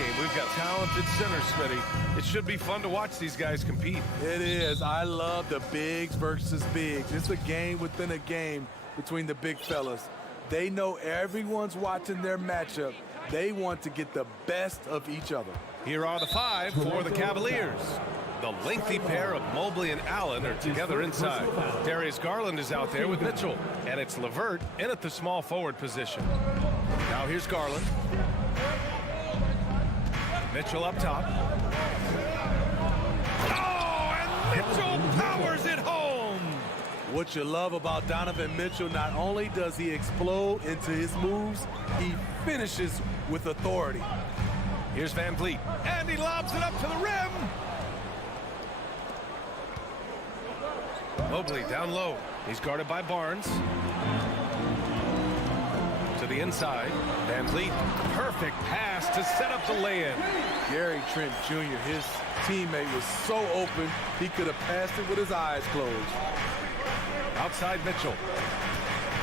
game. We've got talented centers, Smitty. It should be fun to watch these guys compete. It is. I love the bigs versus bigs. It's a game within a game between the big fellas. They know everyone's watching their matchup. They want to get the best of each other. Here are the five for the Cavaliers. The lengthy pair of Mobley and Allen are together inside. Darius Garland is out there with Mitchell. And it's LeVert in at the small forward position. Now here's Garland. Mitchell up top. Oh, and Mitchell powers it home! What you love about Donovan Mitchell, not only does he explode into his moves, he finishes with authority. Here's Van Vliet, and he lobs it up to the rim! Mobley down low. He's guarded by Barnes. To the inside. Van Vliet, perfect pass to set up the lay-in. Gary Trent Jr., his teammate was so open, he could have passed it with his eyes closed. Outside Mitchell.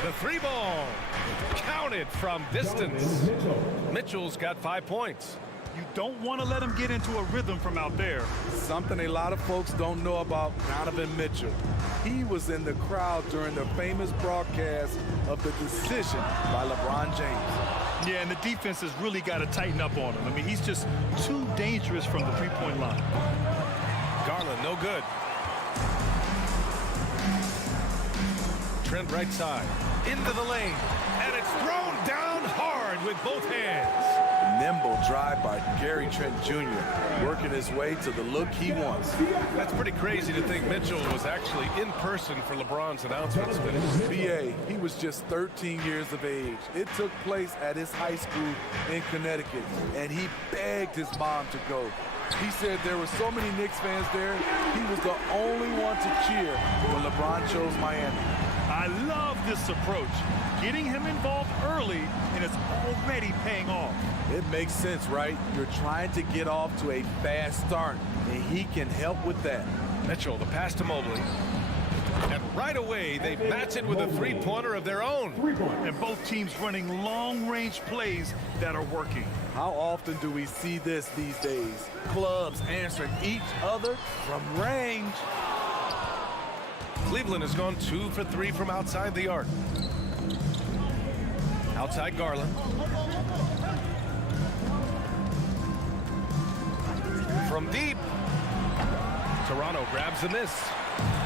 The three ball. Counted from distance. Mitchell's got 5 points. You don't want to let him get into a rhythm from out there. Something a lot of folks don't know about Donovan Mitchell. He was in the crowd during the famous broadcast of the decision by LeBron James. Yeah, and the defense has really got to tighten up on him. I mean, he's just too dangerous from the three-point line. Garland, no good. Trent right side. Into the lane. And it's thrown down hard with both hands. Nimble drive by Gary Trent Jr., working his way to the look he wants. That's pretty crazy to think Mitchell was actually in person for LeBron's announcements. BA, he was just 13 years of age. It took place at his high school in Connecticut, and he begged his mom to go. He said there were so many Knicks fans there, he was the only one to cheer when LeBron chose Miami. I love this approach. Getting him involved early, and it's already paying off. It makes sense, right? You're trying to get off to a fast start, and he can help with that. Mitchell, the pass to Mobley. And right away, they match it with a three-pointer of their own. And both teams running long-range plays that are working. How often do we see this these days? Clubs answering each other from range. Cleveland has gone 2 for 3 from outside the arc. Outside Garland. From deep. Toronto grabs the miss.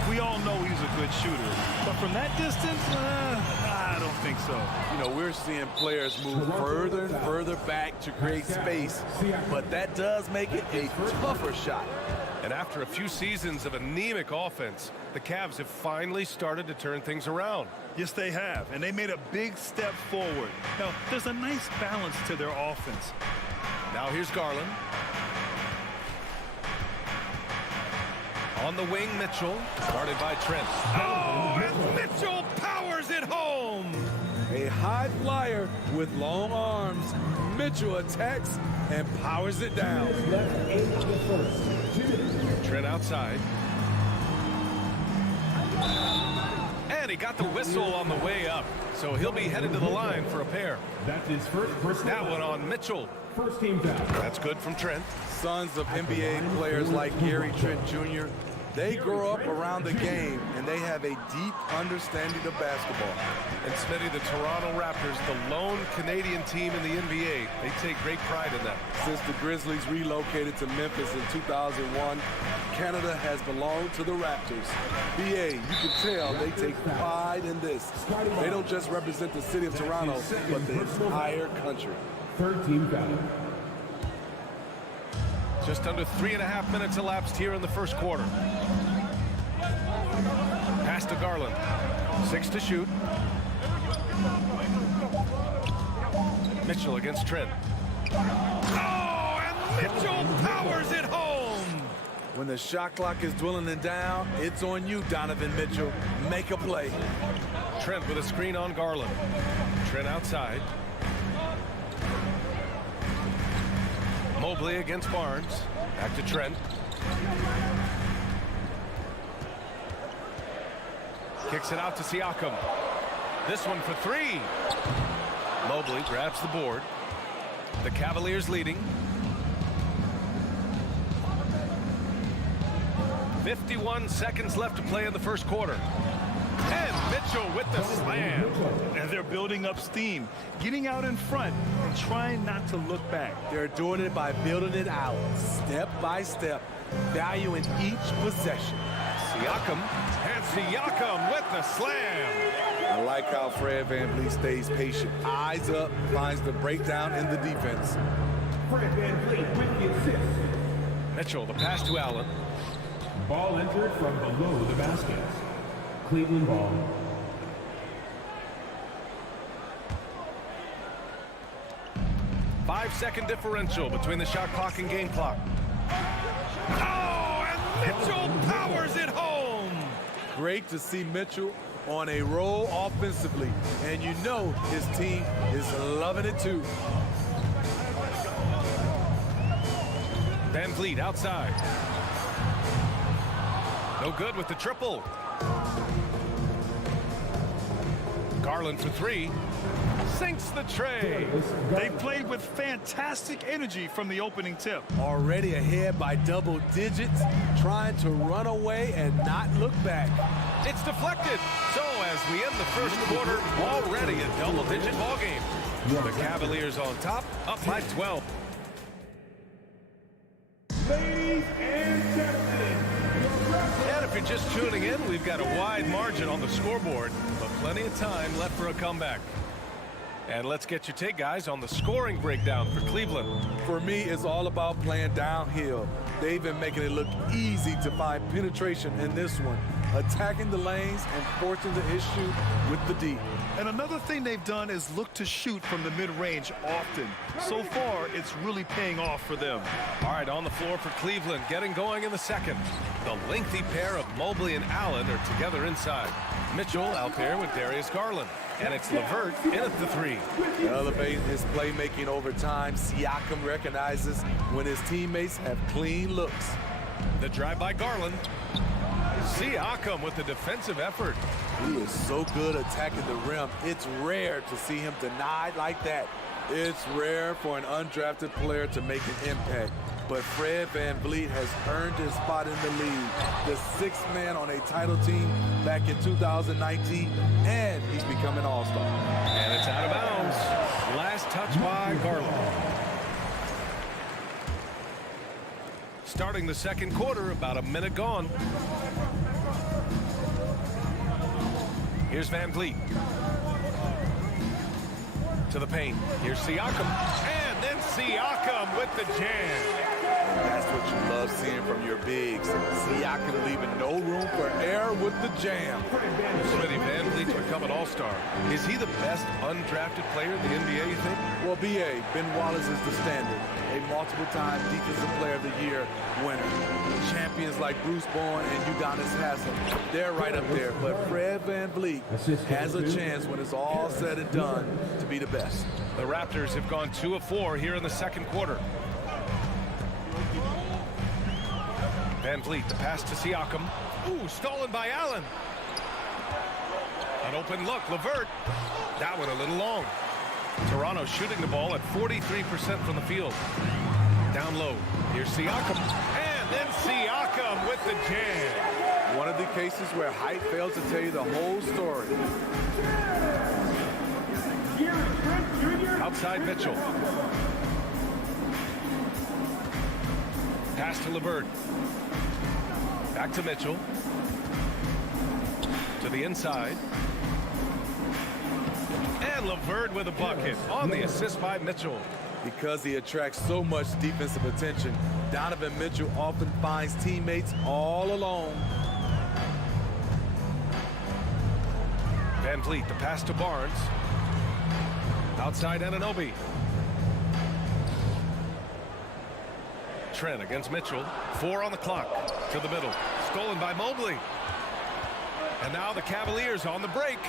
We all know he's a good shooter, but from that distance, I don't think so. You know, we're seeing players move further and further back to create space, but that does make it a tougher shot. And after a few seasons of anemic offense, the Cavs have finally started to turn things around. Yes, they have, and they made a big step forward. Now, there's a nice balance to their offense. Now here's Garland. On the wing, Mitchell, guarded by Trent. Oh, and Mitchell powers it home! A high flyer with long arms. Mitchell attacks and powers it down. Trent outside. And he got the whistle on the way up, so he'll be headed to the line for a pair. That's his first That one on Mitchell. First team foul. That's good from Trent. Sons of NBA players like Gary Trent Jr., they grow up around the game, and they have a deep understanding of basketball. And Smitty, the Toronto Raptors, the lone Canadian team in the NBA, they take great pride in that. Since the Grizzlies relocated to Memphis in 2001, Canada has belonged to the Raptors. BA, you can tell they take pride in this. They don't just represent the city of Toronto, but the entire country. Third team foul. Just under 3.5 minutes elapsed here in the first quarter. Pass to Garland. 6 to shoot. Mitchell against Trent. Oh, and Mitchell powers it home! When the shot clock is dwindling down, it's on you, Donovan Mitchell. Make a play. Trent with a screen on Garland. Trent outside. Mobley against Barnes. Back to Trent. Kicks it out to Siakam. This one for 3. Mobley grabs the board. The Cavaliers leading. 51 seconds left to play in the first quarter. And Mitchell with the slam. And they're building up steam, getting out in front and trying not to look back. They're doing it by building it out, step by step, valuing each possession. Siakam, and Siakam with the slam. I like how Fred VanVleet stays patient. Eyes up, finds the breakdown in the defense. Fred VanVleet with the assist. Mitchell, the pass to Allen. Ball entered from below the basket. Cleveland ball. Five-second differential between the shot clock and game clock. Oh, and Mitchell powers it home. Great to see Mitchell on a roll offensively, and you know his team is loving it too. VanVleet outside. No good with the triple. Garland for three. Sinks the tray. They played with fantastic energy from the opening tip. Already ahead by double digits, trying to run away and not look back. It's deflected. So as we end the first quarter, already a double-digit ball game. The Cavaliers on top, up by 12. Ladies and gentlemen, And if you're just tuning in, we've got a wide margin on the scoreboard, but plenty of time left for a comeback. And let's get your take, guys, on the scoring breakdown for Cleveland. For me, it's all about playing downhill. They've been making it look easy to find penetration in this one, attacking the lanes and forcing the issue with the D. And another thing they've done is look to shoot from the mid-range often. So far, it's really paying off for them. All right, on the floor for Cleveland, getting going in the second. The lengthy pair of Mobley and Allen are together inside. Mitchell out there with Darius Garland. And it's LeVert in at the three. Elevating his playmaking over time, Siakam recognizes when his teammates have clean looks. The drive by Garland. Siakam with the defensive effort. He is so good attacking the rim. It's rare to see him denied like that. It's rare for an undrafted player to make an impact. But Fred VanVleet has earned his spot in the league. The sixth man on a title team back in 2019, and he's become an all-star. And it's out of bounds. Last touch by Garland. Starting the second quarter, about a minute gone. Here's VanVleet. To the paint. Here's Siakam. And then Siakam with the jam. That's what you love seeing from your bigs. Siakam leaving no room for error with the jam. Ready VanVleet to become an all-star. Is he the best undrafted player in the NBA, you think? Well, B.A., Ben Wallace is the standard. A multiple-time Defensive Player of the Year winner. Champions like Bruce Bowen and Udonis Haslem, they're right up there. But Fred VanVleet has a chance when it's all said and done to be the best. The Raptors have gone 2 of 4 here in the second quarter. VanVleet, the pass to Siakam. Ooh, stolen by Allen. An open look, LeVert. That one a little long. Toronto shooting the ball at 43% from the field. Down low, here's Siakam. And then Siakam with the jam. One of the cases where height fails to tell you the whole story. Outside Mitchell. Pass to LeVert. Back to Mitchell. To the inside. And LeVert with a bucket on the assist by Mitchell. Because he attracts so much defensive attention, Donovan Mitchell often finds teammates all alone. VanVleet, the pass to Barnes. Outside Anunoby. Trent against Mitchell. 4 on the clock. To the middle. Stolen by Mobley. And now the Cavaliers on the break.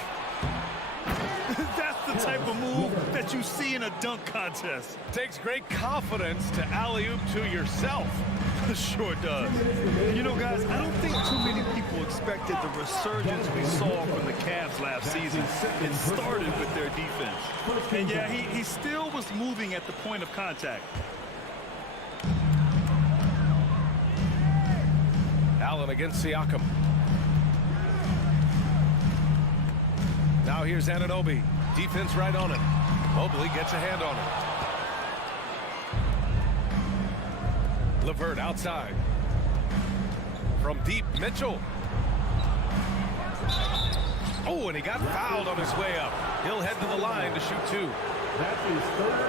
That's the type of move that you see in a dunk contest. Takes great confidence to alley-oop to yourself. Sure does. You know, guys, I don't think too many people expected the resurgence we saw from the Cavs last season. It started with their defense. And yeah, he still was moving at the point of contact. Allen against Siakam. Now here's Anunoby. Defense right on it. Mobley gets a hand on it. LeVert outside. From deep, Mitchell. Oh, and he got fouled on his way up. He'll head to the line to shoot 2.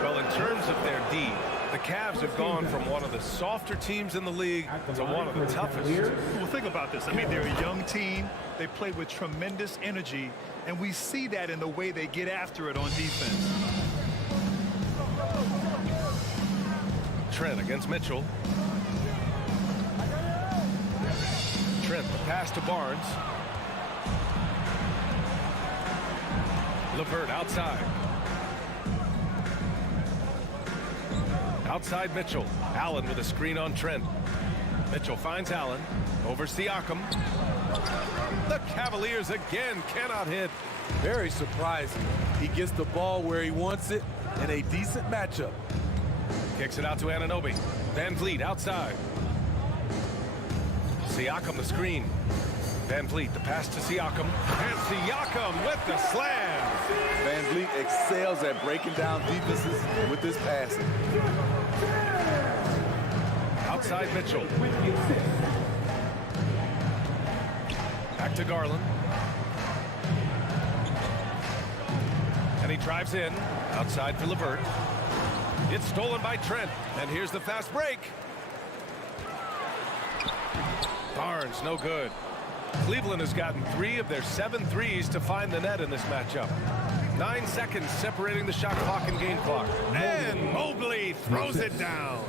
Well, in terms of their D, the Cavs have gone from one of the softer teams in the league to one of the toughest. Well, think about this. I mean, they're a young team. They play with tremendous energy, and we see that in the way they get after it on defense. Trent against Mitchell. Trent, the pass to Barnes. LeVert outside. Outside Mitchell. Allen with a screen on Trent. Mitchell finds Allen. Over Siakam. The Cavaliers again cannot hit. Very surprising. He gets the ball where he wants it in a decent matchup. Kicks it out to Anunoby. Van Vliet outside. Siakam the screen. Van Vliet the pass to Siakam. And Siakam with the slam. Van Vliet excels at breaking down defenses with his passing. Outside Mitchell. Back to Garland. And he drives in. Outside for LeVert. It's stolen by Trent. And here's the fast break. Barnes, no good. Cleveland has gotten 3 of their 7 threes to find the net in this matchup. 9 seconds separating the shot clock and game clock. And Mobley throws it down.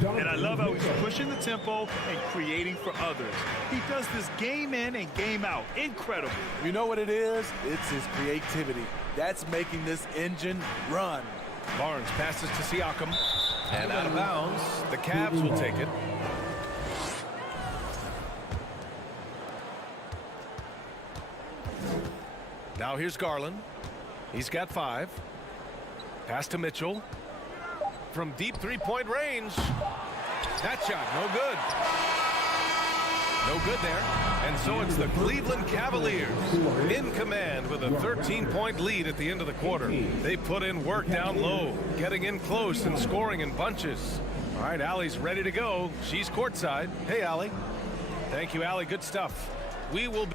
And I love how he's pushing the tempo and creating for others. He does this game in and game out. Incredible. You know what it is? It's his creativity. That's making this engine run. Barnes passes to Siakam. And out of bounds. The Cavs will take it. Now here's Garland. He's got 5. Pass to Mitchell. From deep three-point range. That shot, no good. No good there. And so it's the Cleveland Cavaliers in command with a 13-point lead at the end of the quarter. They put in work down low, getting in close and scoring in bunches. All right, Allie's ready to go. She's courtside. Hey, Allie. Thank you, Allie. Good stuff. We will be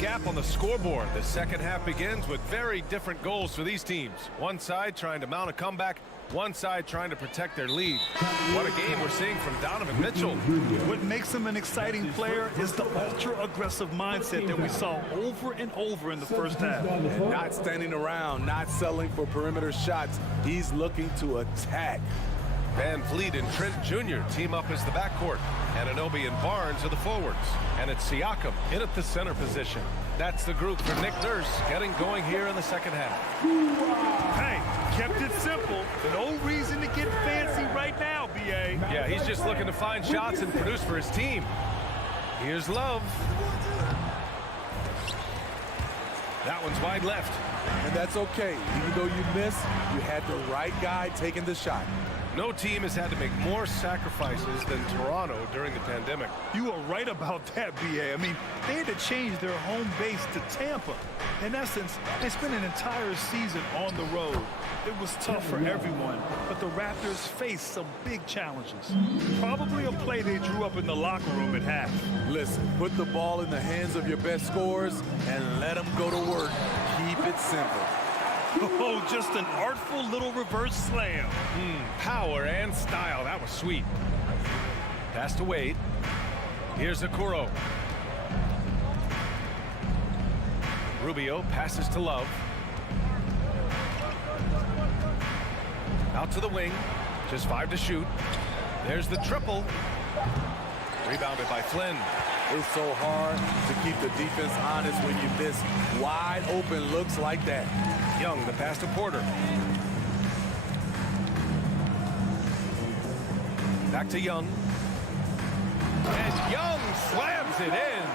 gap on the scoreboard. The second half begins with very different goals for these teams. One side trying to mount a comeback, one side trying to protect their lead. What a game we're seeing from Donovan Mitchell. What makes him an exciting player is the ultra-aggressive mindset that we saw over and over in the first half. And not standing around, not settling for perimeter shots. He's looking to attack. Van Vliet and Trent Jr. team up as the backcourt. Anunoby and Barnes are the forwards. And it's Siakam in at the center position. That's the group for Nick Nurse getting going here in the second half. Hey, kept it simple. No reason to get fancy right now, B.A. Yeah, he's just looking to find shots and produce for his team. Here's Love. That one's wide left. And that's okay. Even though you miss, you had the right guy taking the shot. No team has had to make more sacrifices than Toronto during the pandemic. You are right about that, B.A. I mean, they had to change their home base to Tampa. In essence, they spent an entire season on the road. It was tough for everyone, but the Raptors faced some big challenges. Probably a play they drew up in the locker room at half. Listen, put the ball in the hands of your best scorers and let them go to work. Keep it simple. Oh, just an artful little reverse slam. Power and style. That was sweet. Pass to Wade. Here's Okoro. Rubio passes to Love. Out to the wing. Just 5 to shoot. There's the triple. Rebounded by Flynn. It's so hard to keep the defense honest when you miss wide open looks like that. Young, the pass to Porter. Back to Young. And Young slams it in.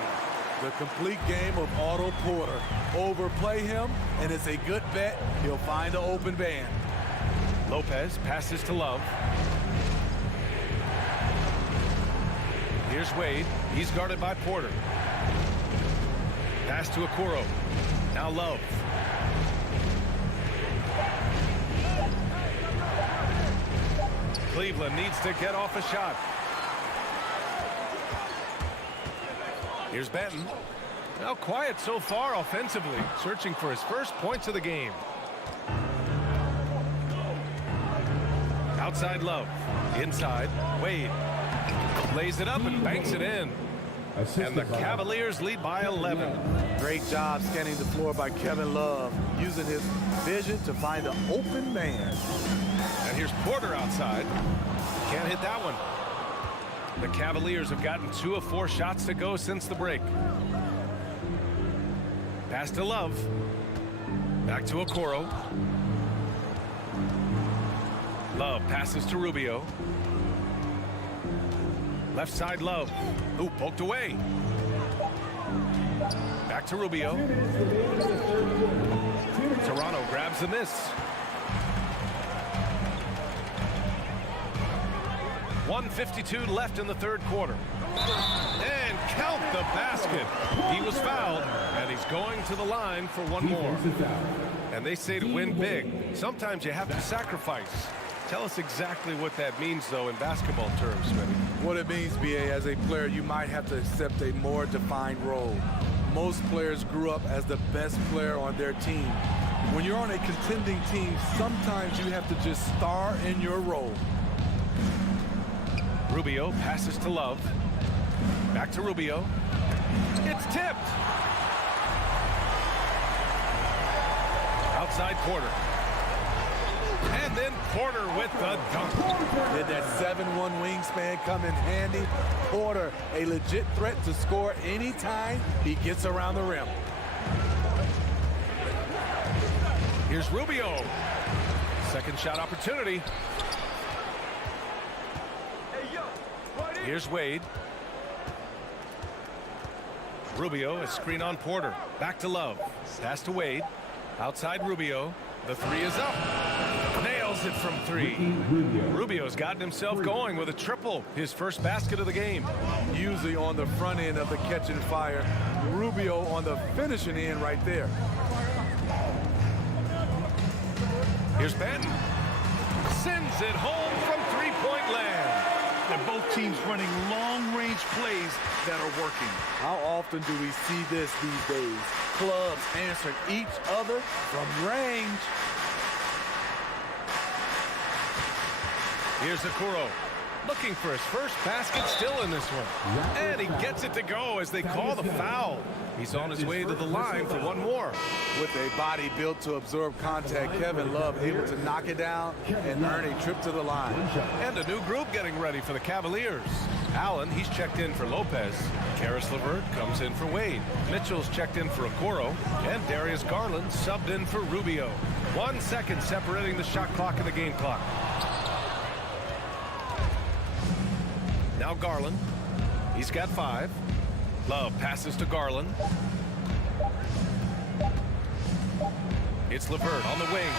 The complete game of Otto Porter. Overplay him, and it's a good bet he'll find an open man. Lopez passes to Love. Here's Wade. He's guarded by Porter. Pass to Okoro. Now Love. Cleveland needs to get off a shot. Here's Benton. Now quiet so far offensively, searching for his first points of the game. Outside Love. Inside, Wade. Lays it up and banks it in. And the Cavaliers lead by 11. Great job scanning the floor by Kevin Love, using his vision to find an open man. And here's Porter outside. Can't hit that one. The Cavaliers have gotten 2 of 4 shots to go since the break. Pass to Love. Back to Okoro. Love passes to Rubio. Left side Love. Ooh, poked away. Back to Rubio. Toronto grabs the miss. 1:52 left in the third quarter. And count the basket. He was fouled, and he's going to the line for one more. And they say to win big, sometimes you have to sacrifice. Tell us exactly what that means, though, in basketball terms, Smitty. What it means, B.A., as a player, you might have to accept a more defined role. Most players grew up as the best player on their team. When you're on a contending team, sometimes you have to just star in your role. Rubio passes to Love. Back to Rubio. It's tipped. Outside Porter. And then Porter with the dunk. Did that 7'1" wingspan come in handy? Porter, a legit threat to score anytime he gets around the rim. Here's Rubio. Second shot opportunity. Here's Wade. Rubio, a screen on Porter. Back to Love. Pass to Wade. Outside Rubio. The three is up. Nails it from 3. Rubio's gotten himself going with a triple. His first basket of the game. Usually on the front end of the catch and fire. Rubio on the finishing end right there. Here's Benton. Sends it home from three-point land. And both teams running long-range plays that are working. How often do we see this these days? Clubs answering each other from range. Here's Okoro. Looking for his first basket still in this one. And he gets it to go as they call the foul. He's on his way to the line for one more. With a body built to absorb contact, Kevin Love able to knock it down and earn a trip to the line. And a new group getting ready for the Cavaliers. Allen, he's checked in for Lopez. Karis LeVert comes in for Wade. Mitchell's checked in for Okoro. And Darius Garland subbed in for Rubio. 1 second separating the shot clock and the game clock. Now Garland. He's got 5. Love passes to Garland. It's LeVert on the wing.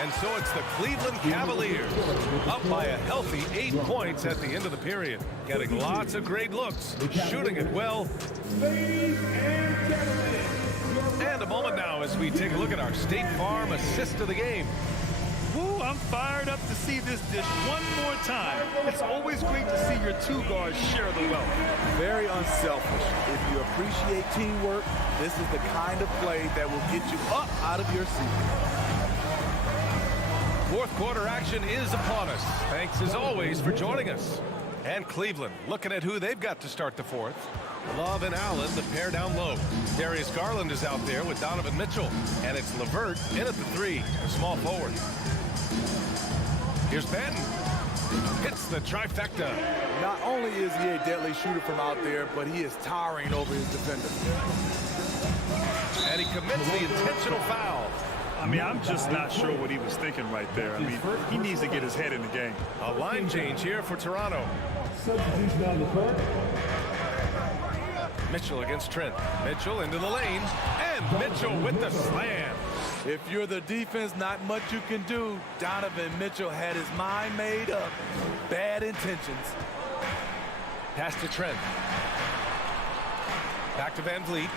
And so it's the Cleveland Cavaliers up by a healthy 8 points at the end of the period. Getting lots of great looks, shooting it well. And a moment now as we take a look at our State Farm assist of the game. Woo, I'm fired up to see this dish one more time. It's always great to see your 2 guards share the wealth. Very unselfish. If you appreciate teamwork, this is the kind of play that will get you up out of your seat. Fourth quarter action is upon us. Thanks as always for joining us. And Cleveland looking at who they've got to start the fourth. Love and Allen, the pair down low. Darius Garland is out there with Donovan Mitchell. And it's LeVert in at the 3, small forward. Here's Benton. Hits the trifecta. Not only is he a deadly shooter from out there, but he is towering over his defender. And he commits the intentional foul. I mean, I'm just not sure what he was thinking right there. I mean, he needs to get his head in the game. A line change here for Toronto. Substitution on the court. Mitchell against Trent. Mitchell into the lane, and Mitchell with the slam. If you're the defense, not much you can do. Donovan Mitchell had his mind made up. Bad intentions. Pass to Trent. Back to Van Vliet.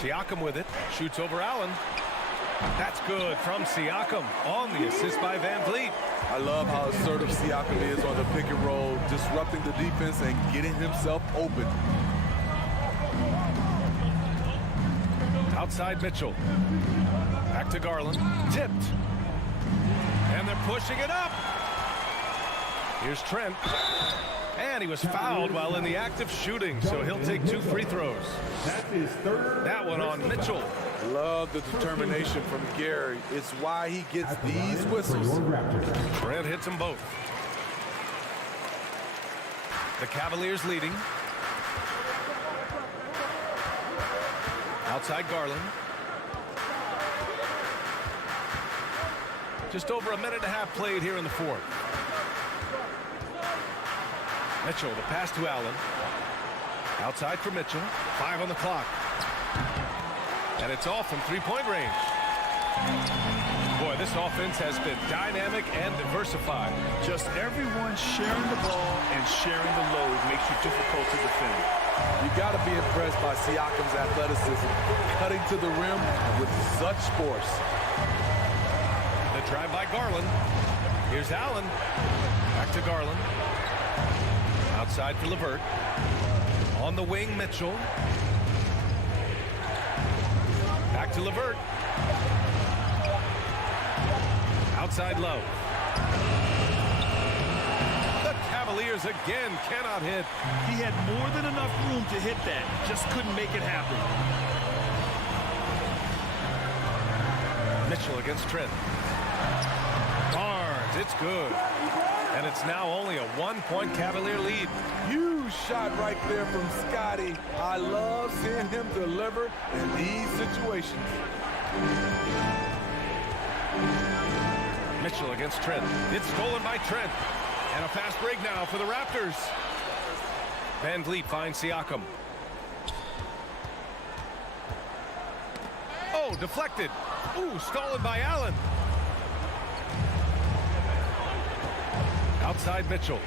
Siakam with it. Shoots over Allen. That's good from Siakam on the assist by Van Vliet. I love how assertive Siakam is on the pick and roll, disrupting the defense and getting himself open. Outside Mitchell. Back to Garland. Tipped. And they're pushing it up. Here's Trent. And he was fouled while in the act of shooting, so he'll take 2 free throws. That one on Mitchell. Love the determination from Gary. It's why he gets these whistles. Trent hits them both. The Cavaliers leading. Outside Garland. Just over a minute and a half played here in the fourth. Mitchell, the pass to Allen. Outside for Mitchell. 5 on the clock. And it's off from three-point range. Boy, this offense has been dynamic and diversified. Just everyone sharing the ball and sharing the load makes you difficult to defend. You got to be impressed by Siakam's athleticism, cutting to the rim with such force. The drive by Garland. Here's Allen. Back to Garland. Outside for LeVert. On the wing, Mitchell. Back to LeVert. Outside Love. The Cavaliers again cannot hit. He had more than enough room to hit that. Just couldn't make it happen. Mitchell against Trent. Barnes, it's good. And it's now only a 1-point Cavalier lead. Huge shot right there from Scotty. I love seeing him deliver in these situations. Mitchell against Trent. It's stolen by Trent. And a fast break now for the Raptors. Van Vliet finds Siakam. Oh, deflected. Ooh, stolen by Allen. Outside Mitchell.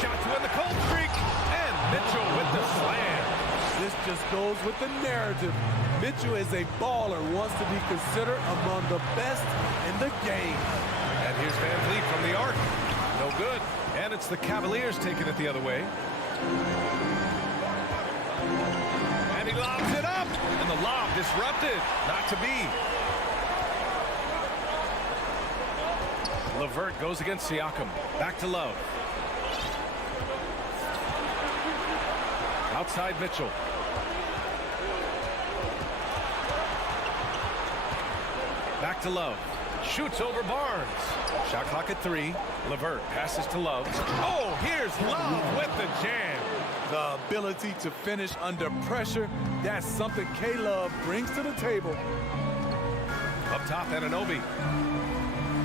Shot to end the cold streak. And Mitchell with the slam. This just goes with the narrative. Mitchell is a baller, wants to be considered among the best in the game. And here's Van Vliet from the arc. No good. And it's the Cavaliers taking it the other way. And he lobs it up. And the lob disrupted. Not to be. LeVert goes against Siakam. Back to Love. Outside Mitchell. Back to Love. Shoots over Barnes. Shot clock at 3. LeVert passes to Love. Oh, here's Love with the jam. The ability to finish under pressure, that's something K-Love brings to the table. Up top, Anunoby.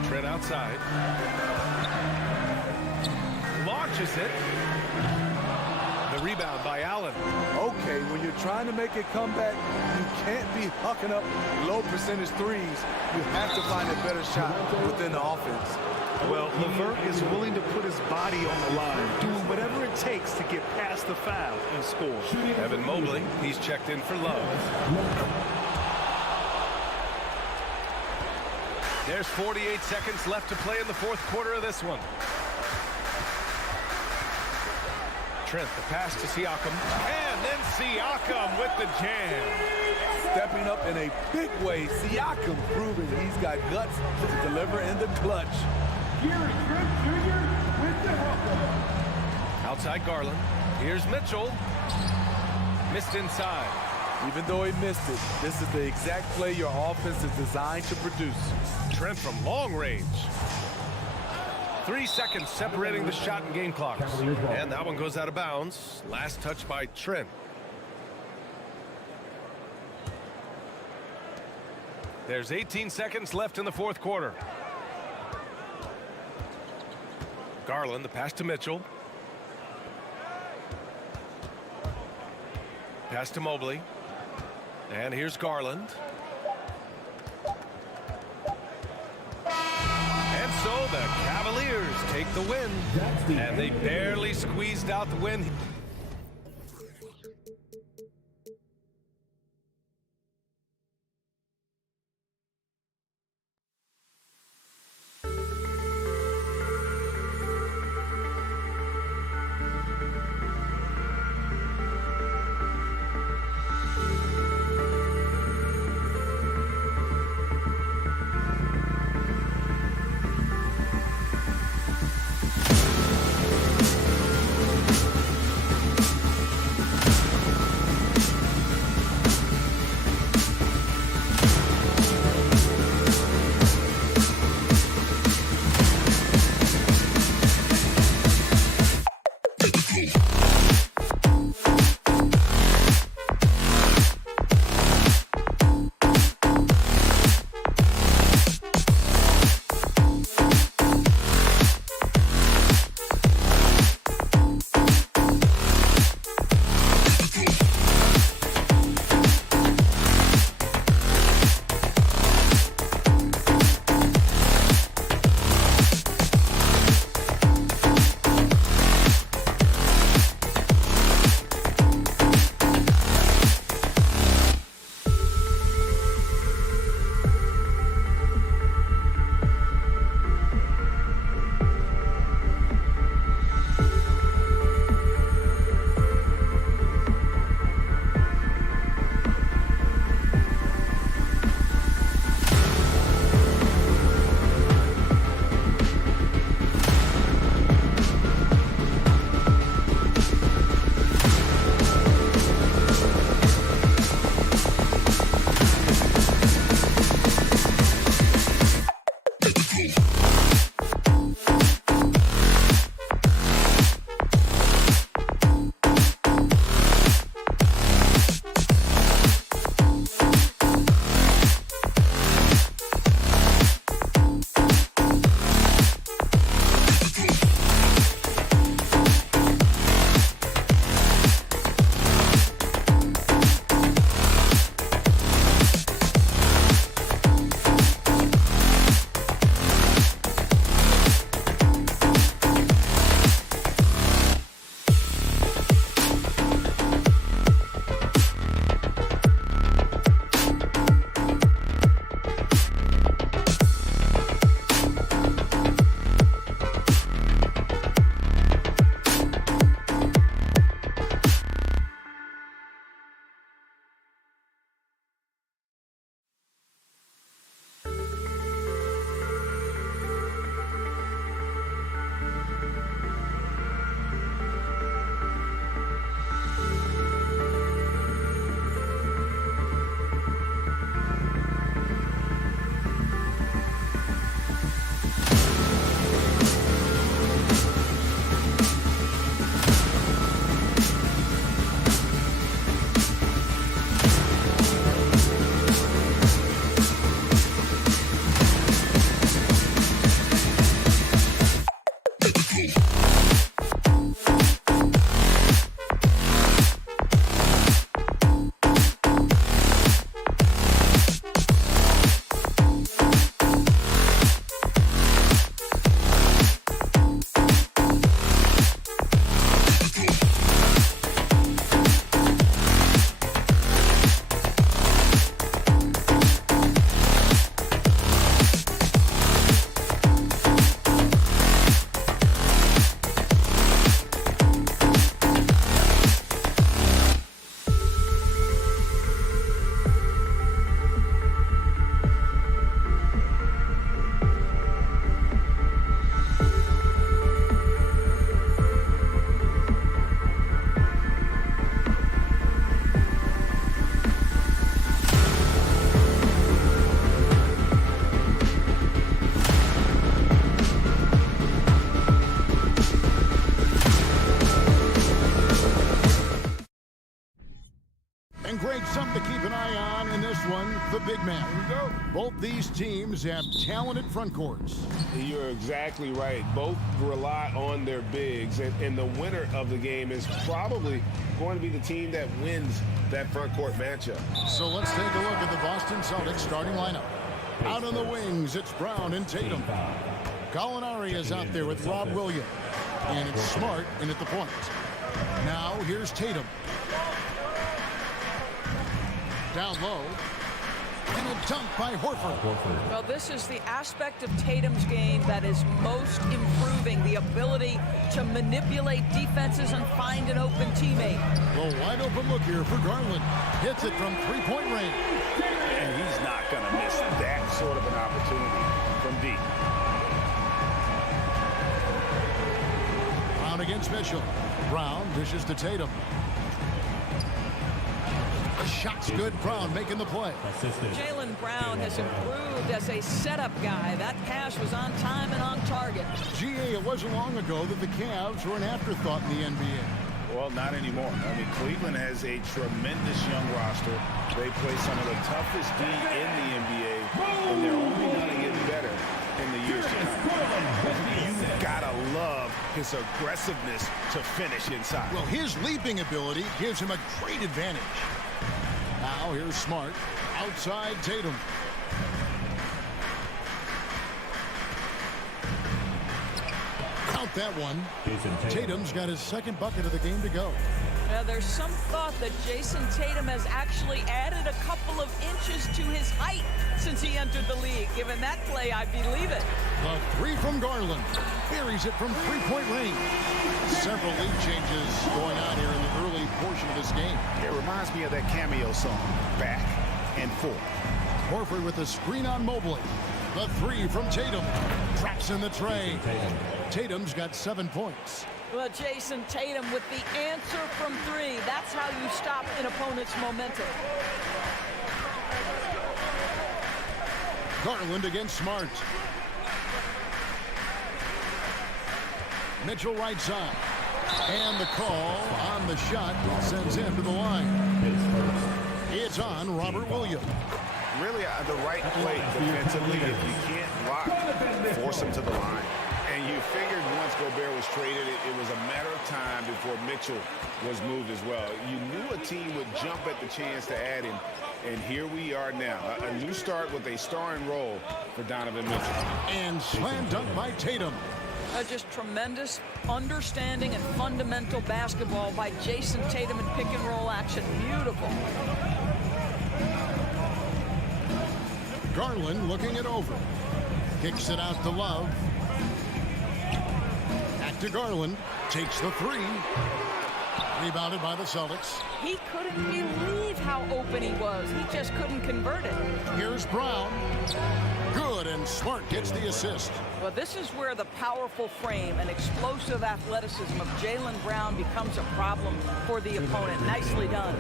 Trent outside. Launches it. The rebound by Allen. Okay, when you're trying to make a comeback, you can't be hucking up low percentage threes. You have to find a better shot within the offense. Well, LeVert is willing to put his body on the line, doing whatever it takes to get past the foul and score. Evan Mobley, he's checked in for Love. There's 48 seconds left to play in the fourth quarter of this one. Trent, the pass to Siakam. And then Siakam with the jam. Stepping up in a big way, Siakam proving he's got guts to deliver in the clutch. Outside Garland. Here's Mitchell. Missed inside. Even though he missed it, this is the exact play your offense is designed to produce. Trent from long range. 3 seconds separating the shot and game clocks. And that one goes out of bounds. Last touch by Trent. There's 18 seconds left in the fourth quarter. Garland, the pass to Mitchell. Pass to Mobley. And here's Garland. And so the Cavaliers take the win. And they barely squeezed out the win. And Greg, something to keep an eye on in this one, the big man. Here we go. Both these teams have talented front courts. You're exactly right. Both rely on their bigs, and the winner of the game is probably going to be the team that wins that front court matchup. So let's take a look at the Boston Celtics starting lineup. Out on the wings, it's Brown and Tatum. Gallinari is out there with Rob Williams. And it's Smart in at the point. Now here's Tatum. Down low. And a dunk by Horford. Well, this is the aspect of Tatum's game that is most improving, the ability to manipulate defenses and find an open teammate. Well, wide open look here for Garland. Hits it from three-point range. And he's not going to miss that sort of an opportunity from deep. Brown against Mitchell. Brown dishes to Tatum. Shot's good. Brown making the play. Jaylen Brown has improved as a setup guy. That pass was on time and on target. GA, it wasn't long ago that the Cavs were an afterthought in the NBA. Well, not anymore. I mean, Cleveland has a tremendous young roster. They play some of the toughest D in the NBA, and they're only going to get better in the years to come. You gotta love his aggressiveness to finish inside. Well, his leaping ability gives him a great advantage. Now here's Smart. Outside Tatum. Count that one. Tatum's got his second bucket of the game to go. Now, there's some thought that Jason Tatum has actually added a couple of inches to his height since he entered the league. Given that play, I believe it. The three from Garland. Buries it from three-point range. Several lead changes going on here in the early portion of this game. It reminds me of that cameo song, Back and Forth. Horford with the screen on Mobley. The three from Tatum. Traps in the tray. Tatum's got 7 points. Well, Jason Tatum with the answer from three. That's how you stop an opponent's momentum. Garland against Smart. Mitchell right side. And the call on the shot sends him to the line. It's on Robert Williams. Really the right play defensively. If you can't block, force him to the line. And you figured once Gobert was traded, it was a matter of time before Mitchell was moved as well. You knew a team would jump at the chance to add him, and here we are now. A new start with a starring role for Donovan Mitchell. And slam dunk by Tatum. Just tremendous understanding and fundamental basketball by Jason Tatum in pick and roll action. Beautiful. Garland looking it over. Kicks it out to Love. Back to Garland. Takes the three. Rebounded by the Celtics. He couldn't believe how open he was. He just couldn't convert it. Here's Brown. Good, and Smart gets the assist. Well, this is where the powerful frame and explosive athleticism of Jaylen Brown becomes a problem for the opponent. Nicely done.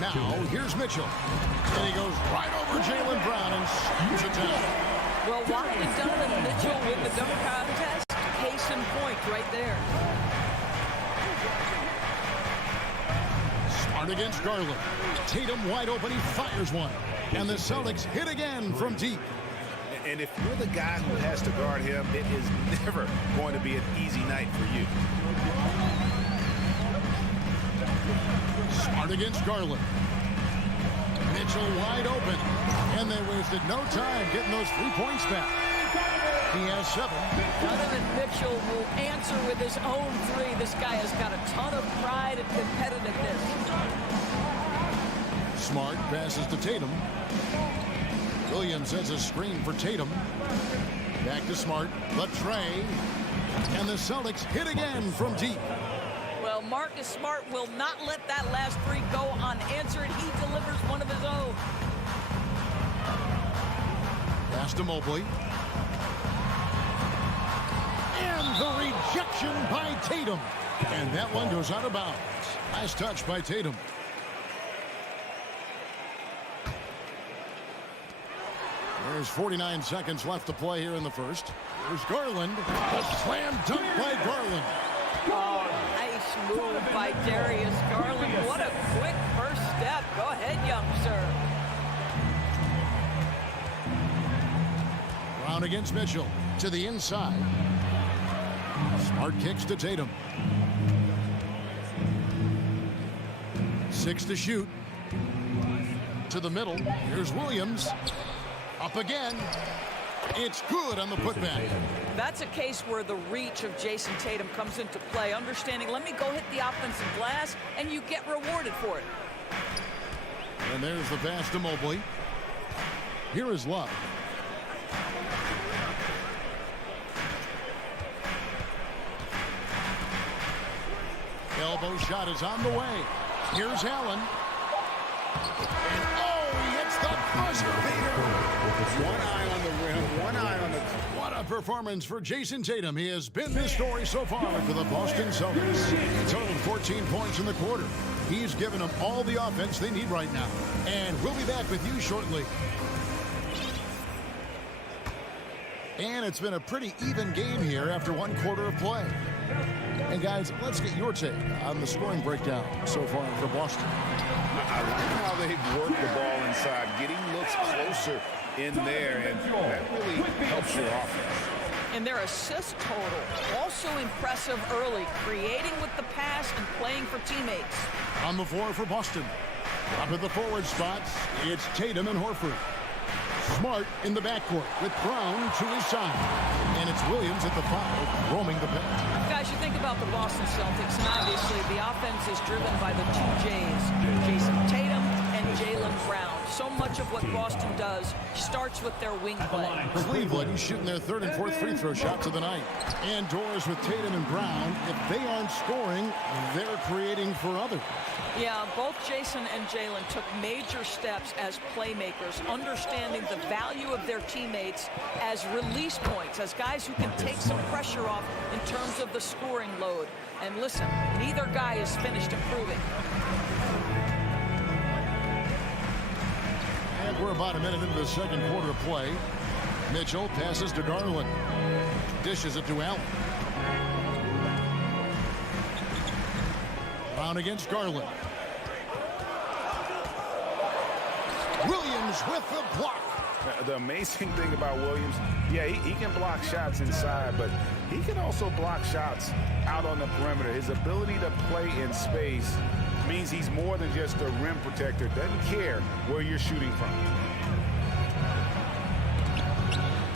Now, here's Mitchell. And he goes right over Jaylen Brown and scoops it down. Well, why did Donovan Mitchell win the dunk contest? Case in point right there. Smart against Garland. Tatum wide open. He fires one. And the Celtics hit again from deep. And if you're the guy who has to guard him, it is never going to be an easy night for you. Smart against Garland. Mitchell wide open. And they wasted no time getting those 3 points back. He has 7. Donovan Mitchell will answer with his own three. This guy has got a ton of pride and competitiveness. Smart passes to Tatum. Williams has a screen for Tatum. Back to Smart. The tray. And the Celtics hit again from deep. Well, Marcus Smart will not let that last three go unanswered. He delivers one of his own. Pass to Mobley. And the rejection by Tatum. And that one goes out of bounds. Nice touch by Tatum. There's 49 seconds left to play here in the first. There's Garland. A slam dunk by Garland. Oh, nice move by Darius Garland. What a quick first step. Go ahead, youngster. Brown against Mitchell. To the inside. Smart kicks to Tatum. 6 to shoot. To the middle. Here's Williams. Up again. It's good on the putback. That's a case where the reach of Jason Tatum comes into play. Understanding, let me go hit the offensive glass, and you get rewarded for it. And there's the pass to Mobley. Here is Love. Elbow shot is on the way. Here's Allen. And he hits the buzzer beater. One eye on the rim, one eye on the... What a performance for Jason Tatum. He has been the story so far for the Boston Celtics. He totaled 14 points in the quarter. He's given them all the offense they need right now. And we'll be back with you shortly. And it's been a pretty even game here after one quarter of play. And guys, let's get your take on the scoring breakdown so far for Boston. I like how they've worked the ball inside, getting looks closer in there, and that really helps your offense. And their assist total, also impressive early, creating with the pass and playing for teammates. On the floor for Boston. Up at the forward spots, it's Tatum and Horford. Smart in the backcourt with Brown to his side. And it's Williams at the 5, roaming the paint. Guys, you think about the Boston Celtics, and obviously the offense is driven by the two J's, Jason Tatum and Jaylen Brown. So much of what Boston does starts with their wing play. Cleveland shooting their 3rd and 4th free throw shots of the night. And doors with Tatum and Brown. If they aren't scoring, they're creating for others. Yeah, both Jason and Jaylen took major steps as playmakers, understanding the value of their teammates as release points, as guys who can take some pressure off in terms of the scoring load. And listen, neither guy is finished improving. And we're about a minute into the second quarter of play. Mitchell passes to Garland. Dishes it to Allen. Brown against Garland. Williams with the block. The amazing thing about Williams, yeah, he can block shots inside, but he can also block shots out on the perimeter. His ability to play in space means he's more than just a rim protector. Doesn't care where you're shooting from.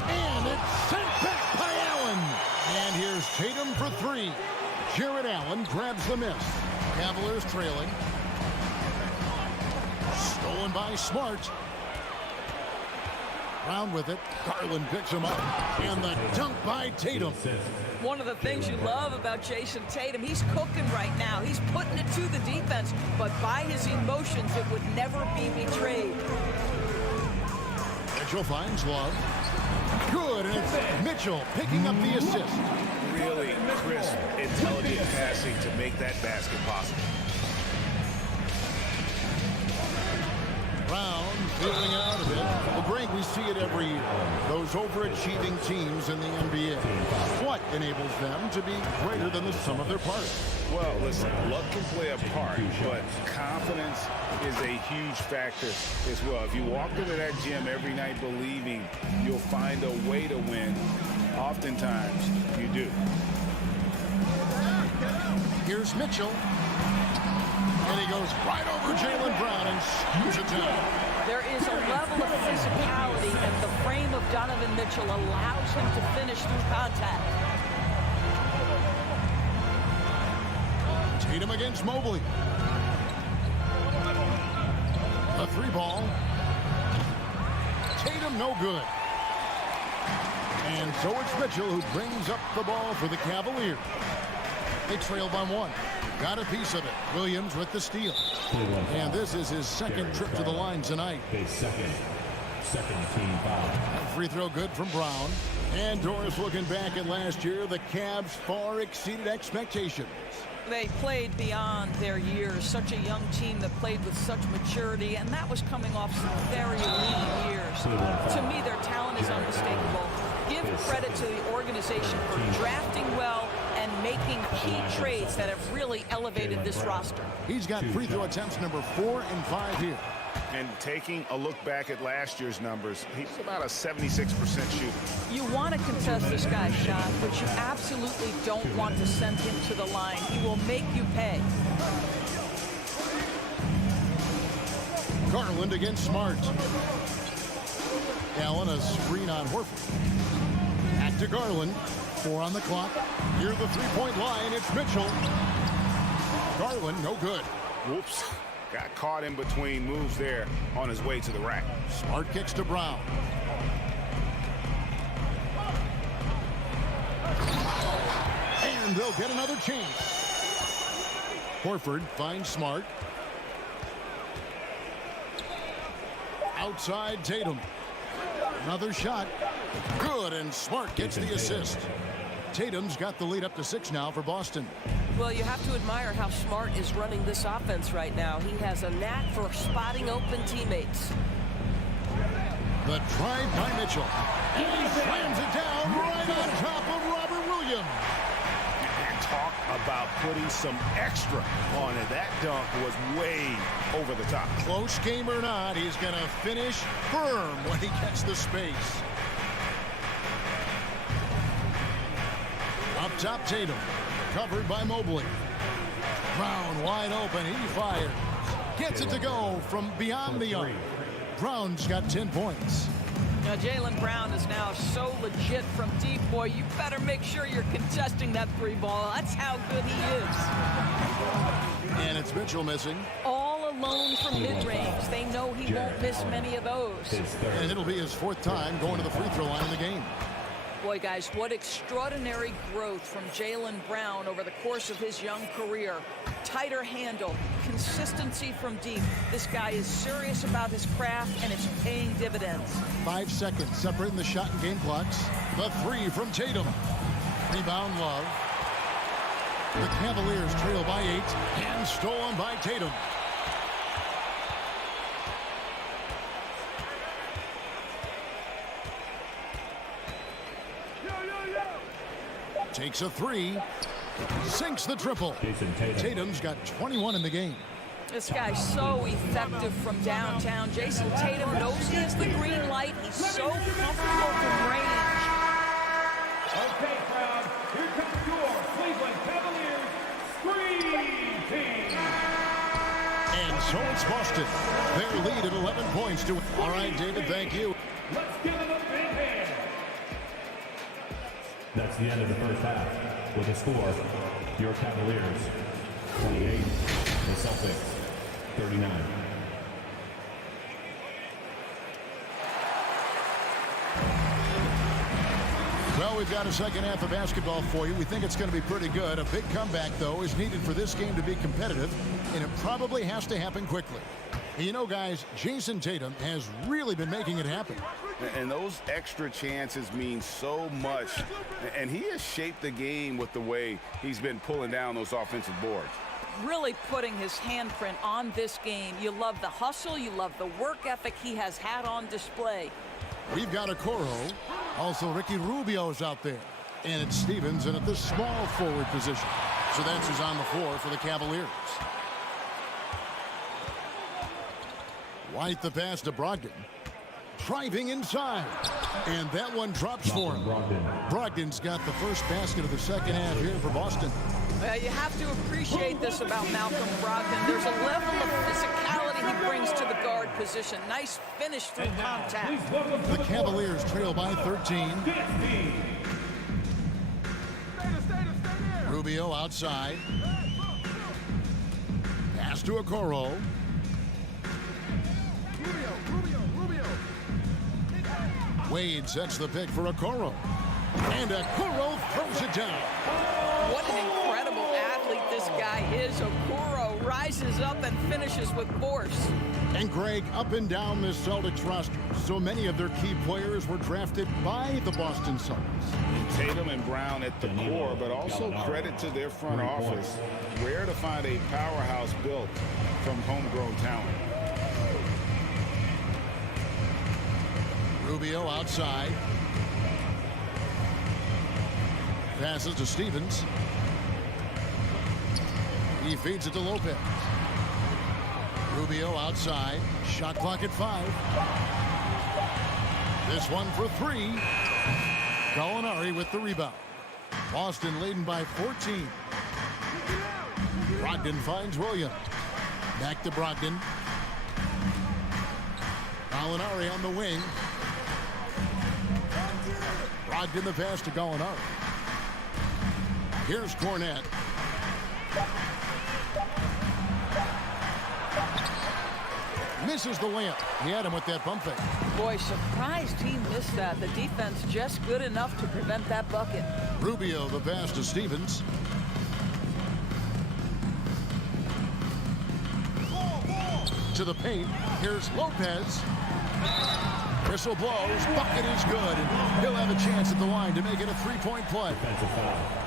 And it's sent back by Allen. And here's Tatum for 3. Jared Allen grabs the miss. Cavaliers trailing. Stolen by Smart. Brown with it. Garland picks him up. And the dunk by Tatum. One of the things you love about Jason Tatum, he's cooking right now. He's putting it to the defense, but by his emotions, it would never be betrayed. Mitchell finds Love. Good, and it's Mitchell picking up the assist. Really crisp, intelligent passing to make that basket possible. Brown feeling it out of it. Well, Greg, we see it every year. Those overachieving teams in the NBA. What enables them to be greater than the sum of their parts? Well, listen, luck can play a part, but confidence is a huge factor as well. If you walk into that gym every night believing you'll find a way to win, oftentimes you do. Here's Mitchell. And he goes right over Jaylen Brown and screws it down. There is a level of physicality, and the frame of Donovan Mitchell allows him to finish through contact. Tatum against Mobley. A 3 ball. Tatum no good. And so it's Mitchell who brings up the ball for the Cavaliers. They trail by 1. Got a piece of it. Williams with the steal. And this is his second trip to the line tonight. Second team foul. Free throw good from Brown. And Doris looking back at last year, the Cavs far exceeded expectations. They played beyond their years. Such a young team that played with such maturity, and that was coming off some very elite years. To me, their talent is unmistakable. Give credit to the organization for drafting well and making key trades that have really elevated this roster. He's got free throw attempts number 4 and 5 here. And taking a look back at last year's numbers, he's about a 76% shooter. You want to contest this guy's shot, but you absolutely don't want to send him to the line. He will make you pay. Garland against Smart. Allen, a screen on Horford. Back to Garland. 4 on the clock. Near the three-point line, it's Mitchell. Garland, no good. Whoops. Got caught in between moves there on his way to the rack. Smart kicks to Brown. And they'll get another chance. Horford finds Smart. Outside Tatum. Another shot. Good, and Smart gets the assist. Tatum's got the lead up to 6 now for Boston. Well, you have to admire how Smart is running this offense right now. He has a knack for spotting open teammates. The drive by Mitchell. And he slams it down right on top of Robert Williams. And talk about putting some extra on it. That dunk was way over the top. Close game or not, he's going to finish firm when he gets the space. Up top, Tatum. Covered by Mobley. Brown wide open. He fires. Gets it to go from beyond the arc. Brown's got 10 points. Now, Jaylen Brown is now so legit from deep, boy. You better make sure you're contesting that 3-ball. That's how good he is. And it's Mitchell missing. All alone from mid-range. They know he won't miss many of those. And it'll be his 4th time going to the free throw line in the game. Boy, guys, what extraordinary growth from Jaylen Brown over the course of his young career. Tighter handle, consistency from deep. This guy is serious about his craft, and it's paying dividends. 5 seconds separating the shot and game clocks. The 3 from Tatum. Rebound, Love. The Cavaliers trail by 8 and stolen by Tatum. Takes a 3. Sinks the triple. Tatum's got 21 in the game. This guy's so effective from downtown. Jason Tatum knows he has the green light. He's so comfortable from range. Okay, crowd, here comes your Cleveland Cavaliers Screen Team. And so it's Boston. Their lead at 11 points to... All right, David, thank you. Let's give them a big hand. That's the end of the first half. With a score, your Cavaliers 28, the Celtics 39. Well, we've got a second half of basketball for you. We think it's going to be pretty good. A big comeback, though, is needed for this game to be competitive, and it probably has to happen quickly. You know, guys, Jason Tatum has really been making it happen. And those extra chances mean so much. And he has shaped the game with the way he's been pulling down those offensive boards. Really putting his handprint on this game. You love the hustle. You love the work ethic he has had on display. We've got Okoro. Also, Ricky Rubio's out there. And it's Stevens in at the small forward position. So that's who's on the floor for the Cavaliers. White the pass to Brogdon. Driving inside. And that one drops for him. Brogdon's got the first basket of the second half here for Boston. Well, you have to appreciate this about Malcolm Brogdon. There's a level of physicality he brings to the guard position. Nice finish through contact. The Cavaliers trail by 13. Rubio outside. Pass to Okoro. Wade sets the pick for Okoro. And Okoro throws it down. What an incredible athlete this guy is. Okoro rises up and finishes with force. And Greg, up and down this Celtics roster, so many of their key players were drafted by the Boston Celtics. Tatum and Brown at the core, but also credit to their front office. Rare to find a powerhouse built from homegrown talent. Rubio outside. Passes to Stevens. He feeds it to Lopez. Rubio outside. Shot clock at 5. This one for 3. Gallinari with the rebound. Boston leading by 14. Brogdon finds Williams. Back to Brogdon. Gallinari on the wing. Brogdon the pass to Gallinari. Here's Cornette. Misses the layup. He had him with that pump fake. Boy, surprised he missed that. The defense just good enough to prevent that bucket. Rubio the pass to Stevens. To the paint. Here's Lopez. Whistle blows. Bucket is good. And he'll have a chance at the line to make it a 3-point play.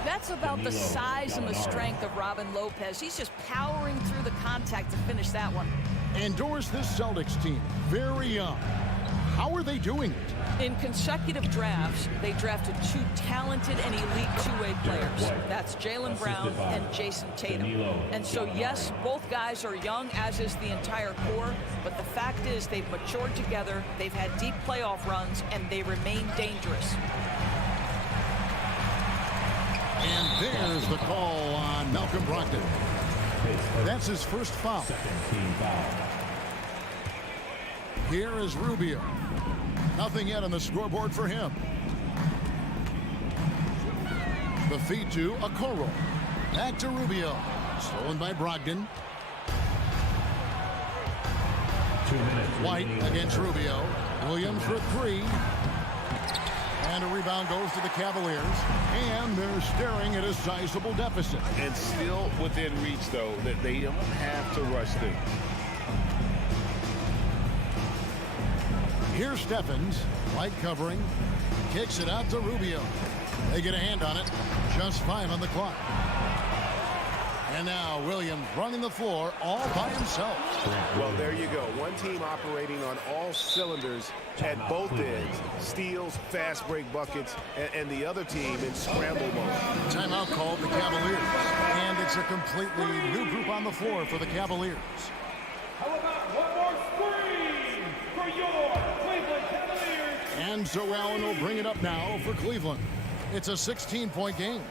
That's about the size and the strength of Robin Lopez. He's just powering through the contact to finish that one. Endorse this Celtics team. Very young. How are they doing it? In consecutive drafts, they drafted 2 talented and elite two-way players. That's Jaylen Brown and Jason Tatum. And so, yes, both guys are young, as is the entire core. But the fact is they've matured together, they've had deep playoff runs, and they remain dangerous. And there's the call on Malcolm Brogdon. That's his first foul. Here is Rubio. Nothing yet on the scoreboard for him. The feed to Okoro. Back to Rubio. Stolen by Brogdon. White against Rubio. Williams for 3. And a rebound goes to the Cavaliers. And they're staring at a sizable deficit. And still within reach, though, that they don't have to rush them. Here's Stephens. White covering. Kicks it out to Rubio. They get a hand on it. Just 5 on the clock. And now Williams running the floor all by himself. Well, there you go. One team operating on all cylinders at both ends. Steals, fast break buckets, and the other team in scramble mode. Timeout called the Cavaliers. And it's a completely new group on the floor for the Cavaliers. How about one more screen for your Cleveland Cavaliers? And so Allen will bring it up now for Cleveland. It's a 16-point game.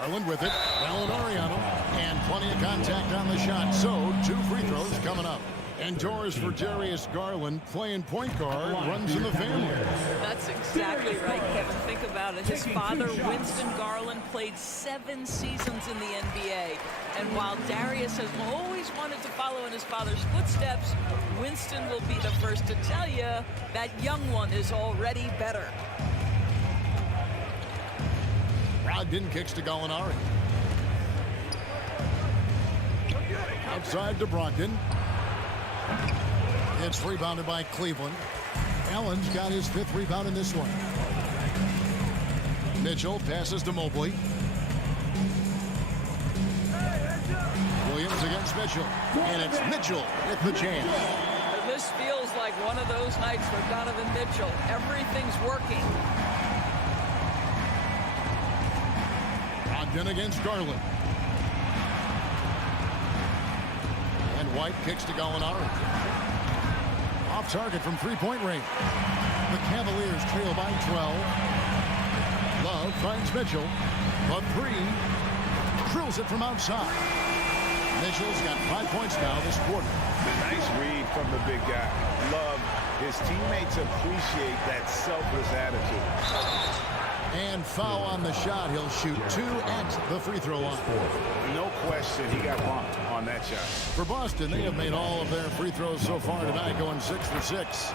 Garland with it. Gallinari on him. And plenty of contact on the shot. So 2 free throws coming up. And doors for Darius Garland, playing point guard, runs in the family. That's exactly right, Kevin. Think about it. His father, Winston Garland, played 7 seasons in the NBA. And while Darius has always wanted to follow in his father's footsteps, Winston will be the first to tell you that young one is already better. Brogdon kicks to Gallinari. Outside to Brogdon. It's rebounded by Cleveland. Allen's got his 5th rebound in this one. Mitchell passes to Mobley. Williams against Mitchell. And it's Mitchell with the jam. This feels like one of those nights for Donovan Mitchell. Everything's working. Brogdon against Garland. And White kicks to Gallinari. Off target from 3-point range. The Cavaliers trail by 12. Love finds Mitchell. The 3. Drills it from outside. Mitchell's got 5 points now this quarter. Nice read from the big guy. Love. His teammates appreciate that selfless attitude. And foul on the shot. He'll shoot 2 at the free throw line. No question he got bumped on that shot. For Boston, they have made all of their free throws so far tonight, going 6 for 6.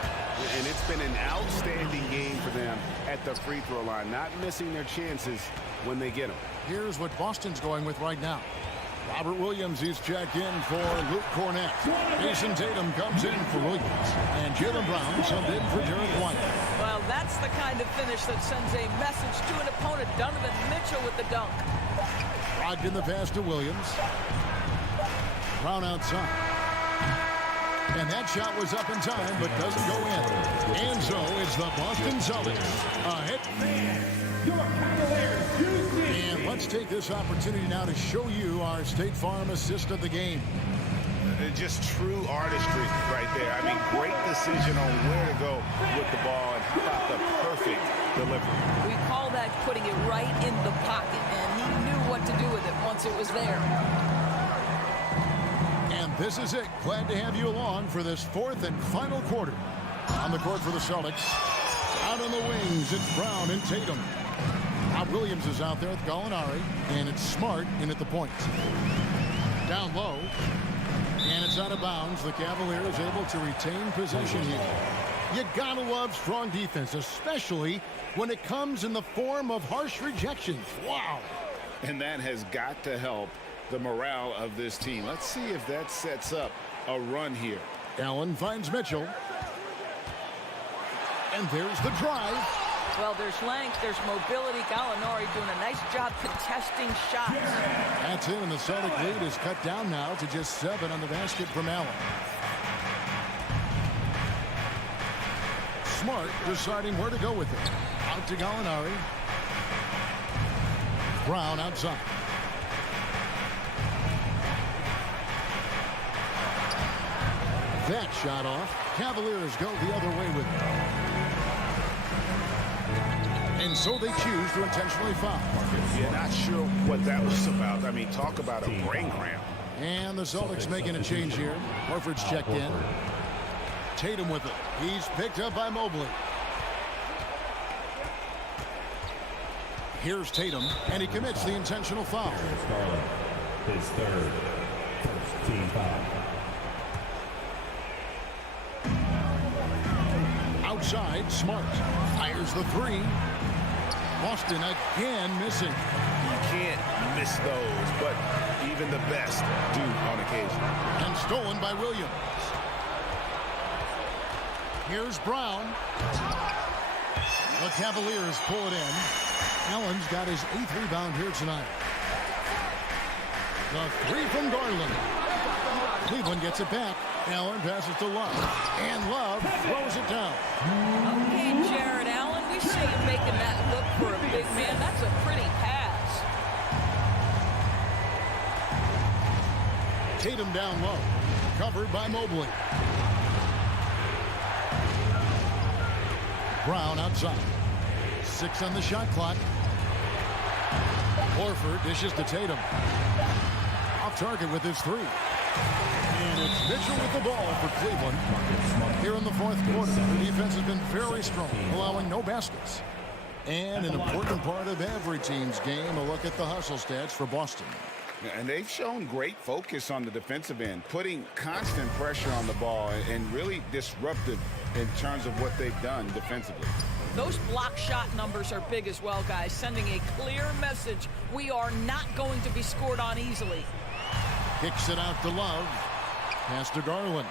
And it's been an outstanding game for them at the free throw line, not missing their chances when they get them. Here's what Boston's going with right now. Robert Williams is checked in for Luke Cornette. Jason Tatum comes in for Williams. And Jaylen Brown subbed in for Derek White. Well, that's the kind of finish that sends a message to an opponent. Donovan Mitchell with the dunk. Brogdon the pass to Williams. Brown outside. And that shot was up in time, but doesn't go in. And so it's the Boston Celtics ahead. Your Cavaliers, Houston. And let's take this opportunity now to show you our State Farm assist of the game. Just true artistry right there. I mean, great decision on where to go with the ball, and how about the perfect delivery. We call that putting it right in the pocket, and he knew what to do with it once it was there. And this is it. Glad to have you along for this fourth and final quarter. On the court for the Celtics. Out on the wings, it's Brown and Tatum. Rob Williams is out there with Gallinari, and it's Smart in at the point. Down low, and it's out of bounds. The Cavaliers able to retain possession here. You gotta love strong defense, especially when it comes in the form of harsh rejections. Wow. And that has got to help the morale of this team. Let's see if that sets up a run here. Allen finds Mitchell. And there's the drive. Well, there's length, there's mobility. Gallinari doing a nice job contesting shots. That's it, and the Celtic lead is cut down now to just 7 on the basket from Allen. Smart deciding where to go with it. Out to Gallinari. Brown outside. That shot off. Cavaliers go the other way with it. And so they choose to intentionally foul. Yeah, not sure what that was about. I mean, talk about a brain cramp. And the Celtics making a change here. Horford's checked in. Tatum with it. He's picked up by Mobley. Here's Tatum, and he commits the intentional foul. His third, first team foul. Outside, Smart fires the three. Boston again missing. You can't miss those, but even the best do on occasion. And stolen by Williams. Here's Brown. The Cavaliers pull it in. Allen's got his 8th rebound here tonight. The three from Garland. Cleveland gets it back. Allen passes to Love. And Love throws it down. Okay, Jared Allen, we see you making that look for a big man. That's a pretty pass. Tatum down low. Covered by Mobley. Brown outside. 6 on the shot clock. Horford dishes to Tatum. Off target with his 3. And it's Mitchell with the ball for Cleveland. Here in the fourth quarter, the defense has been very strong, allowing no baskets. And an important part of every team's game, a look at the hustle stats for Boston. And they've shown great focus on the defensive end, putting constant pressure on the ball and really disruptive in terms of what they've done defensively. Those block shot numbers are big as well, guys, sending a clear message. We are not going to be scored on easily. Kicks it out to Love. Pass to Garland.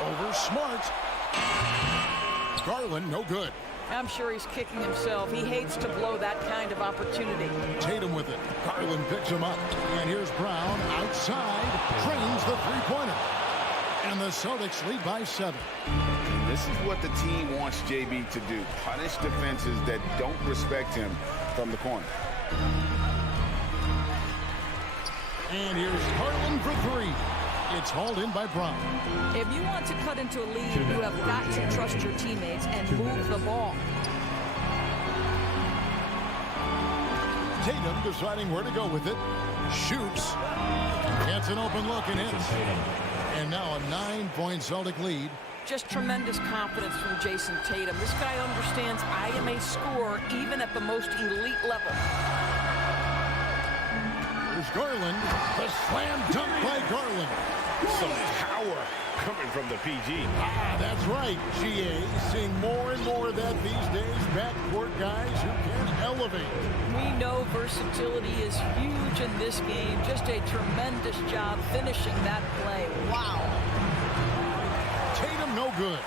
Over Smart. Garland, no good. I'm sure he's kicking himself. He hates to blow that kind of opportunity. Tatum with it. Garland picks him up. And here's Brown outside. Trains the three-pointer. And the Celtics lead by 7. This is what the team wants JB to do. Punish defenses that don't respect him from the corner. And here's Garland for 3. It's hauled in by Brown. If you want to cut into a lead, you have got to trust your teammates and move the ball. Tatum deciding where to go with it. Shoots. Gets an open look and hits. And now a 9-point Celtic lead. Just tremendous confidence from Jason Tatum. This guy understands I am a scorer even at the most elite level. There's Garland. The slam dunk by Garland. Some power coming from the PG. That's right, GA. Seeing more and more of that these days. Backcourt guys who can elevate. We know versatility is huge in this game. Just a tremendous job finishing that play. Wow. Tatum no good.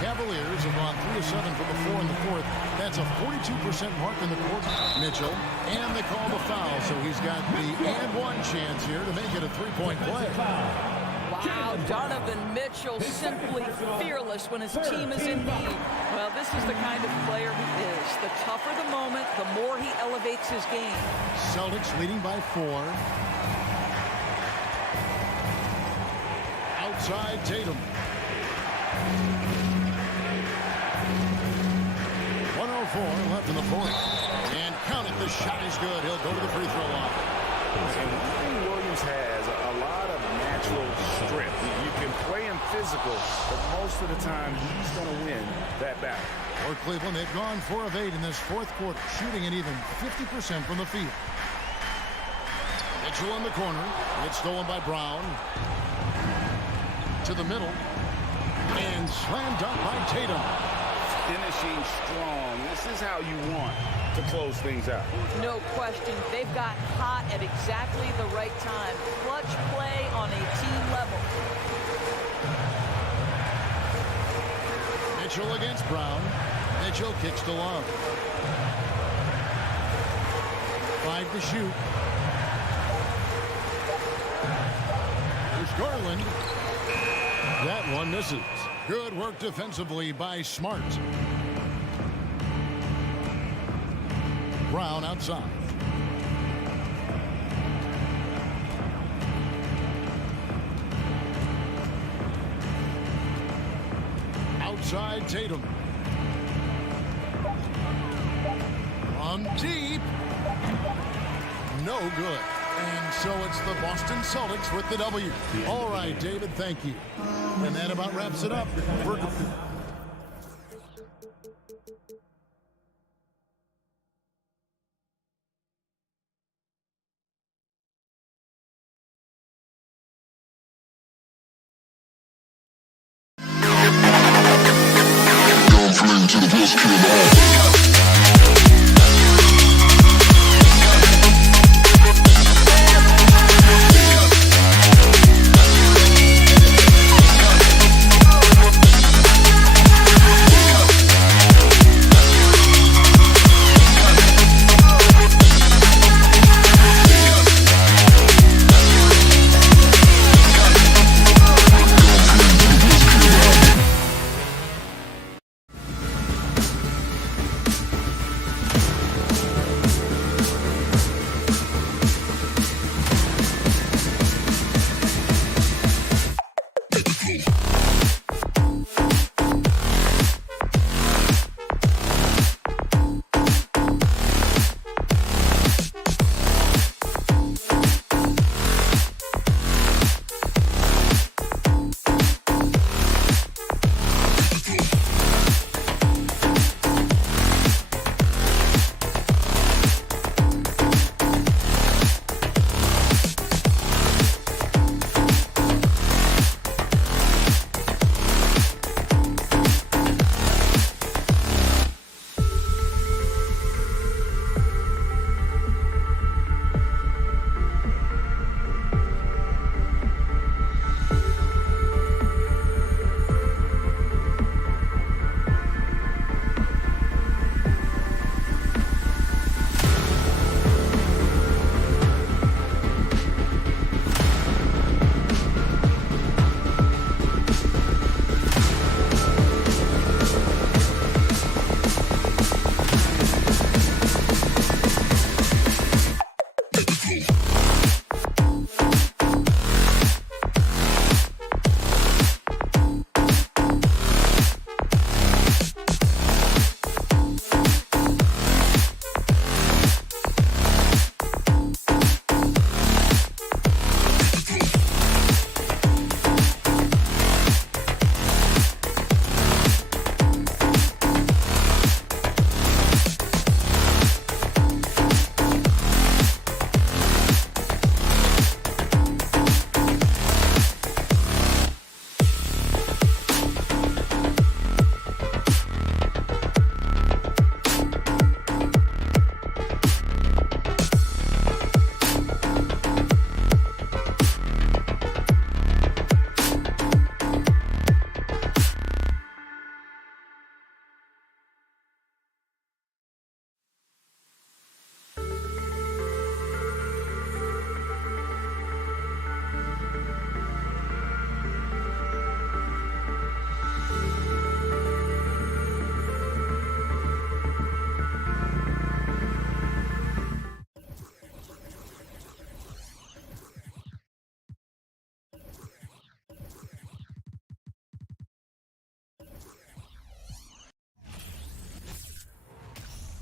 Cavaliers have gone 3 of 7 from the floor in the fourth. That's a 42% mark in the quarter. Mitchell, and they call the foul, so he's got the and one chance here to make it a three-point play. Wow, Donovan Mitchell simply fearless when his team is in need. Well, this is the kind of player he is. The tougher the moment, the more he elevates his game. Celtics leading by 4. Outside Tatum. 1:04 left in the fourth. And count it, the shot is good. He'll go to the free throw line. And Williams has a lot of natural strength. You can play him physical, but most of the time he's going to win that battle. For Cleveland, they've gone 4 of 8 in this fourth quarter, shooting an even 50% from the field. Mitchell in the corner. It's stolen by Brown. To the middle. And slam dunk by Tatum. Finishing strong. This is how you want to close things out. No question. They've got hot at exactly the right time. Clutch play on a team level. Mitchell against Brown. Mitchell kicks to Love. 5 to shoot. Here's Garland. That one misses. Good work defensively by Smart. Brown outside. Outside Tatum. From deep. No good. And so it's the Boston Celtics with the W. All right, David, thank you. And that about wraps it up. To the best kid in the hall.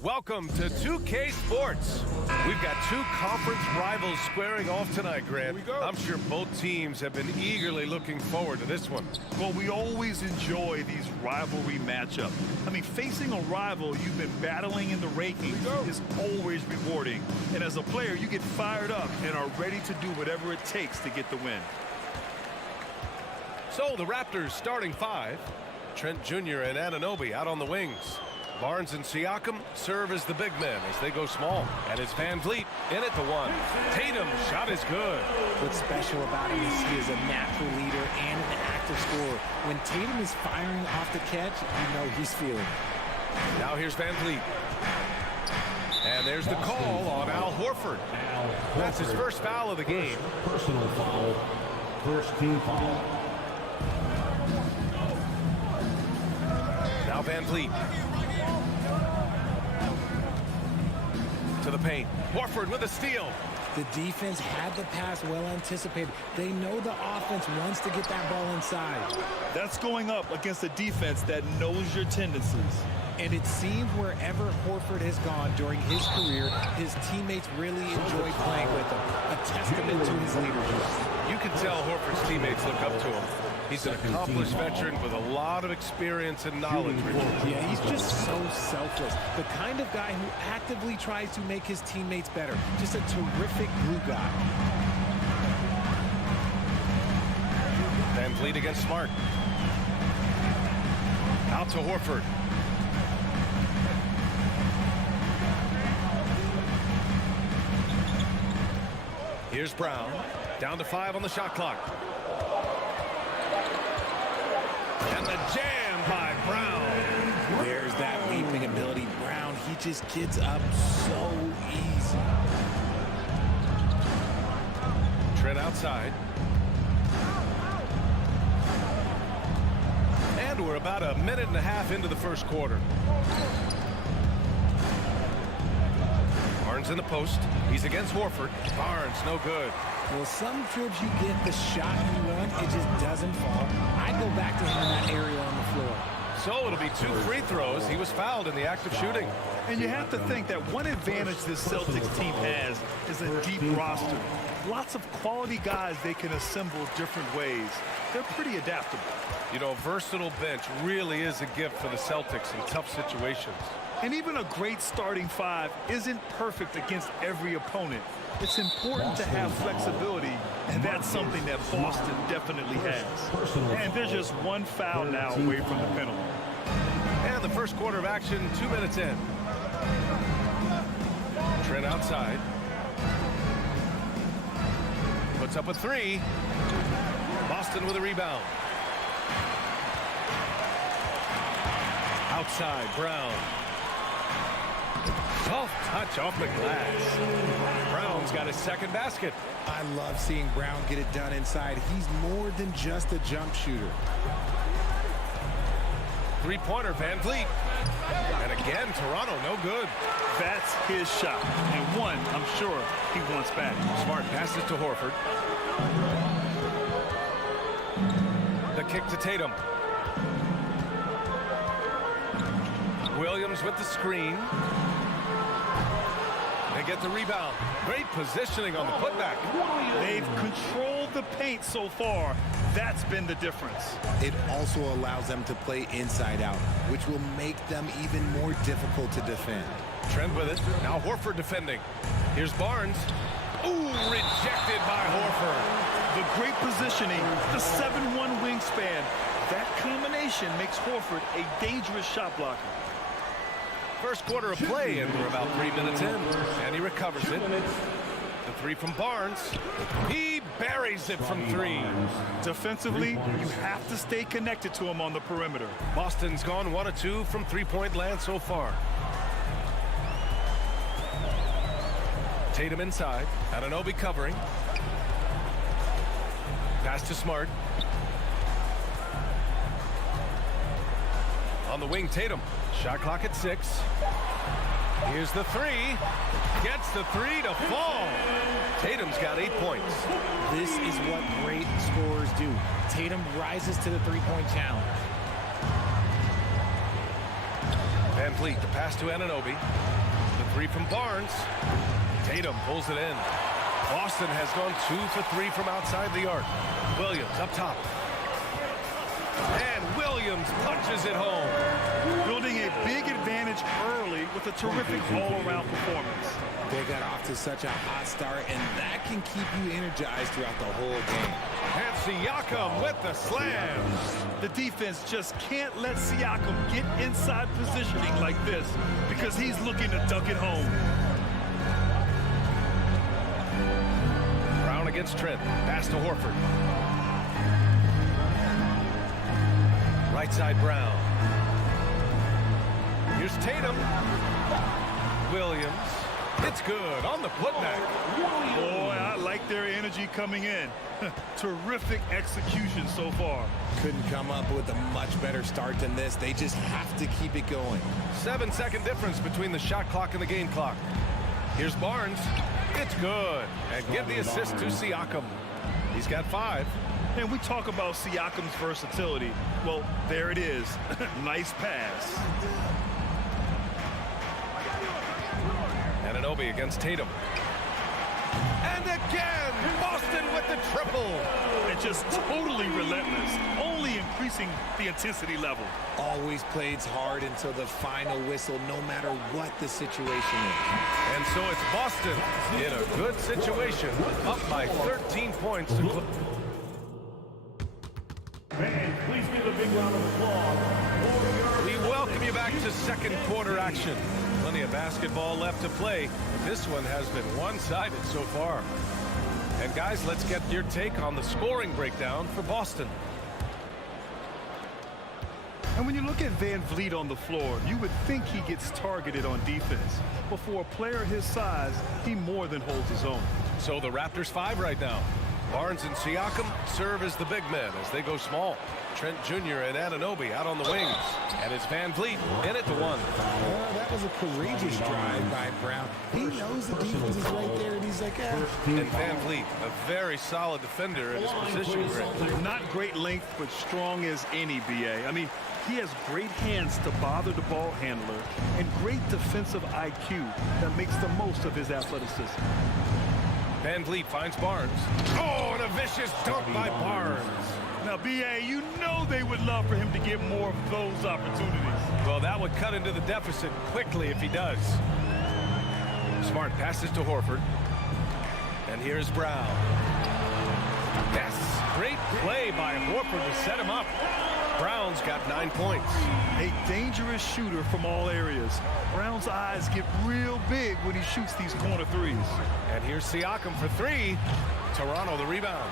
Welcome to 2K Sports. We've got two conference rivals squaring off tonight, Grant. I'm sure both teams have been eagerly looking forward to this one. Well, we always enjoy these rivalry matchups. I mean, facing a rival you've been battling in the rankings is always rewarding. And as a player, you get fired up and are ready to do whatever it takes to get the win. So the Raptors starting five. Trent Jr. and Anunoby out on the wings. Barnes and Siakam serve as the big men as they go small. And it's Van Vliet in at the one. Tatum shot is good. What's special about him is he is a natural leader and an active scorer. When Tatum is firing off the catch, you know he's feeling it. Now here's Van Vliet. And there's the call on Al Horford. That's his first foul of the game. Personal foul. First team foul. Now Van Vliet. To the paint. Horford with a steal. The defense had the pass well anticipated. They know the offense wants to get that ball inside. That's going up against a defense that knows your tendencies. And it seems wherever Horford has gone during his career, his teammates really enjoy playing with him. A testament to his leadership. You can tell Horford's teammates look up to him. He's an accomplished veteran with a lot of experience and knowledge. Yeah, he's just so selfless. The kind of guy who actively tries to make his teammates better. Just a terrific glue guy. Van Vliet against Smart. Out to Horford. Here's Brown. Down to 5 on the shot clock. And the jam by Brown. There's that leaping ability. Brown, he just gets up so easy. Trent outside. And we're about a minute and a half into the first quarter. Barnes in the post. He's against Horford. Barnes, no good. Well, some trips you get the shot you want, it just doesn't fall. I go back to him in that area on the floor. So it'll be 2 free throws. He was fouled in the act of shooting. And you have to think that one advantage this Celtics team has is a deep roster. Lots of quality guys they can assemble different ways. They're pretty adaptable. You know, a versatile bench really is a gift for the Celtics in tough situations. And even a great starting five isn't perfect against every opponent. It's important to have flexibility, and that's something that Boston definitely has. And there's just one foul now away from the penalty. And the first quarter of action, 2 minutes in. Trent outside. Puts up a 3. Boston with a rebound. Outside, Brown. Soft touch off the glass. Brown's got his second basket. I love seeing Brown get it done inside. He's more than just a jump shooter. Three-pointer, Van Vliet. And again, Toronto, no good. That's his shot. And one, I'm sure, he wants back. Smart passes to Horford. The kick to Tatum. Williams with the screen. They get the rebound. Great positioning on the putback. They've controlled the paint so far. That's been the difference. It also allows them to play inside out, which will make them even more difficult to defend. Trent with it. Now Horford defending. Here's Barnes. Ooh, rejected by Horford. The great positioning, the 7'1" wingspan. That combination makes Horford a dangerous shot blocker. First quarter of play, and we're about 3 minutes in. And he recovers it. The 3 from Barnes. He buries it from 3. Defensively, you have to stay connected to him on the perimeter. Boston's gone 1 of 2 from three-point land so far. Tatum inside. Anunoby covering. Pass to Smart. On the wing, Tatum. Shot clock at 6. Here's the 3. Gets the 3 to fall. Tatum's got 8 points. This is what great scorers do. Tatum rises to the three-point challenge. Van Vliet, the pass to Anunoby. The three from Barnes. Tatum pulls it in. Boston has gone 2 for 3 from outside the arc. Williams up top. And Williams punches it home. Building a big advantage early with a terrific all-around performance. They got off to such a hot start, and that can keep you energized throughout the whole game. And Siakam with the slam. The defense just can't let Siakam get inside positioning like this because he's looking to dunk it home. Brown against Trent. Pass to Horford. Right side Brown. Here's Tatum. Williams. It's good on the putback. Boy, I like their energy coming in. Terrific execution so far. Couldn't come up with a much better start than this. They just have to keep it going. 7-second difference between the shot clock and the game clock. Here's Barnes. It's good. And give the assist to Siakam. He's got 5. And we talk about Siakam's versatility. Well, there it is. Nice pass. Anunoby against Tatum. And again, Boston with the triple. And just totally relentless, only increasing the intensity level. Always plays hard until the final whistle, no matter what the situation is. And so it's Boston in a good situation, up by 13 points. Man, please give a big round of applause. We welcome you back to second quarter action. Plenty of basketball left to play. This one has been one-sided so far. And guys, let's get your take on the scoring breakdown for Boston. And when you look at Van Vliet on the floor, you would think he gets targeted on defense. But for a player his size, he more than holds his own. So the Raptors 5 right now. Barnes and Siakam serve as the big men as they go small. Trent Jr. and Anunoby out on the wings. And it's Van Vliet in at the 1. That was a courageous drive by Brown. He knows the defense is right there, and he's like, And Van Vliet, a very solid defender in his position grid. Not great length, but strong as any, BA. I mean, he has great hands to bother the ball handler and great defensive IQ that makes the most of his athleticism. Van Vliet finds Barnes. Oh, and a vicious dunk by Barnes. Now, BA, you know they would love for him to get more of those opportunities. Well, that would cut into the deficit quickly if he does. Smart passes to Horford. And here's Brown. Yes, great play by Horford to set him up. Brown's got 9 points. A dangerous shooter from all areas. Brown's eyes get real big when he shoots these corner threes. And here's Siakam for 3. Toronto the rebound.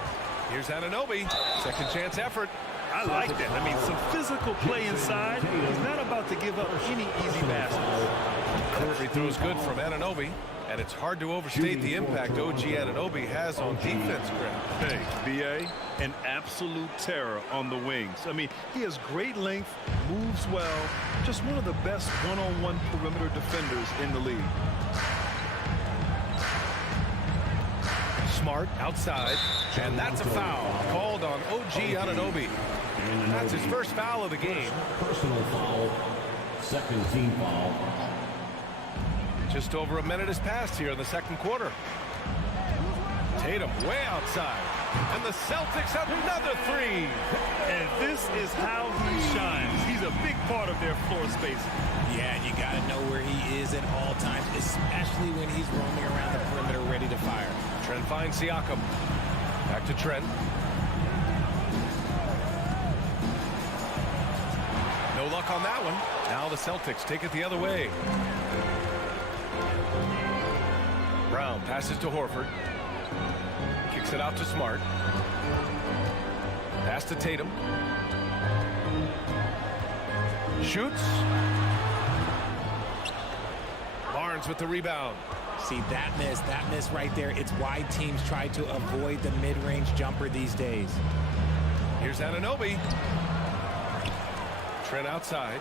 Here's Anunoby. Second chance effort. I like that. I mean, some physical play inside. He's not about to give up any easy baskets. Free throw's good from Anunoby. And it's hard to overstate the impact OG Anunoby has on defense, Greg. Hey, BA, an absolute terror on the wings. I mean, he has great length, moves well, just one of the best one-on-one perimeter defenders in the league. Smart outside, and that's a foul called on OG Anunoby. That's his first foul of the game. Personal foul, second team foul. Just over a minute has passed here in the second quarter. Tatum way outside, and the Celtics have another 3. And this is how he shines. He's a big part of their floor space. Yeah, and you got to know where he is at all times, especially when he's roaming around the perimeter ready to fire. Trent finds Siakam. Back to Trent. No luck on that one. Now the Celtics take it the other way. Brown passes to Horford. Kicks it out to Smart. Pass to Tatum. Shoots. Barnes with the rebound. See, that miss right there, it's why teams try to avoid the mid-range jumper these days. Here's Anunoby. Trent outside.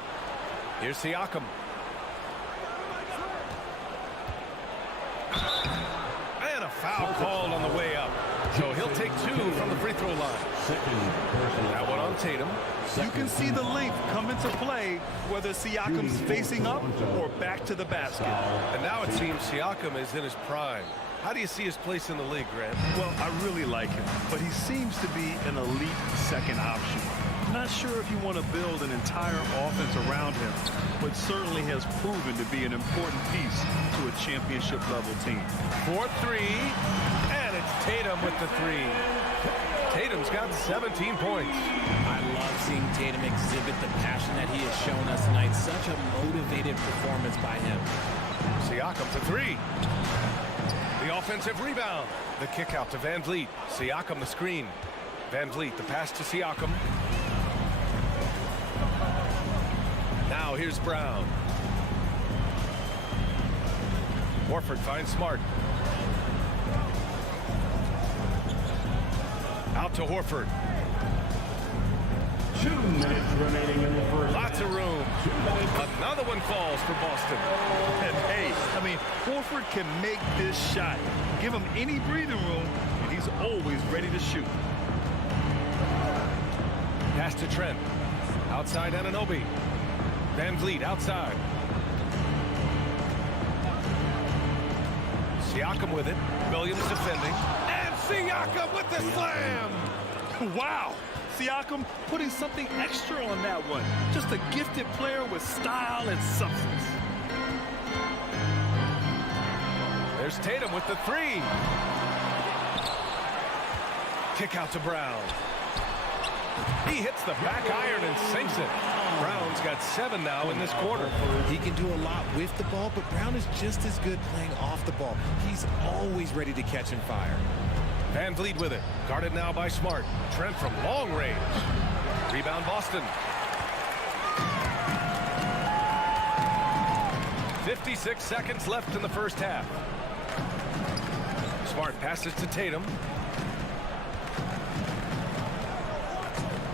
Here's Siakam. And a foul called on the way up. So he'll take 2 from the free throw line. That one on Tatum. You can see the length come into play whether Siakam's facing up or back to the basket. And now it seems Siakam is in his prime. How do you see his place in the league, Grant? Well, I really like him, but he seems to be an elite second option. Not sure if you want to build an entire offense around him, but certainly has proven to be an important piece to a championship-level team. 4-3, and it's Tatum with the 3. Tatum's got 17 points. I love seeing Tatum exhibit the passion that he has shown us tonight. Such a motivated performance by him. Siakam for 3. The offensive rebound. The kick out to Van Vliet. Siakam the screen. Van Vliet the pass to Siakam. Now here's Brown. Horford finds Smart. Out to Horford. 2 minutes remaining in the first. Lots of room. Another one falls for Boston. And hey, I mean, Horford can make this shot. Give him any breathing room, and he's always ready to shoot. Pass to Trent. Outside Anunoby. Van Vliet outside. Siakam with it. Williams defending. And Siakam with the slam. Wow. Siakam putting something extra on that one. Just a gifted player with style and substance. There's Tatum with the 3. Kick out to Brown. He hits the back iron and sinks it. Brown's got 7 now in this quarter. He can do a lot with the ball, but Brown is just as good playing off the ball. He's always ready to catch and fire. Van Vliet with it. Guarded now by Smart. Trent from long range. Rebound Boston. 56 seconds left in the first half. Smart passes to Tatum.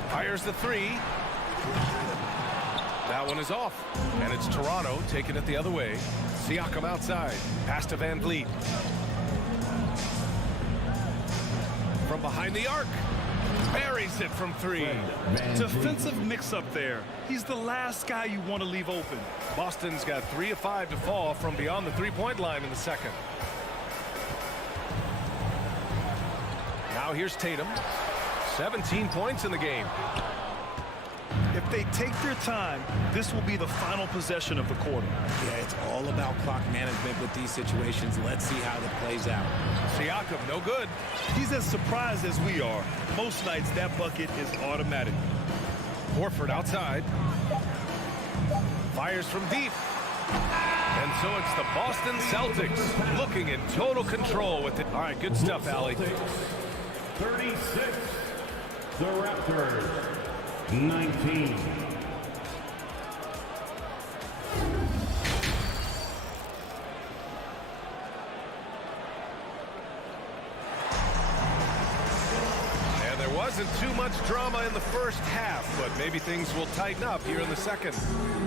Fires the 3. That one is off. And it's Toronto taking it the other way. Siakam outside. Pass to Van Vliet. From behind the arc. Buries it from 3. Defensive mix-up there. He's the last guy you want to leave open. Boston's got 3 of 5 to fall from beyond the three-point line in the second. Now here's Tatum. 17 points in the game. If they take their time, this will be the final possession of the quarter. Yeah, it's all about clock management with these situations. Let's see how that plays out. Siakam, no good. He's as surprised as we are. Most nights, that bucket is automatic. Horford outside. Fires from deep. And so it's the Boston Celtics looking in total control with it. All right, good stuff, Allie. 36. The Raptors. 19. And there wasn't too much drama in the first half, but maybe things will tighten up here in the second.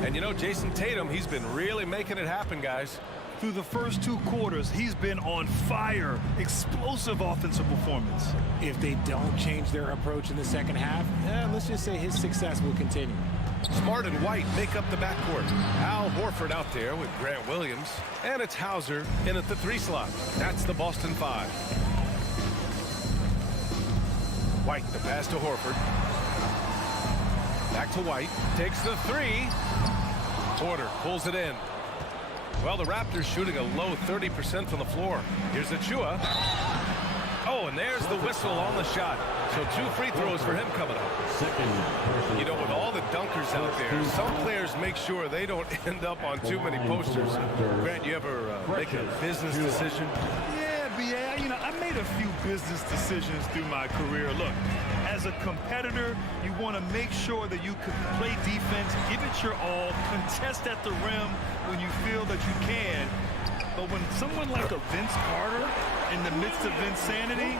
And you know, Jason Tatum, he's been really making it happen, guys. Through the first 2 quarters, he's been on fire. Explosive offensive performance. If they don't change their approach in the second half, let's just say his success will continue. Smart and White make up the backcourt. Al Horford out there with Grant Williams. And it's Hauser in at the 3 slot. That's the Boston 5. White, the pass to Horford. Back to White. Takes the 3. Porter pulls it in. Well, the Raptors shooting a low 30% from the floor. Here's Achua. Oh, and there's the whistle on the shot. So 2 free throws for him coming up. You know, with all the dunkers out there, some players make sure they don't end up on too many posters. Grant, you ever make a business decision? Yeah, B.A., you know, I made a few business decisions through my career. Look, as a competitor, you want to make sure that you can play defense, give it your all, contest at the rim when you feel that you can. But when someone like a Vince Carter in the midst of insanity,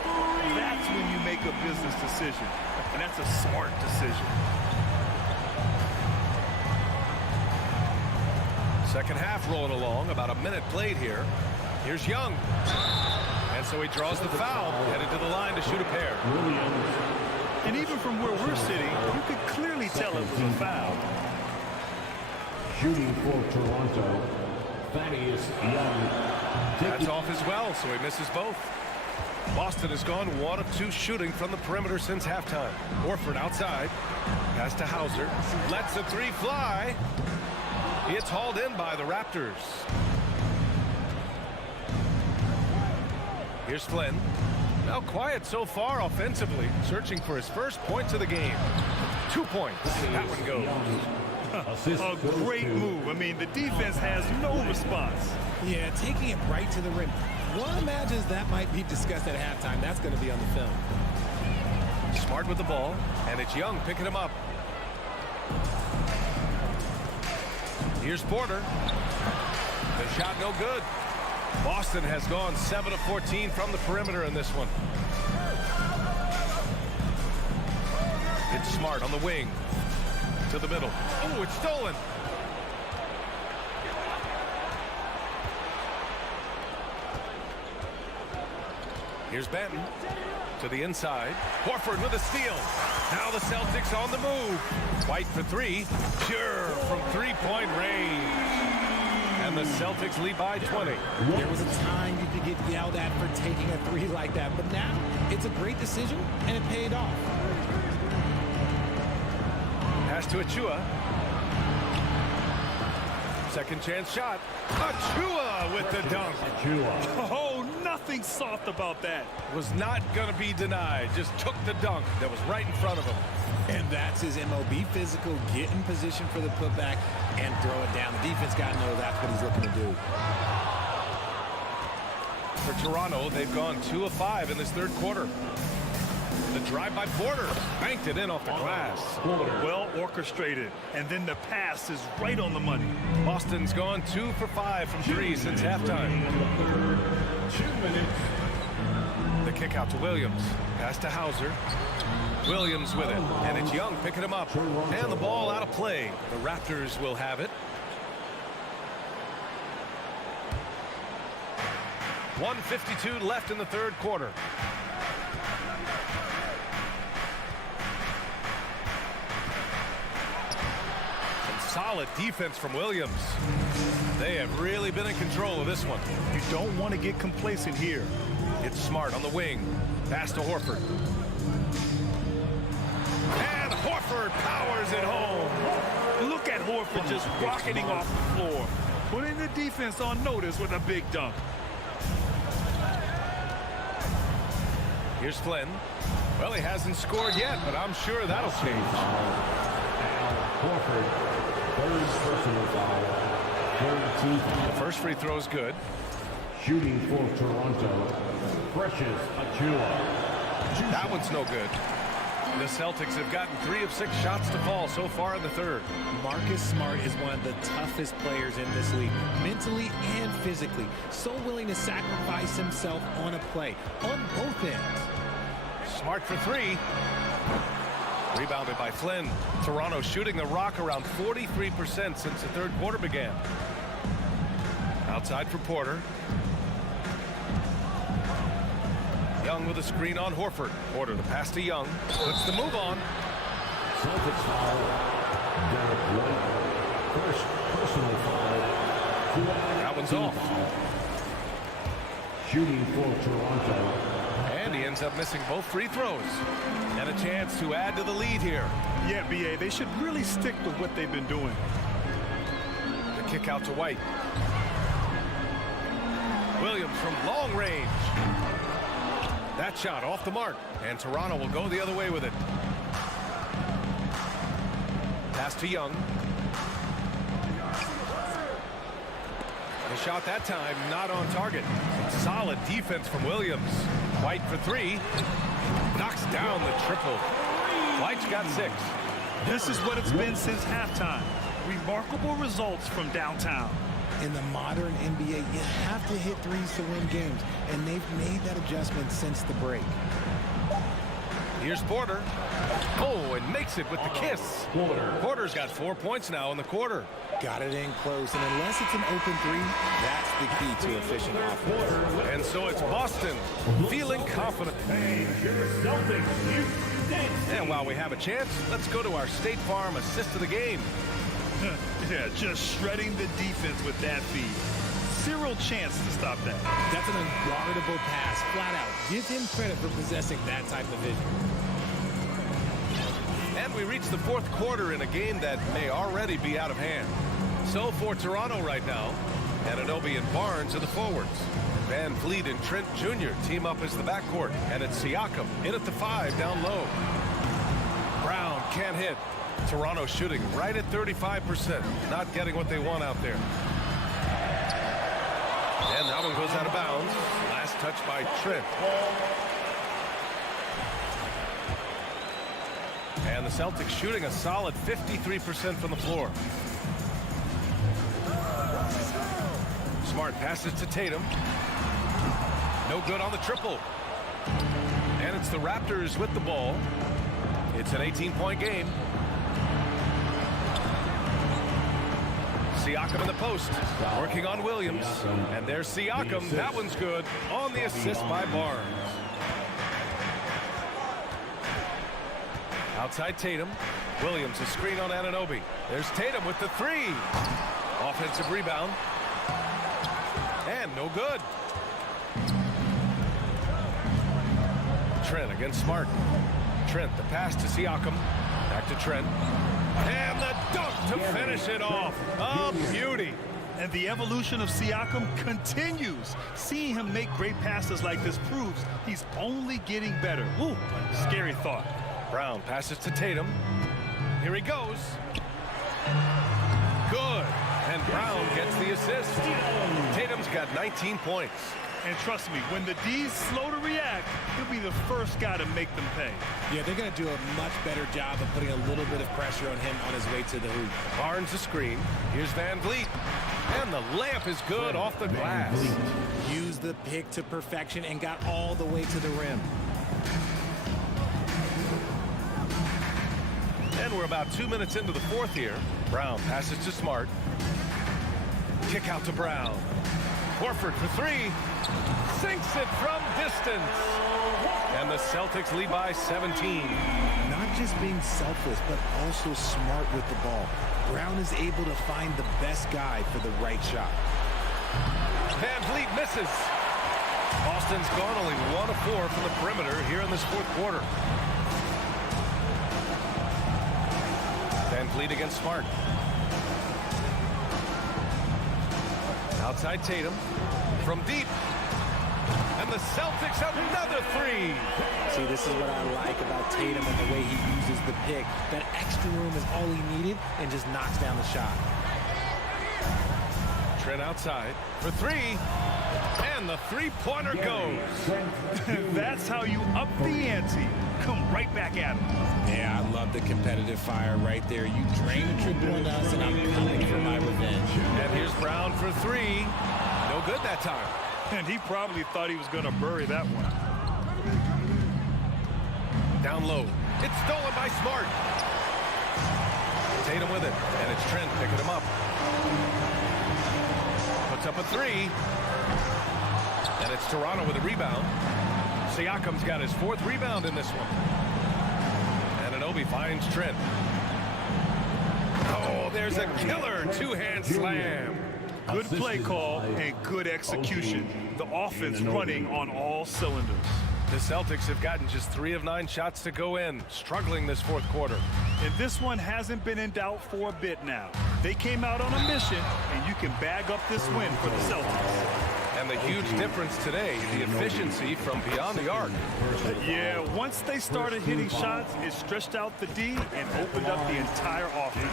that's when you make a business decision. And that's a smart decision. Second half rolling along, about a minute played here. Here's Young. And so he draws the foul, headed to the line to shoot a pair. And even from where we're sitting, you could clearly tell it was a foul. Shooting for Toronto, Thaddeus Young. That's off as well, so he misses both. Boston has gone 1 of 2 shooting from the perimeter since halftime. Horford outside. Pass to Hauser. Lets the 3 fly. It's hauled in by the Raptors. Here's Flynn. Now quiet so far offensively. Searching for his first points of the game. 2 points. That one goes. A great move. I mean, the defense has no response. Yeah, taking it right to the rim. One imagines that might be discussed at halftime. That's going to be on the film. Smart with the ball, and it's Young picking him up. Here's Porter. The shot no good. Boston has gone 7 of 14 from the perimeter in this one. It's Smart on the wing. To the middle. Oh, it's stolen. Here's Benton to the inside. Horford with a steal. Now the Celtics on the move. White for 3. Pure from 3-point range. And the Celtics lead by 20. There was a time you could get yelled at for taking a 3 like that, but now it's a great decision and it paid off. Pass to Achua. Second chance shot. Achua with the dunk. Oh, nothing soft about that. Was not going to be denied. Just took the dunk that was right in front of him. And that's his MOB physical. Get in position for the putback and throw it down. The defense got to know that's what he's looking to do. For Toronto, they've gone 2 of 5 in this third quarter. The drive by Porter. Banked it in off the glass. Well orchestrated. And then the pass is right on the money. Boston's gone 2 for 5 from 3 since halftime. 2 minutes. The kick out to Williams. Pass to Hauser. Williams with it. And it's Young picking him up. And the ball out of play. The Raptors will have it. 1:52 left in the third quarter. Solid defense from Williams. They have really been in control of this one. You don't want to get complacent here. It's Smart on the wing. Pass to Horford. And Horford powers it home. Look at Horford just rocketing off the floor. Putting the defense on notice with a big dunk. Here's Flynn. Well, he hasn't scored yet, but I'm sure that'll change. Horford. Personal foul. The first free throw is good. Shooting for Toronto, Precious Achiuwa. That one's no good. The Celtics have gotten 3 of 6 shots to fall so far in the third. Marcus Smart is one of the toughest players in this league, mentally and physically. So willing to sacrifice himself on a play, on both ends. Smart for 3. Rebounded by Flynn. Toronto shooting the rock around 43% since the third quarter began. Outside for Porter. Young with a screen on Horford. Porter the pass to Young. Puts the move on. Celtics foul. Derek White. First personal foul. That one's off. Shooting for Toronto. And he ends up missing both free throws. And a chance to add to the lead here. Yeah, B.A., they should really stick with what they've been doing. The kick out to White. Williams from long range. That shot off the mark. And Toronto will go the other way with it. Pass to Young. The shot that time not on target. Solid defense from Williams. White for 3. Knocks down the triple. White's got 6. This is what it's been since halftime. Remarkable results from downtown. In the modern NBA, you have to hit threes to win games, and they've made that adjustment since the break. Here's Porter. Oh, and makes it with the kiss. Porter's got 4 points now in the quarter. Got it in close, and unless it's an open three, that's the key to efficient offense. And so it's Boston feeling confident. And while we have a chance, let's go to our State Farm assist of the game. Yeah, just shredding the defense with that feed. Zero chance to stop that. That's an unguardable pass, flat out. Give him credit for possessing that type of vision. And we reach the fourth quarter in a game that may already be out of hand. So for Toronto right now, Anunoby and Barnes are the forwards. Van Vliet and Trent Jr. team up as the backcourt. And it's Siakam in at the 5 down low. Brown can't hit. Toronto shooting right at 35%. Not getting what they want out there. And that one goes out of bounds. Last touch by Trent. And the Celtics shooting a solid 53% from the floor. Smart passes to Tatum. No good on the triple. And it's the Raptors with the ball. It's an 18-point game. Siakam in the post, working on Williams. And there's Siakam. That one's good on the assist by Barnes. Outside Tatum. Williams, a screen on Anunoby. There's Tatum with the 3. Offensive rebound. And no good. Trent against Smart. Trent, the pass to Siakam. Back to Trent. And the dunk to finish it off. A beauty. And the evolution of Siakam continues. Seeing him make great passes like this proves he's only getting better. Ooh, scary thought. Brown passes to Tatum. Here he goes. Good. And Brown gets the assist. Tatum's got 19 points. And trust me, when the D's slow to react, he'll be the first guy to make them pay. Yeah, they're going to do a much better job of putting a little bit of pressure on him on his way to the hoop. Barnes the screen. Here's Van Vliet. And the layup is good off the glass. Used the pick to perfection and got all the way to the rim. And we're about 2 minutes into the fourth here. Brown passes to Smart. Kick out to Brown. Horford for 3. Sinks it from distance. And the Celtics lead by 17. Not just being selfless, but also smart with the ball. Brown is able to find the best guy for the right shot. Van Vliet misses. Boston's gone only 1 of 4 from the perimeter here in this fourth quarter. Van Vliet against Smart. Outside Tatum. From deep. And the Celtics another 3. See, this is what I like about Tatum and the way he uses the pick. That extra room is all he needed and just knocks down the shot. Trent outside for 3. And the 3-pointer goes. That's how you up the ante. Come right back at him. Yeah, I love the competitive fire right there. You drain a triple on us, and I'm coming for my revenge. And here's Brown for 3. No good that time. And he probably thought he was going to bury that one. Down low. It's stolen by Smart. Tatum with it. And it's Trent picking him up. Puts up a 3. And it's Toronto with a rebound. Siakam's got his 4th rebound in this one. Anunoby finds Trent. Oh, there's a killer 2-hand slam. Good play call and good execution. The offense running on all cylinders. The Celtics have gotten just 3 of 9 shots to go in, struggling this fourth quarter. And this one hasn't been in doubt for a bit now. They came out on a mission, and you can bag up this win for the Celtics. And the huge difference today, the efficiency from beyond the arc. Yeah, once they started hitting shots, it stretched out the D and opened up the entire offense.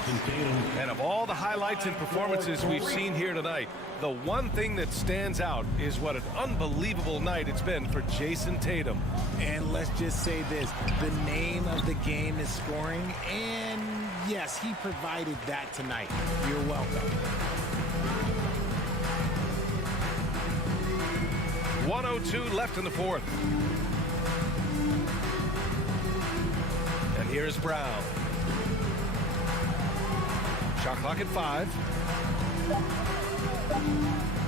And of all the highlights and performances we've seen here tonight, the one thing that stands out is what an unbelievable night it's been for Jason Tatum. And let's just say this, the name of the game is scoring, and yes, he provided that tonight. You're welcome. 1:02 left in the fourth. Here's Brown. Shot clock at 5.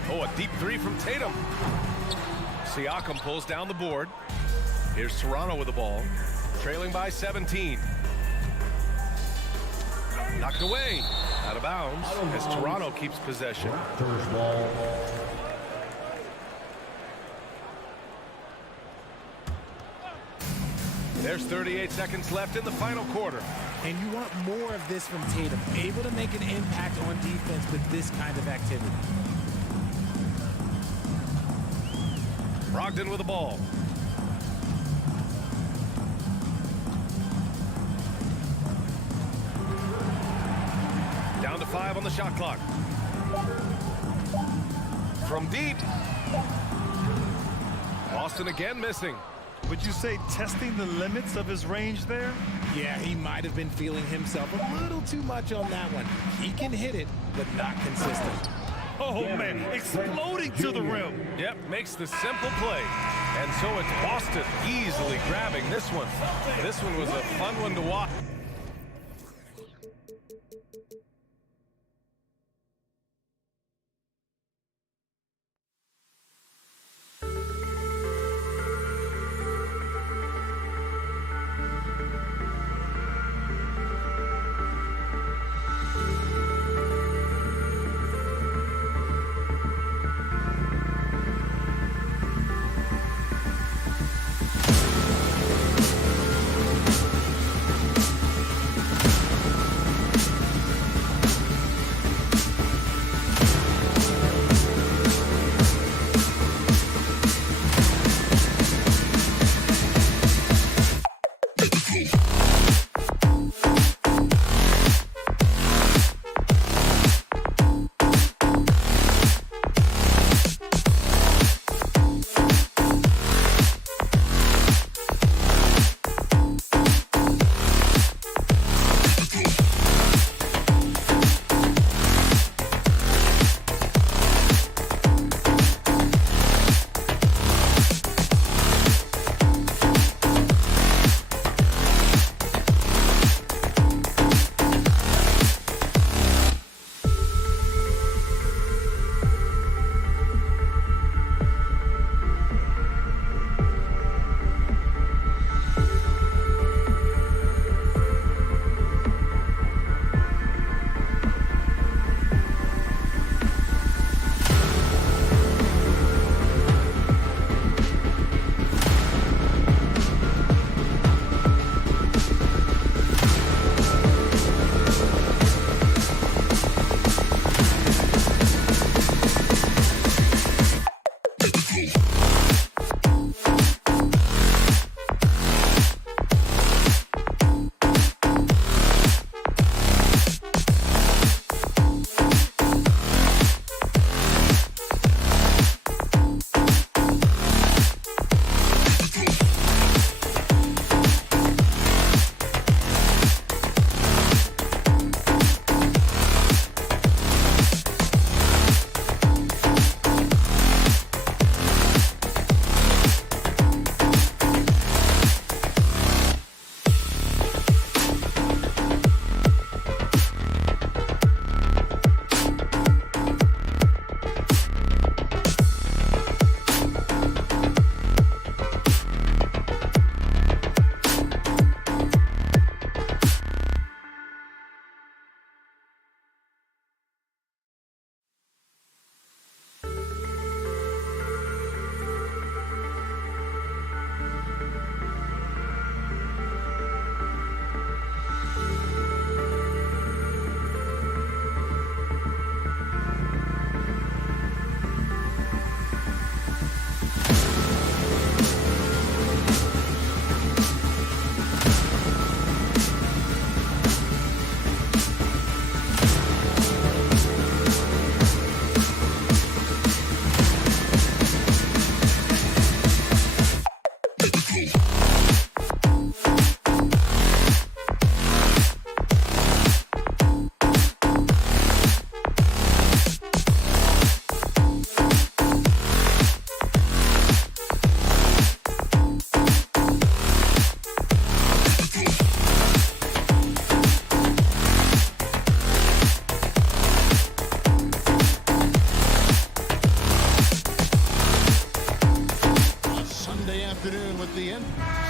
Oh, a deep three from Tatum. Siakam pulls down the board. Here's Toronto with the ball, trailing by 17. Knocked away, out of bounds, as Toronto keeps possession. There's 38 seconds left in the final quarter. And you want more of this from Tatum, able to make an impact on defense with this kind of activity. Brogdon with the ball. Down to 5 on the shot clock. From deep. Boston again missing. Would you say testing the limits of his range there? Yeah, he might have been feeling himself a little too much on that one. He can hit it, but not consistent. Oh, man, exploding to the rim. Yep, makes the simple play. And so it's Boston easily grabbing this one. This one was a fun one to watch.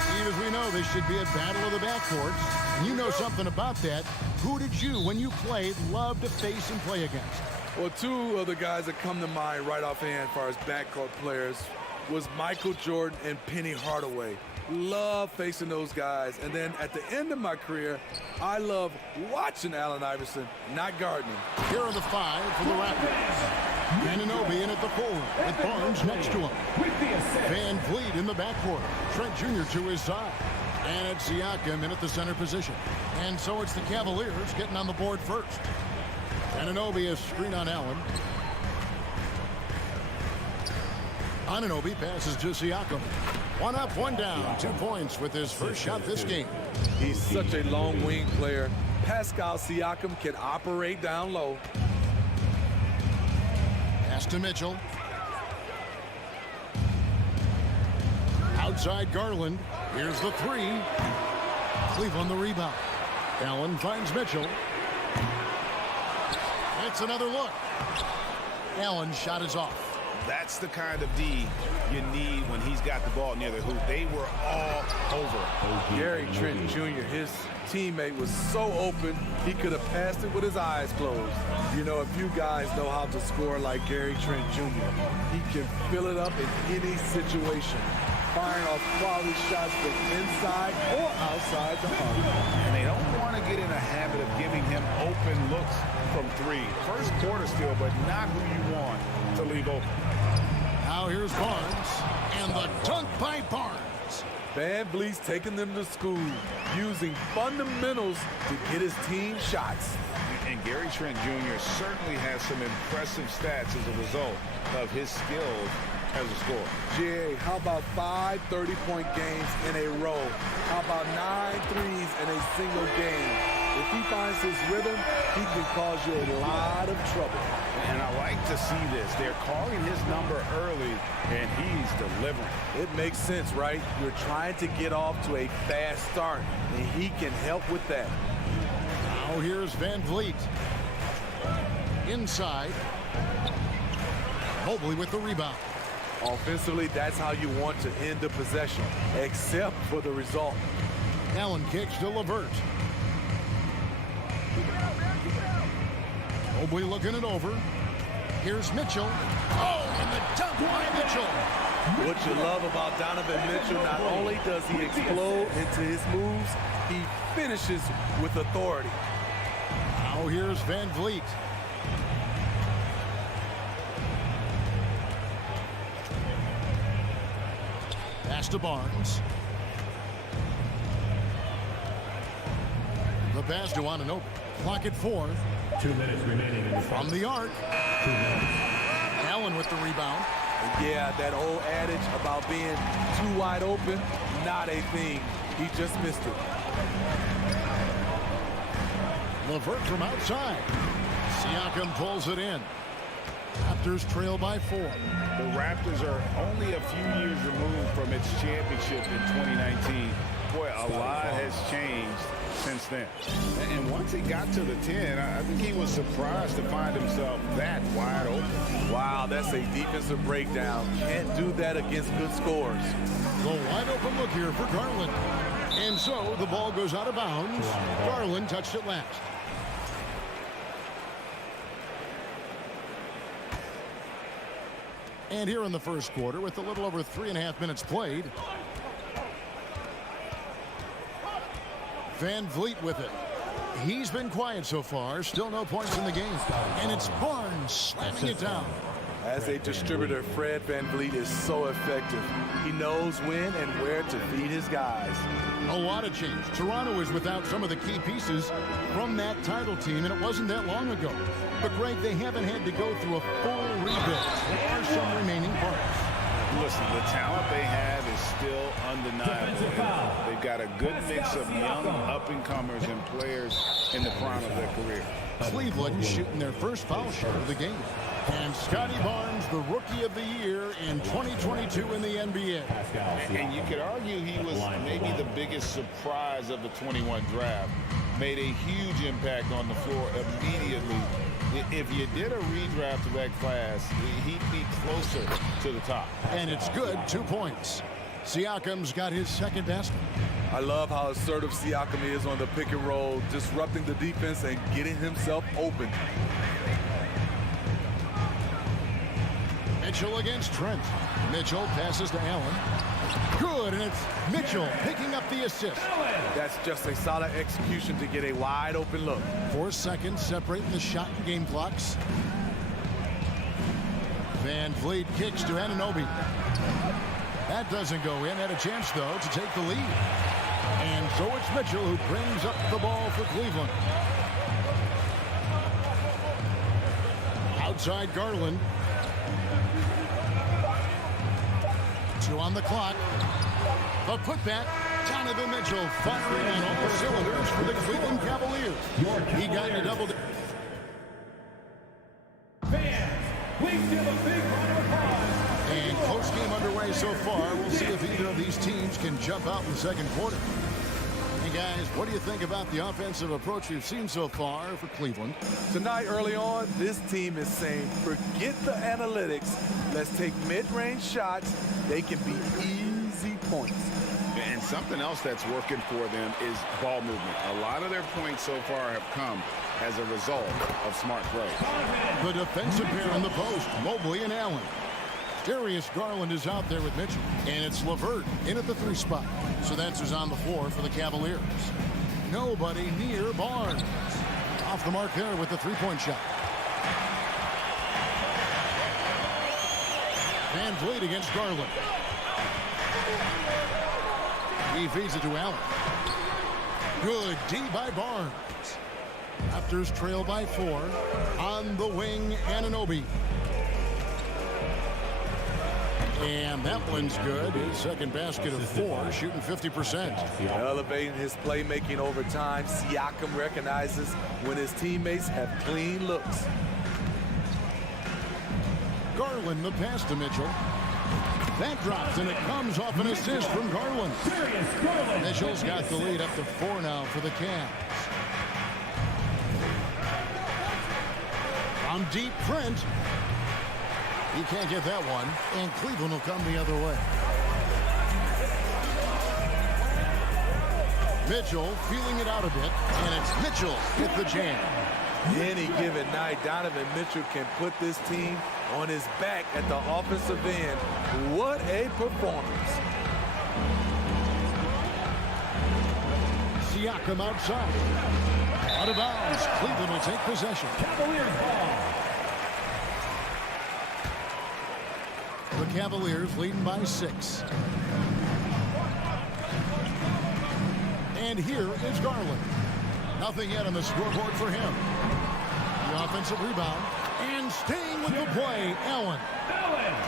Steve, as we know, this should be a battle of the backcourts. And you know something about that. Who did you, when you played, love to face and play against? Well, two of the guys that come to mind right offhand as far as backcourt players was Michael Jordan and Penny Hardaway. Love facing those guys. And then at the end of my career, I love watching Allen Iverson, not guarding him. Here are the 5 for the Raptors. Anunoby in at the forward with Barnes next to him. Van Vliet in the backcourt. Trent Jr. to his side. And it's Siakam in at the center position. And so it's the Cavaliers getting on the board first. Anunoby a screen on Allen. Anunoby passes to Siakam. 1 up, 1 down. 2 points with his first shot this game. He's such a long wing player. Pascal Siakam can operate down low. Pass to Mitchell. Outside Garland. Here's the 3. Cleveland the rebound. Allen finds Mitchell. It's another look. Allen's shot is off. That's the kind of D you need when he's got the ball near the hoop. They were all over. Gary Trent Jr., his teammate was so open, he could have passed it with his eyes closed. You know, if you guys know how to score like Gary Trent Jr., he can fill it up in any situation, firing off quality shots from inside or outside the arc. And they don't want to get in a habit of giving him open looks from 3. First quarter still, but not who you want to leave open. Now here's Barnes, and the dunk by Barnes. Van Vliet's taking them to school, using fundamentals to get his team shots. And Gary Trent Jr. certainly has some impressive stats as a result of his skills as a scorer. Jay, how about 5 30-point games in a row? How about 9 threes in a single game? If he finds his rhythm, he can cause you a lot of trouble. And I like to see this. They're calling his number early, and he's delivering. It makes sense, right? You're trying to get off to a fast start, and he can help with that. Now here's Van Vliet. Inside. Mobley with the rebound. Offensively, that's how you want to end the possession, except for the result. Allen kicks to LeVert. Mobley looking it over. Here's Mitchell. Oh, and the dunk by Mitchell. What you love about Donovan Mitchell, not only does he explode into his moves, he finishes with authority. Now here's Van Vliet. Pass to Barnes. The pass to Anunoby. Clock at 4. 2 minutes remaining in the from the arc. 2 minutes. Allen with the rebound. Yeah, that old adage about being too wide open, not a thing. He just missed it. LeVert from outside. Siakam pulls it in. Raptors trail by 4. The Raptors are only a few years removed from its championship in 2019. Boy, a lot has changed since then. And once he got to the 10, I think he was surprised to find himself that wide open. Wow, that's a defensive breakdown. Can't do that against good scores. The wide open look here for Garland. And so the ball goes out of bounds. Garland touched it last. And here in the first quarter, with a little over 3.5 minutes played, Van Vliet with it. He's been quiet so far. Still no points in the game. And it's Barnes slamming it down. As a distributor, Fred Van Vliet is so effective. He knows when and where to feed his guys. A lot of change. Toronto is without some of the key pieces from that title team, and it wasn't that long ago. But, Greg, they haven't had to go through a full rebuild. There are some remaining parts. Listen, the talent they have is still undeniable. They've got a good mix of young up-and-comers and players in the prime of their career. Cleveland shooting their first foul shot of the game. And Scotty Barnes, the Rookie of the Year in 2022 in the NBA. And you could argue he was maybe the biggest surprise of the 21 draft. Made a huge impact on the floor immediately. If you did a redraft of that class, he'd be closer to the top. And it's good, 2 points. Siakam's got his second basket. I love how assertive Siakam is on the pick and roll, disrupting the defense and getting himself open. Mitchell against Trent. Mitchell passes to Allen. Good, and it's Mitchell picking up the assist. That's just a solid execution to get a wide open look. 4 seconds separating the shot and game clocks. Van Vliet kicks to Anunoby. That doesn't go in. Had a chance, though, to take the lead. And so it's Mitchell who brings up the ball for Cleveland. Outside Garland. 2 on the clock. The putback. Donovan Mitchell firing on all cylinders for the Cleveland Cavaliers. He got a double. Fans, please give a big round of applause. And close game underway so far. We'll see if either of these teams can jump out in the second quarter. Hey guys, what do you think about the offensive approach we've seen so far for Cleveland? Tonight, early on, this team is saying, forget the analytics. Let's take mid-range shots. They can be easy points. And something else that's working for them is ball movement. A lot of their points so far have come as a result of smart play. The defensive pair in the post, Mobley and Allen. Darius Garland is out there with Mitchell. And it's LeVert in at the 3 spot. So that's who's on the floor for the Cavaliers. Nobody near Barnes. Off the mark there with the 3-point shot. Van Vliet against Garland. He feeds it to Allen. Good D by Barnes. Raptors trail by 4. On the wing, Anunoby. And that one's good. His second basket of 4, shooting 50%. Elevating his playmaking over time. Siakam recognizes when his teammates have clean looks. Garland, the pass to Mitchell. That drops, and it comes off an assist from Garland. Mitchell's got the lead up to 4 now for the Cavs. From deep, Trent. He can't get that one, and Cleveland will come the other way. Mitchell feeling it out a bit, and it's Mitchell with the jam. Any given night, Donovan Mitchell can put this team on his back at the offensive end. What a performance. Siakam outside. Out of bounds. Cleveland will take possession. Cavaliers ball. The Cavaliers leading by 6. And here is Garland. Nothing yet on the scoreboard for him. The offensive rebound. And staying with the play, Allen.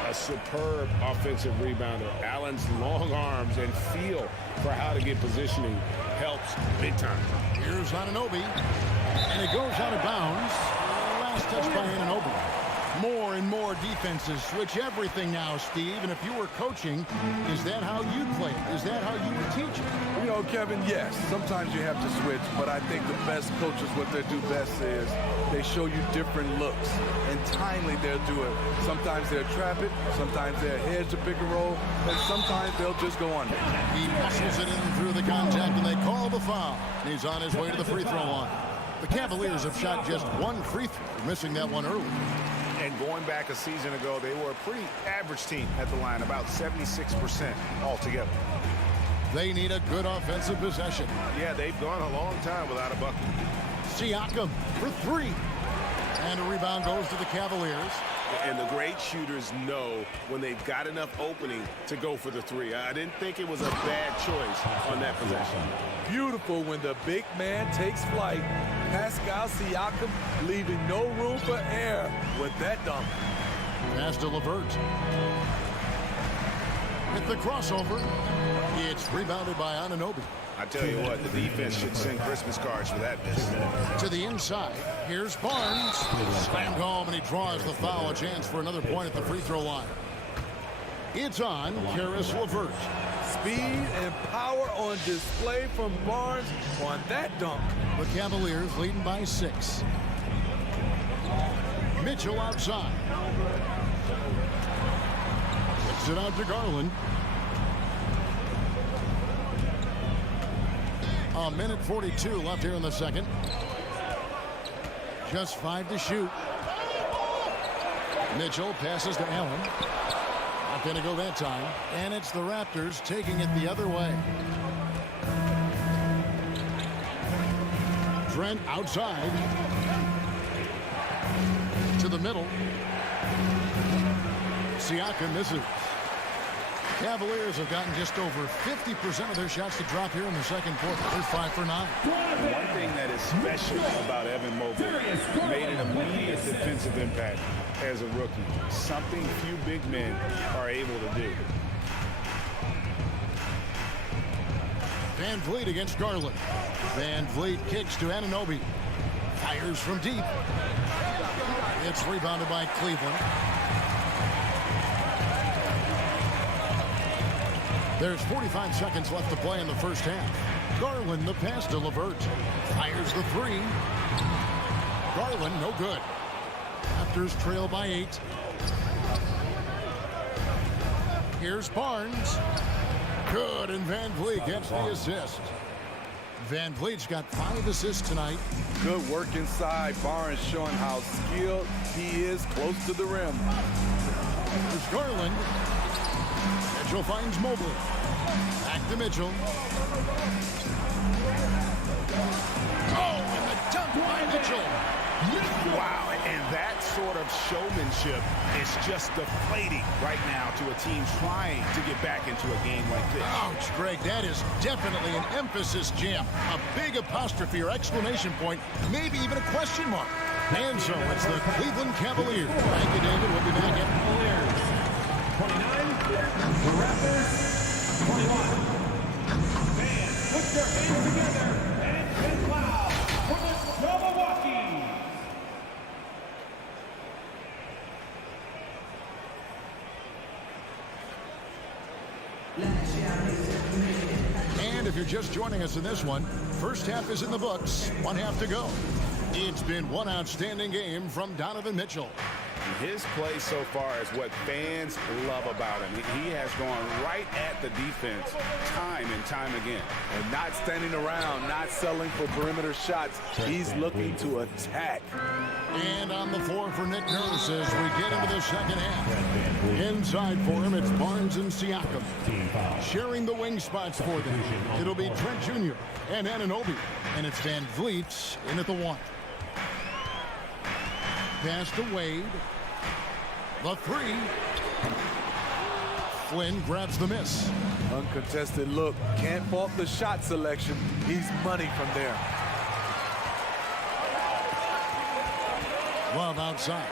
A superb offensive rebounder. Allen's long arms and feel for how to get positioning helps big time. Here's Anunoby. And it goes out of bounds. Last touch by Anunoby. More and more defenses switch everything now, Steve. And if you were coaching, is that how you play it? Is that how you would teach it? You know, Kevin, yes, sometimes you have to switch, but I think the best coaches, what they do best is they show you different looks, and timely they'll do it. Sometimes they'll trap it, sometimes they'll hedge the pick and roll, and sometimes they'll just go under. He muscles it in through the contact, and they call the foul. He's on his way to the free throw line. The Cavaliers have shot just 1 free throw, missing that one early. And going back a season ago, they were a pretty average team at the line, about 76% altogether. They need a good offensive possession. Yeah, they've gone a long time without a bucket. Siakam for 3. And a rebound goes to the Cavaliers. And the great shooters know when they've got enough opening to go for the 3. I didn't think it was a bad choice on that possession. Beautiful when the big man takes flight. Pascal Siakam leaving no room for error with that dunk. Pass to LeVert. With the crossover, it's rebounded by Anunoby. I tell you what, the defense should send Christmas cards for that miss. To the inside, here's Barnes. Slammed home, and he draws the foul. A chance for another point at the free throw line. It's on Caris LeVert. Speed and power on display from Barnes on that dunk. The Cavaliers leading by 6. Mitchell outside. Gets it out to Garland. A minute 42 left here in the second. Just 5 to shoot. Mitchell passes to Allen. Not going to go that time. And it's the Raptors taking it the other way. Trent outside. To the middle. Siakam misses. Cavaliers have gotten just over 50% of their shots to drop here in the second quarter. They're 5 for 9. One thing that is special about Evan Mobley, made an immediate defensive impact as a rookie. Something few big men are able to do. Van Vliet against Garland. Van Vliet kicks to Anunoby. Fires from deep. It's rebounded by Cleveland. There's 45 seconds left to play in the first half. Garland, the pass to LeVert. Fires the 3. Garland, no good. Raptors trail by 8. Here's Barnes. Good, and Van Vliet gets the assist. Van Vliet's got 5 assists tonight. Good work inside. Barnes showing how skilled he is close to the rim. There's Garland. Mitchell finds Mobley. Back to Mitchell. Oh, and the dunk by Mitchell. Wow, and that sort of showmanship is just deflating right now to a team trying to get back into a game like this. Ouch, Greg, that is definitely an emphasis jam. A big apostrophe or exclamation point, maybe even a question mark. And so it's the Cleveland Cavaliers. Thank you, David. We'll be back at Cavaliers 29, the Raptors 21. Fans, put your hands together and get loud for the Milwaukee. And if you're just joining us in this one, first half is in the books. 1 half to go. It's been one outstanding game from Donovan Mitchell. His play so far is what fans love about him. He has gone right at the defense time and time again. And not standing around, not settling for perimeter shots. He's looking to attack. And on the floor for Nick Nurse as we get into the second half. Inside for him, it's Barnes and Siakam. Sharing the wing spots for them. It'll be Trent Jr. and Anunoby. And it's Van Vliet in at the 1. Pass to Wade. The 3. Flynn grabs the miss. Uncontested look. Can't fault the shot selection. He's money from there. Love outside.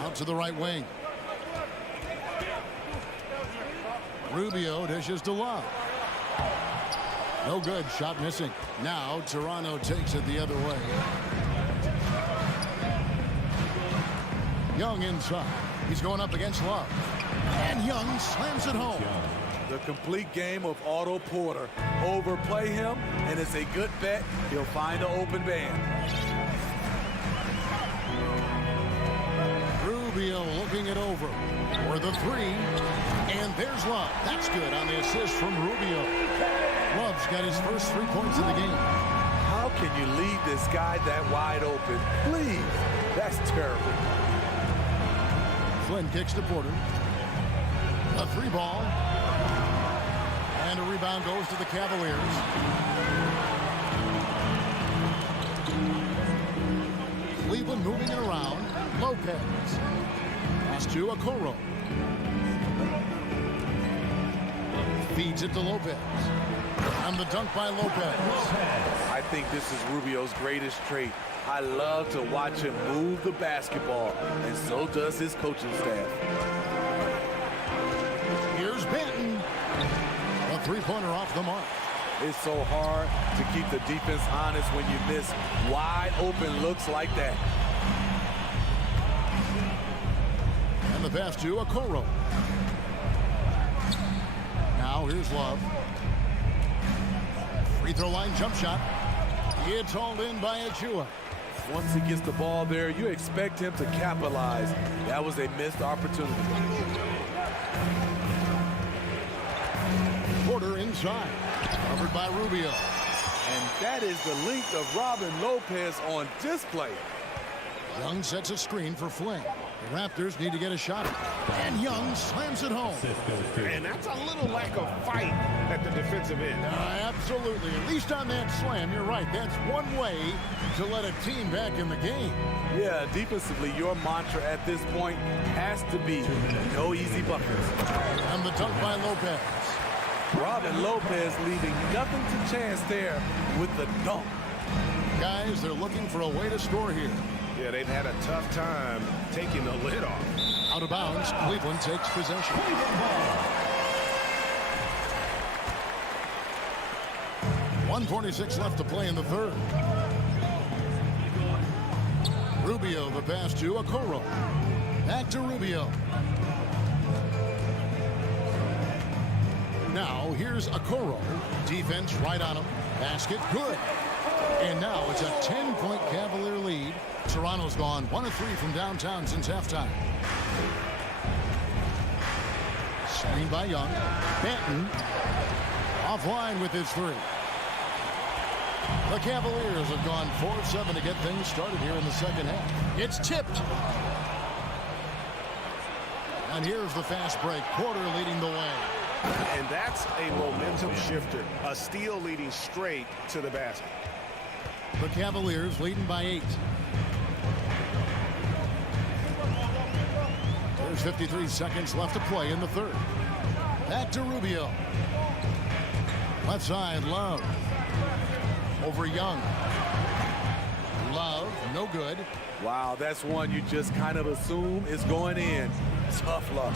Out to the right wing. Rubio dishes to Love. No good. Shot missing. Now Toronto takes it the other way. Young inside. He's going up against Love. And Young slams it home. The complete game of Otto Porter. Overplay him, and it's a good bet he'll find an open man. Rubio looking it over for the 3. And there's Love. That's good on the assist from Rubio. Love's got his first 3 points in the game. How can you leave this guy that wide open? Please. That's terrible. Flynn kicks to Porter. A 3 ball. And a rebound goes to the Cavaliers. Cleveland moving it around. Lopez. Pass to Okoro. Feeds it to Lopez. And the dunk by Lopez. I think this is Rubio's greatest trait. I love to watch him move the basketball, and so does his coaching staff. Here's Benton. A 3-pointer off the mark. It's so hard to keep the defense honest when you miss wide open looks like that. And the pass to Okoro. Now here's Love. Free throw line jump shot. It's hauled in by Achua. Once he gets the ball there, you expect him to capitalize. That was a missed opportunity. side. Covered by Rubio. And that is the length of Robin Lopez on display. Young sets a screen for Flynn. The Raptors need to get a shot. And Young slams it home. And that's a little lack of fight at the defensive end. Absolutely. At least on that slam, you're right. That's one way to let a team back in the game. Yeah, defensively, your mantra at this point has to be no easy buckets. And the dunk by Lopez. Robin Lopez leaving nothing to chance there with the dunk. Guys, they're looking for a way to score here. Yeah, they've had a tough time taking the lid off. Out of bounds, Cleveland takes possession. 1:46 left to play in the third. Rubio, the pass to Okoro. Back to Rubio. Now here's Okoro. Defense right on him. Basket good. And now it's a 10-point Cavalier lead. Toronto's gone 1 of 3 from downtown since halftime. Screen by Young. Benton offline with his three. The Cavaliers have gone 4 of 7 to get things started here in the second half. It's tipped. And here's the fast break. Porter leading the way. And that's a momentum shifter. A steal leading straight to the basket. The Cavaliers leading by 8. There's 53 seconds left to play in the third. Back to Rubio. Left side, Love. Over Young. Love, no good. Wow, that's one you just kind of assume is going in. Tough luck.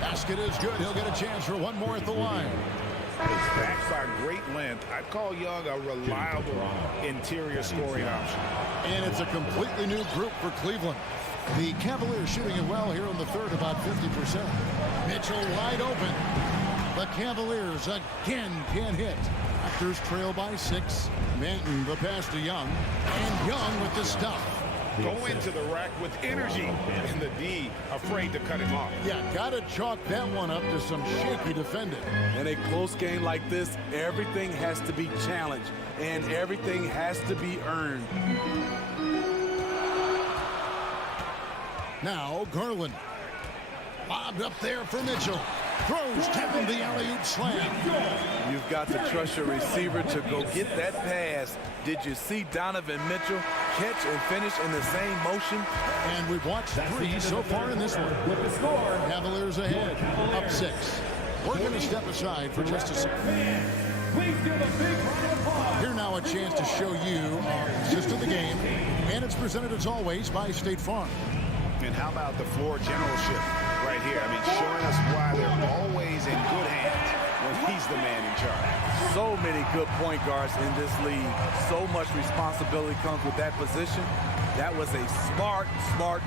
Basket is good. He'll get a chance for one more at the line. It's backed by great length. I'd call Young a reliable interior scoring option. And it's a completely new group for Cleveland. The Cavaliers shooting it well here in the third, about 50%. Mitchell wide open. The Cavaliers again can't hit. Raptors trail by 6. Manton the pass to Young. And Young with the stuff. Go into the rack with energy. And the D afraid to cut him off. Yeah, gotta chalk that one up to some shaky defending. In a close game like this, everything has to be challenged. And everything has to be earned. Now Garland. Lobbed up there for Mitchell. Throws down the alley-oop slam. You've got to trust your receiver to go get that pass. Did you see Donovan Mitchell catch and finish in the same motion? And we've watched 3 so far in this one. With the score, Cavaliers ahead, up 6. We're going to step aside for just a second. please give a big round of applause. Here now a chance to show you our gist of the game. And it's presented as always by State Farm. And how about the floor generalship right here? I mean, showing us why they're always in good hands when he's the man in charge. So many good point guards in this league. So much responsibility comes with that position. That was a smart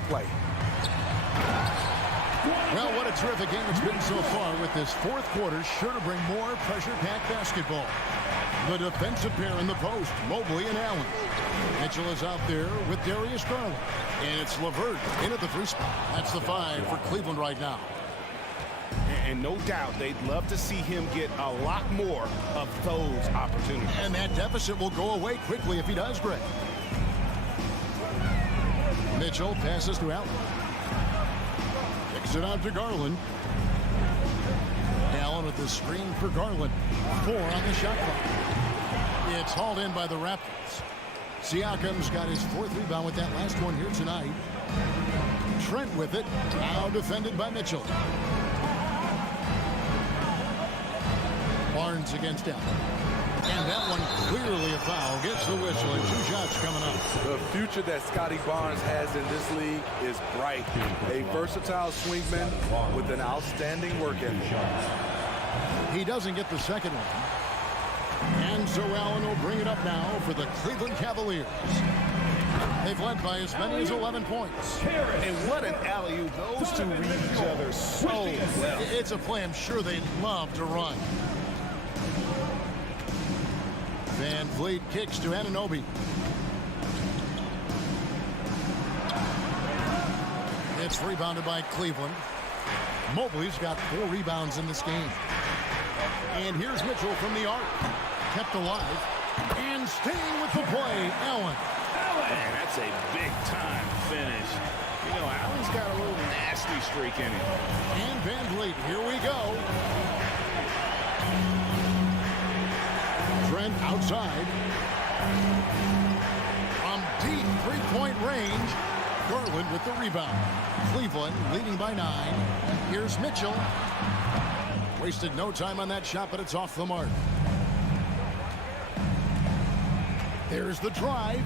play. Well, what a terrific game it's been so far, with this fourth quarter sure to bring more pressure-packed basketball. The defensive pair in the post, Mobley and Allen. Mitchell is out there with Darius Garland. And it's LeVert in at the 3 spot. That's the 5 for Cleveland right now. And no doubt they'd love to see him get a lot more of those opportunities. And that deficit will go away quickly if he does, Greg. Mitchell passes to Allen. Kicks it out to Garland. Allen with the screen for Garland. 4 on the shot clock. It's hauled in by the Raptors. Siakam's got his 4th rebound with that last one here tonight. Trent with it. Now defended by Mitchell. Barnes against Allen. And that one clearly a foul. Gets the whistle and 2 shots coming up. The future that Scotty Barnes has in this league is bright. A versatile swingman with an outstanding work ethic. He doesn't get the second one. And so Allen will bring it up now for the Cleveland Cavaliers. They've led by as many as 11 points. And what an alley-oop. Those two read each other so well. It's a play I'm sure they'd love to run. Van Vliet kicks to Anunoby. It's rebounded by Cleveland. Mobley's got 4 rebounds in this game. And here's Mitchell from the arc. Kept alive. And staying with the play, Allen. Man, that's a big-time finish. You know, Allen's got a little nasty streak in him. And Van Vliet, here we go. Trent outside. From deep three-point range, Garland with the rebound. Cleveland leading by 9. Here's Mitchell. Wasted no time on that shot, but it's off the mark. There's the drive.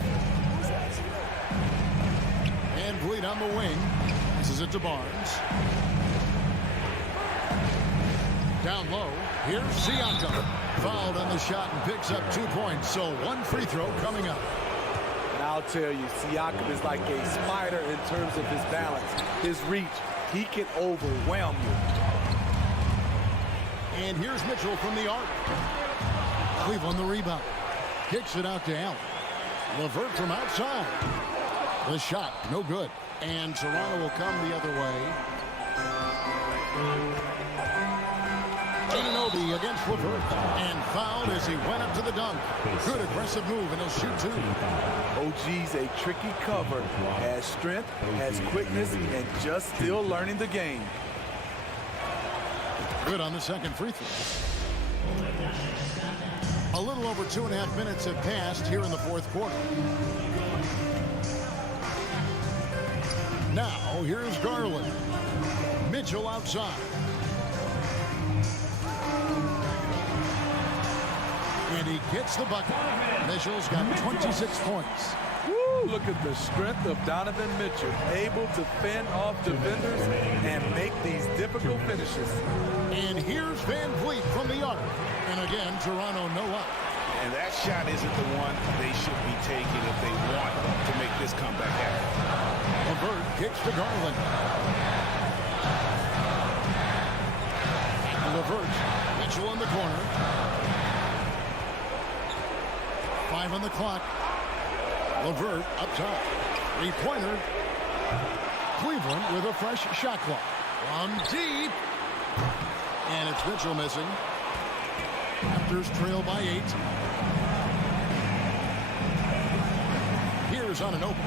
Van Vliet on the wing. This is it to Barnes. Down low. Here's Siakam. Fouled on the shot and picks up 2 points. So 1 free throw coming up. And I'll tell you, Siakam is like a spider in terms of his balance, his reach. He can overwhelm you. And here's Mitchell from the arc. Cleveland the rebound. Kicks it out to Allen. LeVert from outside. The shot, no good. And Toronto will come the other way. Anunoby against LeVert. And fouled as he went up to the dunk. Good aggressive move, and he'll shoot 2. OG's a tricky cover. Has strength, has quickness, and just still learning the game. Good on the second free throw. A little over 2.5 minutes have passed here in the fourth quarter. Now, here's Garland. Mitchell outside. And he gets the bucket. Mitchell's got 26 points. Woo, look at the strength of Donovan Mitchell. Able to fend off defenders and make these difficult finishes. And here's Van Vliet from the arc. And again, Toronto no up. And that shot isn't the one they should be taking if they want to make this comeback happen. LeVert kicks to Garland. LeVert, Mitchell in the corner. 5 on the clock. LeVert up top. 3-pointer. Cleveland with a fresh shot clock. From deep. And it's Mitchell missing. Raptors trail by 8. Here's on an open.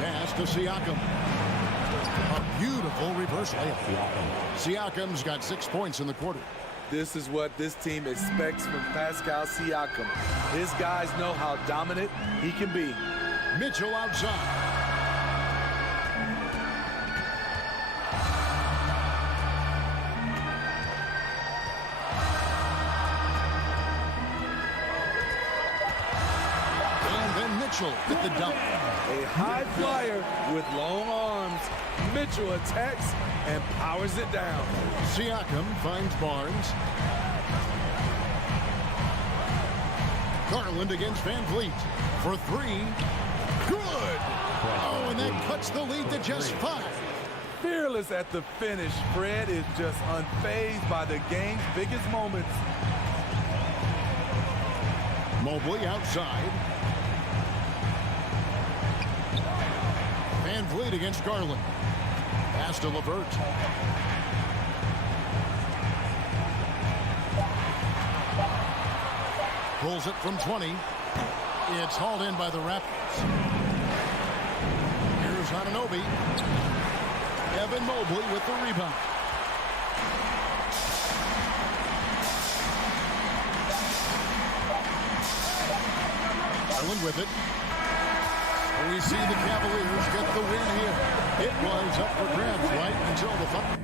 Pass to Siakam. A beautiful reverse layup. Siakam's got 6 points in the quarter. This is what this team expects from Pascal Siakam. His guys know how dominant he can be. Mitchell outside. With the dunk. A high flyer with long arms. Mitchell attacks and powers it down. Siakam finds Barnes. Garland against Van Vliet for 3. Good. Oh, and that cuts the lead to just 5. Fearless at the finish. Fred is just unfazed by the game's biggest moments. Mobley outside. Van Vliet against Garland. Pass to LeVert. Pulls it from 20. It's hauled in by the Raptors. Here's Anunoby. Evan Mobley with the rebound. Garland with it. We see the Cavaliers get the win here. It was up for grabs right until the final.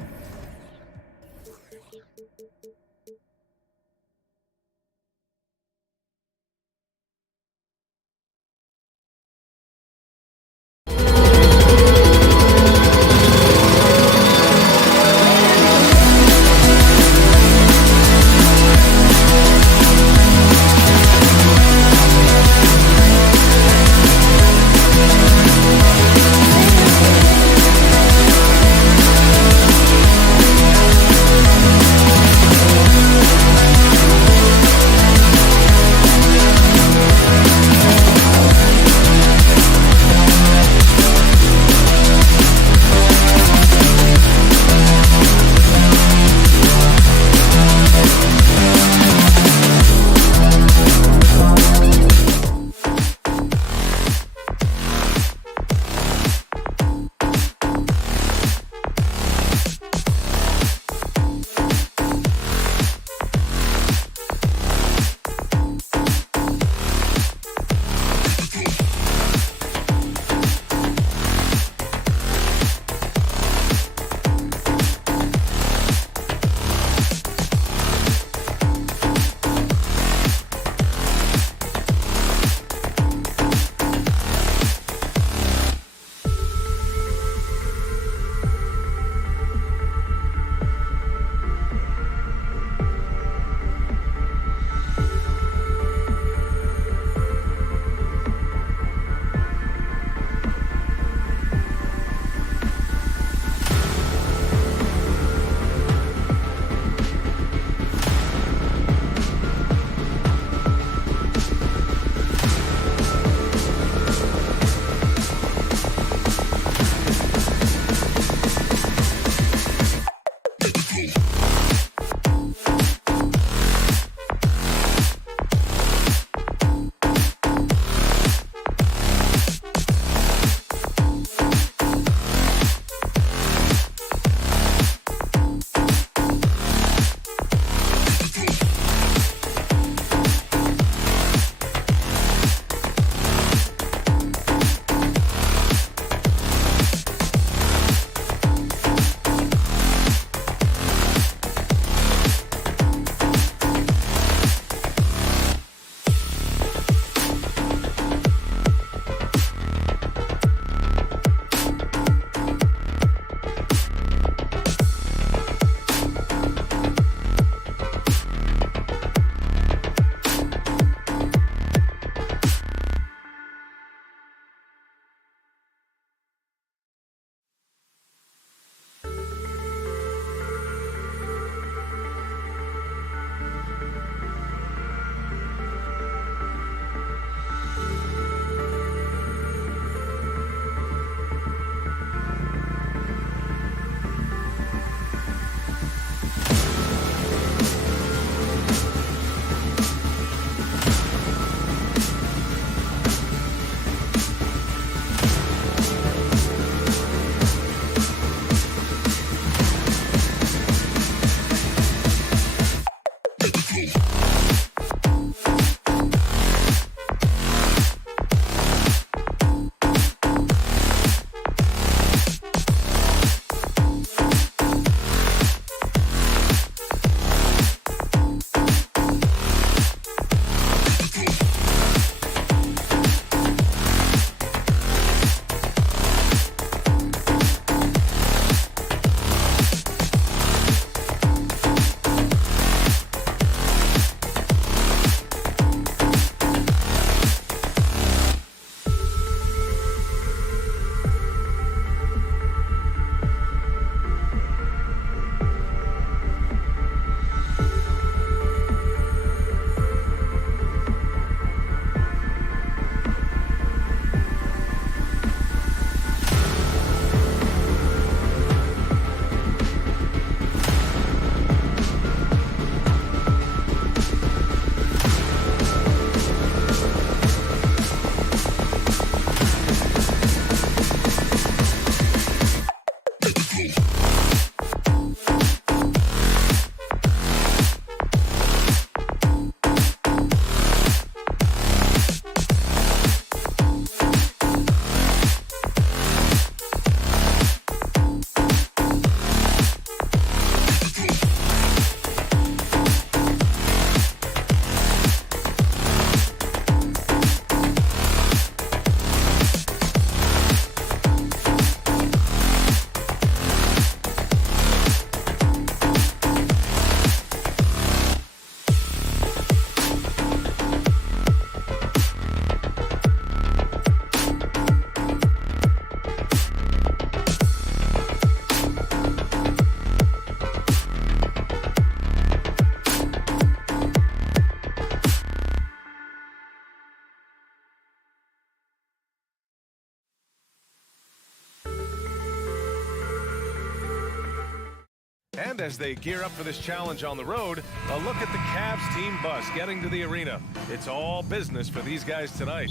And as they gear up for this challenge on the road, a look at the Cavs team bus getting to the arena. It's all business for these guys tonight.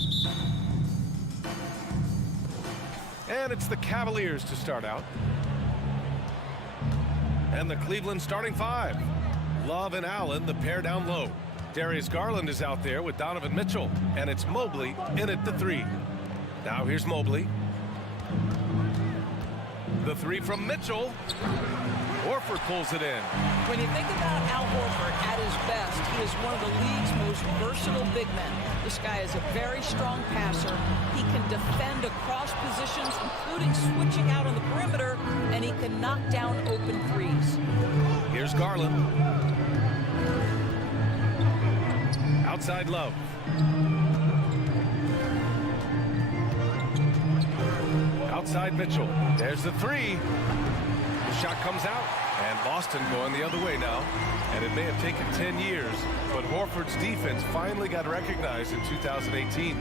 And it's the Cavaliers to start out. And the Cleveland starting five. Love and Allen, the pair down low. Darius Garland is out there with Donovan Mitchell. And it's Mobley in at the three. Now here's Mobley. The three from Mitchell. Horford pulls it in. When you think about Al Horford at his best, he is one of the league's most versatile big men. This guy is a very strong passer. He can defend across positions, including switching out on the perimeter, and he can knock down open threes. Here's Garland. Outside Love. Outside Mitchell. There's the three. The shot comes out, and Boston going the other way now. And it may have taken 10 years, but Horford's defense finally got recognized in 2018.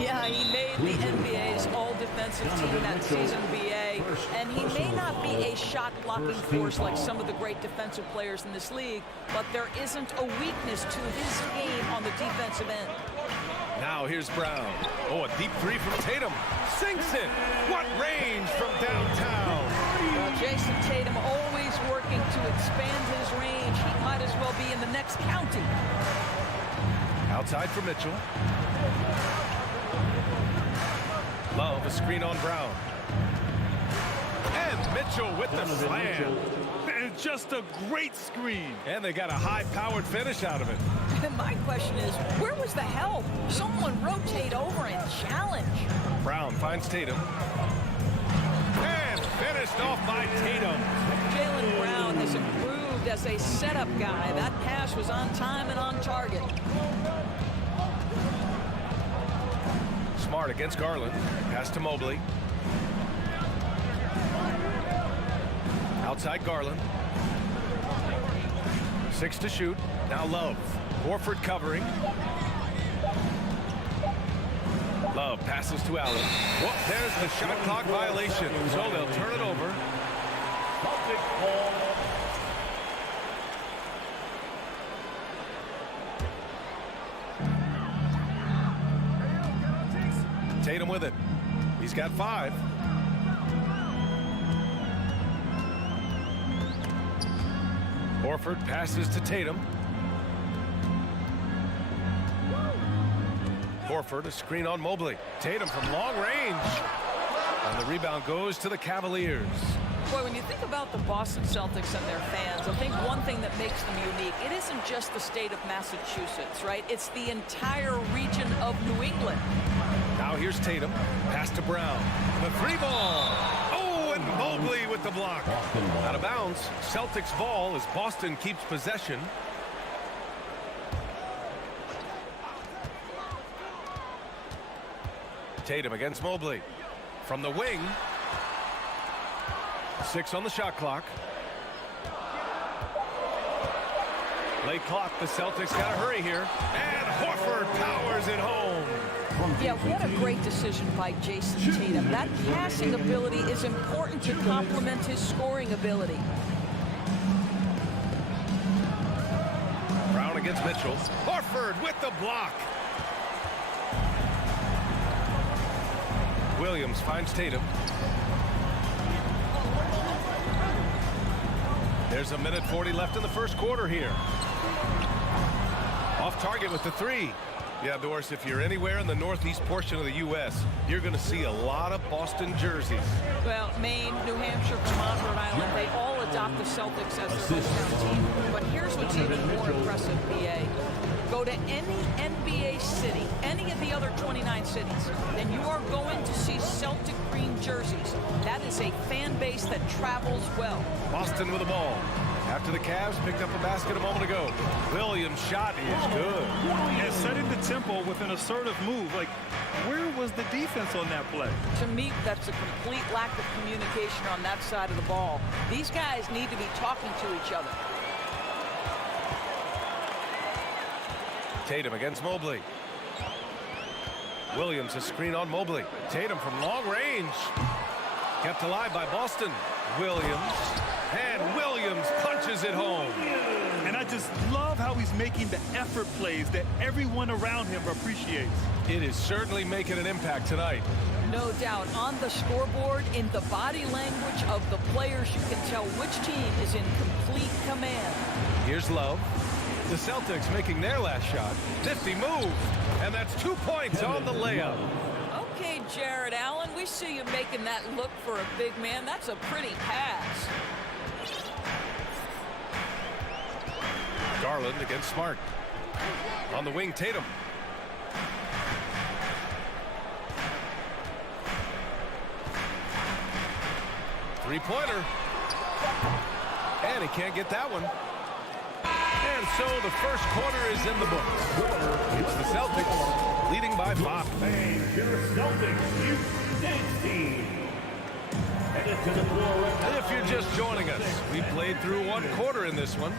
Yeah, he made the NBA's all-defensive team that season, BA, and he may not be a shot-blocking force like some of the great defensive players in this league, but there isn't a weakness to his game on the defensive end. Now here's Brown. Oh, a deep three from Tatum. Sinks it. What range from downtown. Well, Jason Tatum always working to expand his range. He might as well be in the next county. Outside for Mitchell. Love, a screen on Brown. And Mitchell with the slam. And just a great screen. And they got a high-powered finish out of it. And my question is, where was the help? Someone rotate over and challenge. Brown finds Tatum. And finished off by Tatum. Jaylen Brown has improved as a setup guy. That pass was on time and on target. Smart against Garland. Pass to Mobley. Outside Garland. 6 to shoot. Now Love. Horford covering. Love passes to Allen. Whoa, there's the shot clock violation. So they'll turn it over. Tatum with it. He's got 5. Horford passes to Tatum. Horford, a screen on Mobley. Tatum from long range. And the rebound goes to the Cavaliers. Boy, when you think about the Boston Celtics and their fans, I think one thing that makes them unique, it isn't just the state of Massachusetts, right? It's the entire region of New England. Now here's Tatum. Pass to Brown. The 3-ball. Oh, and Mobley with the block. Out of bounds. Celtics ball as Boston keeps possession. Tatum against Mobley. From the wing. 6 on the shot clock. Late clock. The Celtics got to hurry here. And Horford powers it home. Yeah, what a great decision by Jason Tatum. That passing ability is important to complement his scoring ability. Brown against Mitchell. Horford with the block. Williams finds Tatum. There's a minute 40 left in the first quarter here. Off target with the 3. Yeah, Doris, if you're anywhere in the northeast portion of the U.S., you're going to see a lot of Boston jerseys. Well, Maine, New Hampshire, Vermont, Rhode Island, they all adopt the Celtics as their hometown team. But here's what's even more impressive, BA. Go to any NBA city, any of the other 29 cities, and you are going to see Celtic green jerseys. That is a fan base that travels well. Boston with the ball. After the Cavs picked up a basket a moment ago. Williams' shot is good. And setting the tempo with an assertive move. Like, where was the defense on that play? To me, that's a complete lack of communication on that side of the ball. These guys need to be talking to each other. Tatum against Mobley. Williams, a screen on Mobley. Tatum from long range. Kept alive by Boston. Williams. And Williams it home. And I just love how he's making the effort plays that everyone around him appreciates. It is certainly making an impact tonight. No doubt. On the scoreboard, in the body language of the players, you can tell which team is in complete command. Here's Love. The Celtics making their last shot. 50 move. And that's 2 points on the layup. Okay, Jared Allen, we see you making that look for a big man. That's a pretty pass. Garland against Smart. On the wing, Tatum. Three-pointer. And he can't get that one. And so the first quarter is in the books. It's the Celtics leading by 5. Your Celtics youth team. And if you're just joining us, we played through one quarter in this one.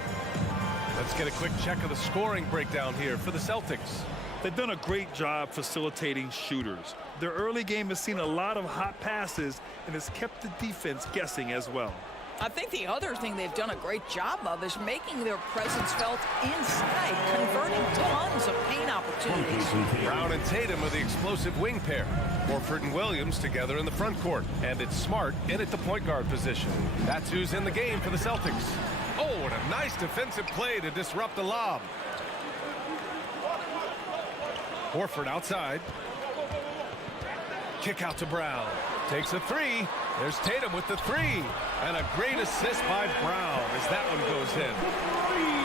Let's get a quick check of the scoring breakdown here for the Celtics. They've done a great job facilitating shooters. Their early game has seen a lot of hot passes and has kept the defense guessing as well. I think the other thing they've done a great job of is making their presence felt inside, converting tons of paint opportunities. Brown and Tatum are the explosive wing pair. Horford and Williams together in the front court. And it's Smart in at the point guard position. That's who's in the game for the Celtics. Oh, and a nice defensive play to disrupt the lob. Horford outside. Kick out to Brown. Takes a three. There's Tatum with the three. And a great assist by Brown as that one goes in.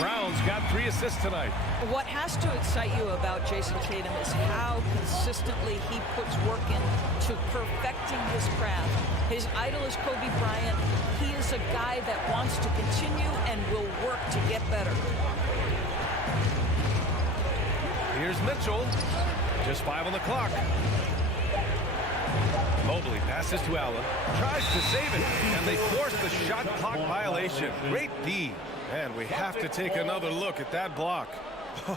Brown's got 3 assists tonight. What has to excite you about Jason Tatum is how consistently he puts work into perfecting his craft. His idol is Kobe Bryant. He is a guy that wants to continue and will work to get better. Here's Mitchell. Just 5 on the clock. Mobley passes to Allen. Tries to save it. And they force the shot clock violation. Great D. And we have to take another look at that block.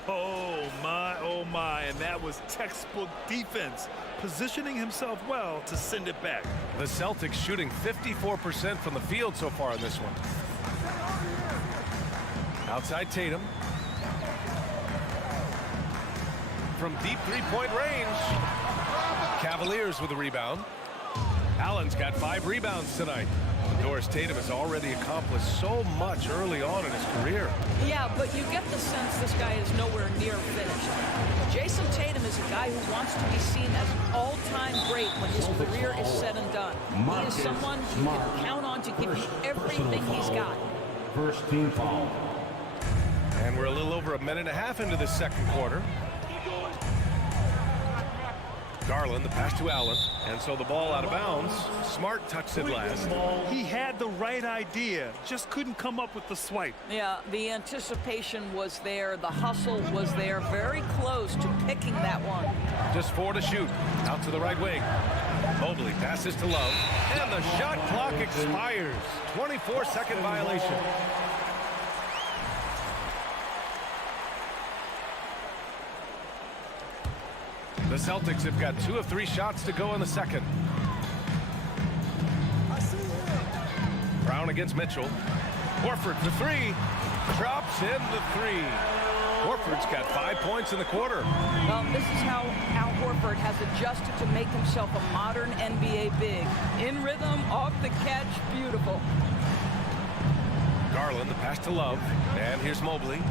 Oh, my. And that was textbook defense. Positioning himself well to send it back. The Celtics shooting 54% from the field so far in this one. Outside Tatum. From deep three-point range. Cavaliers with a rebound. Allen's got 5 rebounds tonight. Doris Tatum has already accomplished so much early on in his career. Yeah, but you get the sense this guy is nowhere near finished. Jason Tatum is a guy who wants to be seen as an all-time great when his career is said and done. He is someone you can count on to give you everything he's got. First team foul. And we're a little over a minute and a half into this second quarter. Garland, the pass to Allen, and so the ball out of bounds. Smart touched it last. He had the right idea, just couldn't come up with the swipe. Yeah, the anticipation was there, the hustle was there, very close to picking that one. Just 4 to shoot, out to the right wing. Mobley passes to Love, and the shot clock expires. 24-second violation. The Celtics have got 2 of 3 shots to go in the second. Brown against Mitchell. Horford for 3. Drops in the 3. Horford's got 5 points in the quarter. Well, this is how Al Horford has adjusted to make himself a modern NBA big. In rhythm, off the catch, beautiful. Garland, the pass to Love. And here's Mobley.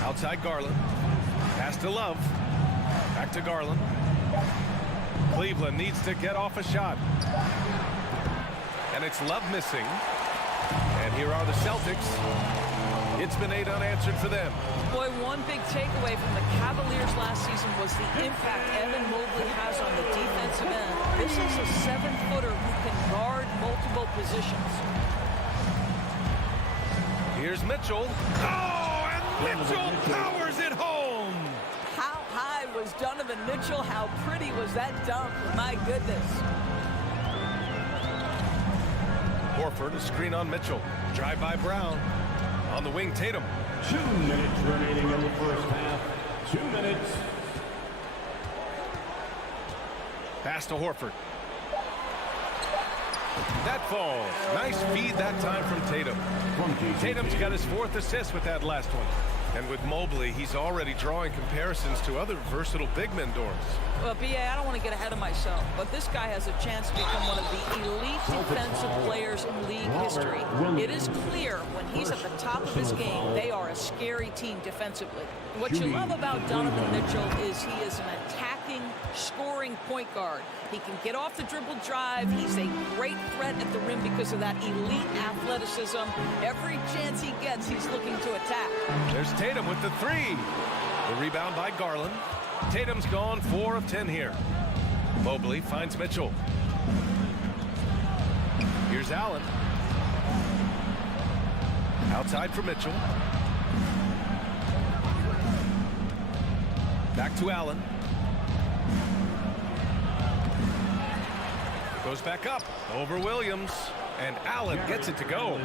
Outside Garland. Pass to Love. Back to Garland. Cleveland needs to get off a shot. And it's Love missing. And here are the Celtics. It's been 8 unanswered for them. Boy, one big takeaway from the Cavaliers last season was the impact Evan Mobley has on the defensive end. This is a 7-footer who can guard multiple positions. Here's Mitchell. Oh! Mitchell powers it home. How high was Donovan Mitchell? How pretty was that dunk? My goodness. Horford, a screen on Mitchell. Drive by Brown. On the wing, Tatum. 2 minutes remaining in the first half. 2 minutes. Pass to Horford. That falls. Nice feed that time from Tatum. Tatum's got his 4th assist with that last one. And with Mobley, he's already drawing comparisons to other versatile big men, Doris. Well, B.A., I don't want to get ahead of myself, but this guy has a chance to become one of the elite defensive players in league history. It is clear when he's at the top of his game, they are a scary team defensively. What you love about Donovan Mitchell is he is an attacking, scoring point guard. He can get off the dribble drive. He's a great threat at the rim because of that elite athleticism. Every chance he gets, he's looking to attack. There's Tatum with the 3. The rebound by Garland. Tatum's gone 4 of 10 here. Mobley finds Mitchell. Here's Allen. Outside for Mitchell. Back to Allen. Goes back up over Williams. And Allen gets it to go.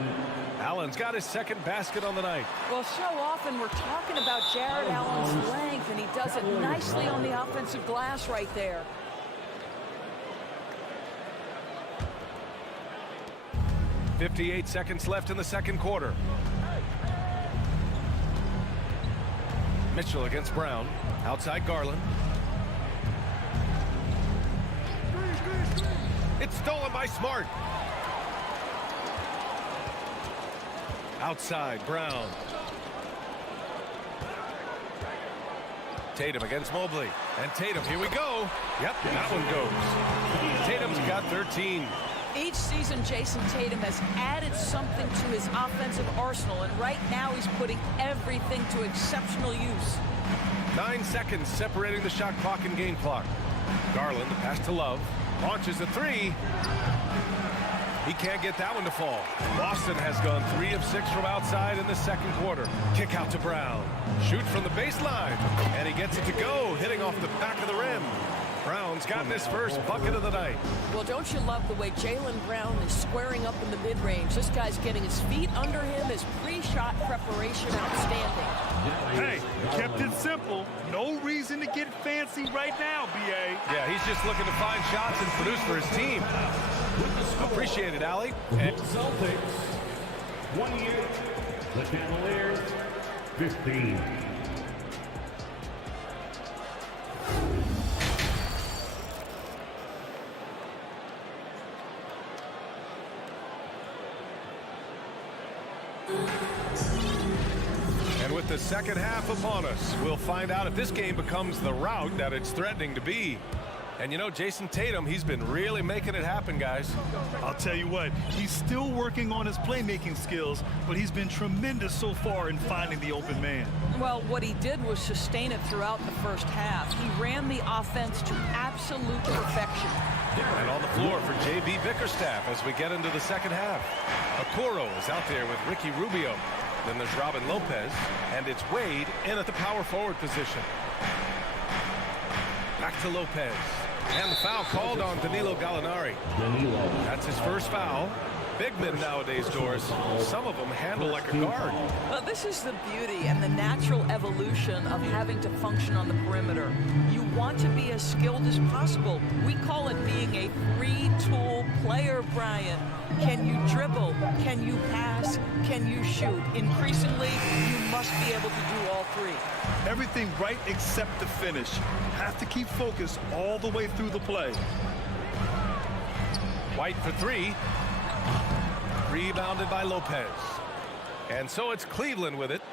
Allen's got his 2nd basket on the night. Well, so often we're talking about Jared Allen's length, and he does it nicely on the offensive glass right there. .58 seconds left in the 2nd quarter. Mitchell against Brown. Outside Garland. It's stolen by Smart. Outside, Brown. Tatum against Mobley. And Tatum, here we go. Yep, that one goes. Tatum's got 13. Each season, Jason Tatum has added something to his offensive arsenal, and right now he's putting everything to exceptional use. 9 seconds separating the shot clock and game clock. Garland, the pass to Love. Launches a 3. He can't get that one to fall. Boston has gone 3 of 6 from outside in the 2nd quarter. Kick out to Brown. Shoot from the baseline. And he gets it to go, hitting off the back of the rim. Brown's gotten his first bucket of the night. Well, don't you love the way Jaylen Brown is squaring up in the mid-range? This guy's getting his feet under him. His pre-shot preparation outstanding. Hey, kept it simple. No reason to get fancy right now, B.A. Yeah, he's just looking to find shots and produce for his team. Appreciate it, Allie. And Celtics, 1 year. The Cavaliers, 15. And with the 2nd half upon us, we'll find out if this game becomes the rout that it's threatening to be. And you know, Jason Tatum, he's been really making it happen, guys. I'll tell you what, he's still working on his playmaking skills, but he's been tremendous so far in finding the open man. Well, what he did was sustain it throughout the 1st half. He ran the offense to absolute perfection. And on the floor for J.B. Bickerstaff as we get into the 2nd half. Okoro is out there with Ricky Rubio. Then there's Robin Lopez, and it's Wade in at the power forward position. Back to Lopez. And the foul called on Danilo Gallinari. That's his first foul. Big men nowadays, Doris, some of them handle like a guard. Well, this is the beauty and the natural evolution of having to function on the perimeter. You want to be as skilled as possible. We call it being a three-tool player, Brian. Can you dribble? Can you pass? Can you shoot? Increasingly, you must be able to do all 3. Everything right except the finish. Have to keep focused all the way through the play. White for 3. Rebounded by Lopez. And so it's Cleveland with it.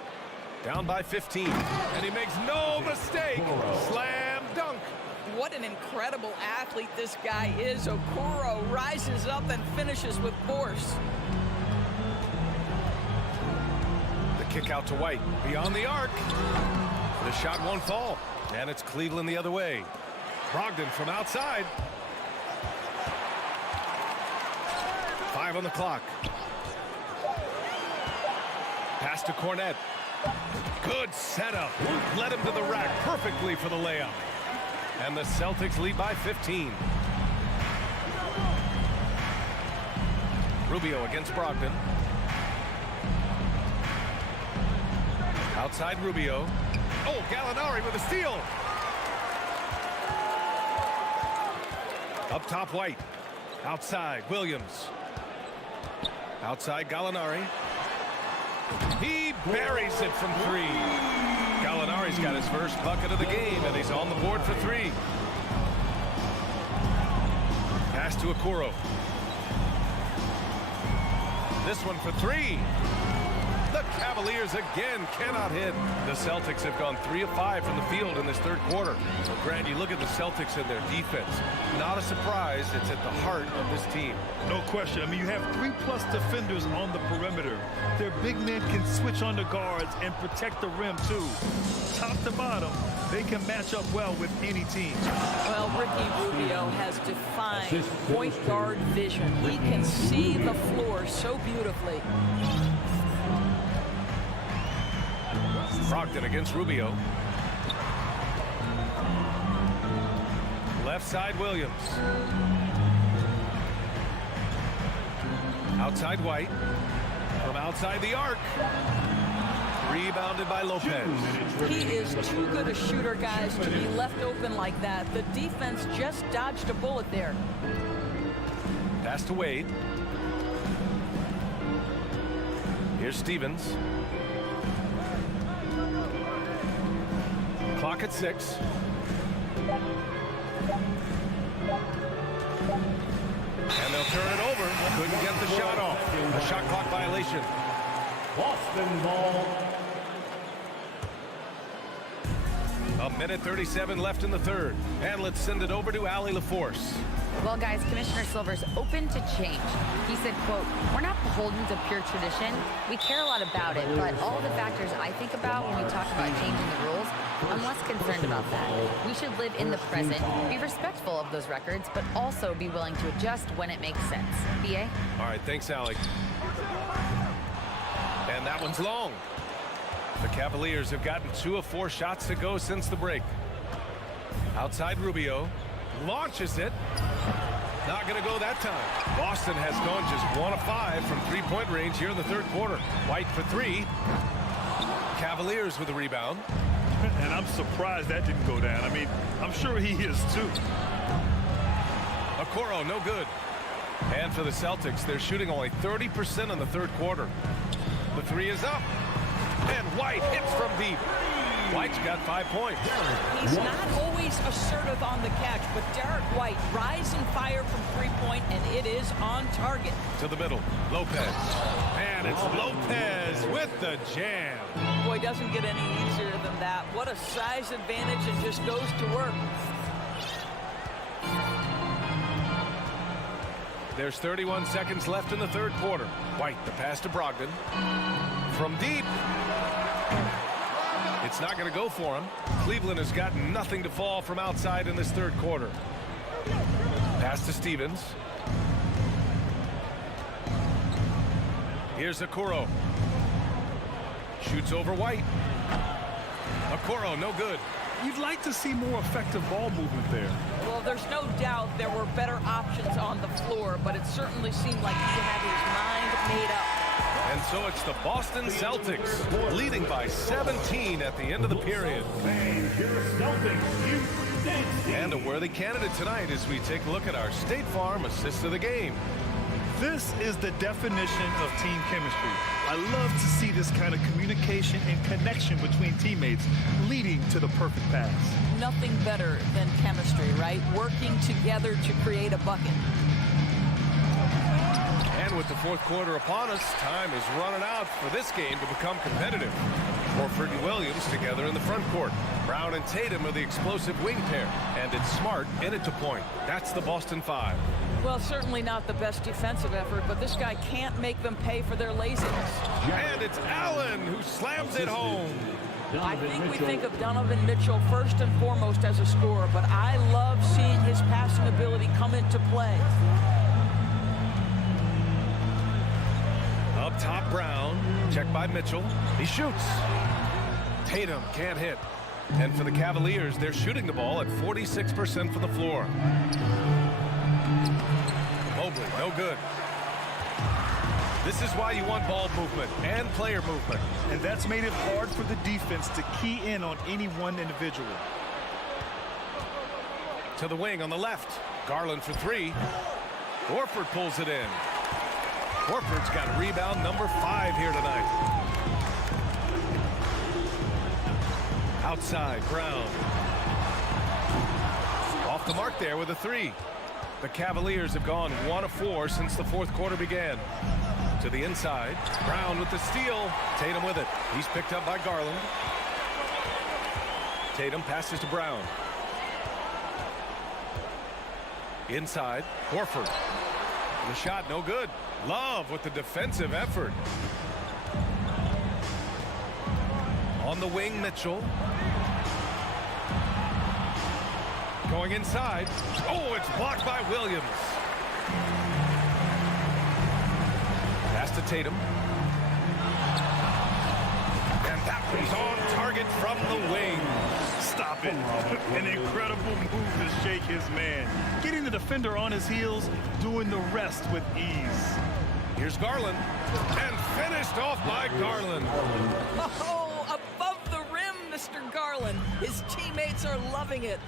Down by 15. And he makes no mistake. Slam dunk. What an incredible athlete this guy is. Okoro rises up and finishes with force. The kick out to White. Beyond the arc. The shot won't fall. And it's Cleveland the other way. Brogdon from outside. 5 on the clock. Pass to Cornette. Good setup. Led him to the rack perfectly for the layup. And the Celtics lead by 15. Rubio against Brogdon. Outside Rubio. Oh, Gallinari with a steal. Up top, White. Outside, Williams. Outside, Gallinari. He buries it from 3. Gallinari's got his first bucket of the game, and he's on the board for 3. Pass to Okoro. This one for 3. The Cavaliers again cannot hit. The Celtics have gone 3 of 5 from the field in this third quarter. So, Grant, you look at the Celtics and their defense. Not a surprise. It's at the heart of this team. No question. I mean, you have 3+ defenders on the perimeter. Their big men can switch on the guards and protect the rim, too. Top to bottom, they can match up well with any team. Well, Ricky Rubio has defined point guard vision. He can see the floor so beautifully. Brogdon against Rubio. Left side, Williams. Outside, White. From outside the arc. Rebounded by Lopez. He is too good a shooter, guys, to be left open like that. The defense just dodged a bullet there. Pass to Wade. Here's Stevens. Clock at 6. And they'll turn it over. Couldn't get the shot off. A shot clock violation. Boston ball. A minute 37 left in the third. And let's send it over to Allie LaForce. Well, guys, Commissioner Silver's open to change. He said, quote, "We're not beholden to pure tradition. We care a lot about it, but all the factors I think about when we talk about changing the rules, I'm less concerned about that. We should live in the present, be respectful of those records, but also be willing to adjust when it makes sense." BA? All right, thanks, Allie. And that one's long. The Cavaliers have gotten 2 of 4 shots to go since the break. Outside, Rubio. Launches it. Not going to go that time. Boston has gone just 1 of 5 from 3-point range here in the third quarter. White for 3. Cavaliers with a rebound. And I'm surprised that didn't go down. I mean, I'm sure he is too. Okoro, no good. And for the Celtics, they're shooting only 30% in the third quarter. The 3 is up. And White hits from deep. White's got 5 points. He's not always assertive on the catch, but Derek White rise and fire from 3-point, and it is on target. To the middle, Lopez. And it's Lopez with the jam. Boy, doesn't get any easier than that. What a size advantage, and just goes to work. There's 31 seconds left in the third quarter. White, the pass to Brogdon. From deep. It's not going to go for him. Cleveland has got nothing to fall from outside in this third quarter. Pass to Stevens. Here's Okoro. Shoots over White. Okoro, no good. You'd like to see more effective ball movement there. Well, there's no doubt there were better options on the floor, but it certainly seemed like he had his mind made up. And so it's the Boston Celtics leading by 17 at the end of the period. And a worthy candidate tonight as we take a look at our State Farm assist of the game. This is the definition of team chemistry. I love to see this kind of communication and connection between teammates leading to the perfect pass. Nothing better than chemistry, right? Working together to create a bucket. And with the fourth quarter upon us, time is running out for this game to become competitive. Horford and Williams together in the front court. Brown and Tatum are the explosive wing pair. And it's Smart in it to point. That's the Boston 5. Well, certainly not the best defensive effort, but this guy can't make them pay for their laziness. And it's Allen who slams it home. I think we think of Donovan Mitchell first and foremost as a scorer, but I love seeing his passing ability come into play. Up top, Brown. Checked by Mitchell. He shoots. Tatum can't hit. And for the Cavaliers, they're shooting the ball at 46% from the floor. Mobley, no good. This is why you want ball movement and player movement. And that's made it hard for the defense to key in on any one individual. To the wing on the left. Garland for 3. Horford pulls it in. Horford's got rebound number 5 here tonight. Outside, Brown. Off the mark there with a 3. The Cavaliers have gone 1 of 4 since the fourth quarter began. To the inside, Brown with the steal. Tatum with it. He's picked up by Garland. Tatum passes to Brown. Inside, Horford. The shot no good. Love with the defensive effort. On the wing, Mitchell. Going inside. Oh, it's blocked by Williams. Pass to Tatum. And that was on target from the wing. Stop it. An incredible move to shake his man. Getting the defender on his heels, doing the rest with ease. Here's Garland. And finished off by Garland. Oh, above the rim, Mr. Garland. His teammates are loving it.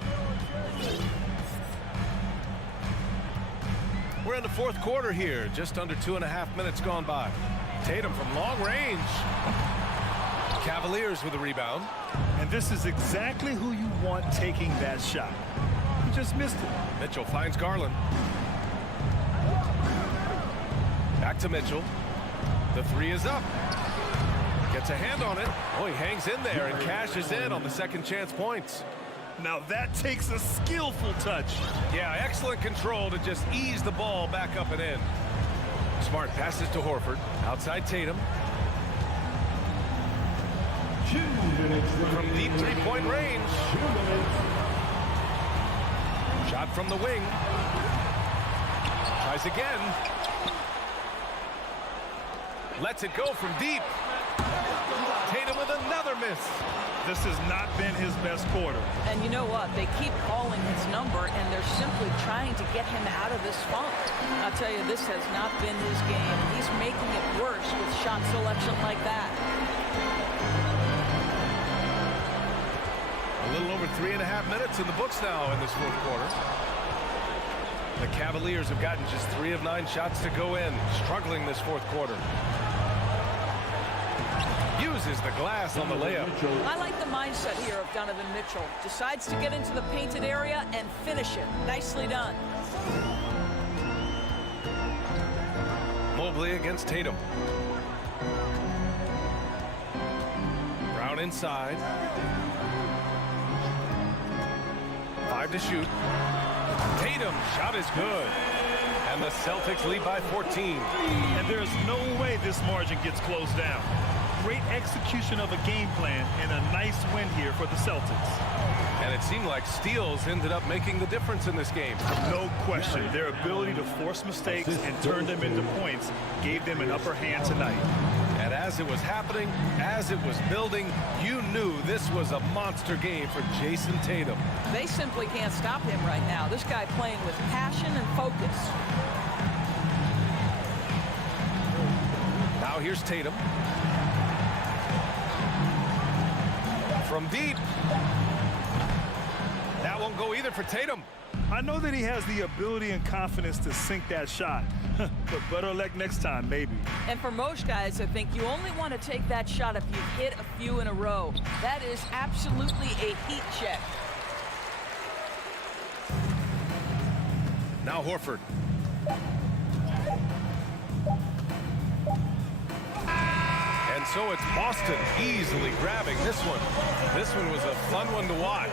We're in the fourth quarter here. Just under 2.5 minutes gone by. Tatum from long range. Cavaliers with a rebound. And this is exactly who you want taking that shot. He just missed it. Mitchell finds Garland. Back to Mitchell. The 3 is up. Gets a hand on it. Oh, he hangs in there and cashes in on the second chance points. Now that takes a skillful touch. Yeah, excellent control to just ease the ball back up and in. Smart passes to Horford. Outside Tatum. From deep three-point range. Shot from the wing. Tries again. Lets it go from deep. Tatum with another miss. This has not been his best quarter. And you know what? They keep calling his number, and they're simply trying to get him out of this funk. I'll tell you, this has not been his game. He's making it worse with shot selection like that. A little over 3.5 minutes in the books now in this fourth quarter. The Cavaliers have gotten just 3 of 9 shots to go in, struggling this fourth quarter. Uses the glass on the layup. I like the mindset here of Donovan Mitchell. Decides to get into the painted area and finish it. Nicely done. Mobley against Tatum. Brown inside. 5 to shoot. Tatum, shot is good. And the Celtics lead by 14. And there's no way this margin gets closed down. Great execution of a game plan and a nice win here for the Celtics. And it seemed like steals ended up making the difference in this game. No question. Their ability to force mistakes and turn them into points gave them an upper hand tonight. And as it was happening, as it was building, you knew this was a monster game for Jason Tatum. They simply can't stop him right now. This guy playing with passion and focus. Now here's Tatum. From deep. That won't go either for Tatum. I know that he has the ability and confidence to sink that shot, but better luck next time, maybe. And for most guys, I think you only want to take that shot if you've hit a few in a row. That is absolutely a heat check. Now Horford. And so it's Boston easily grabbing this one. This one was a fun one to watch.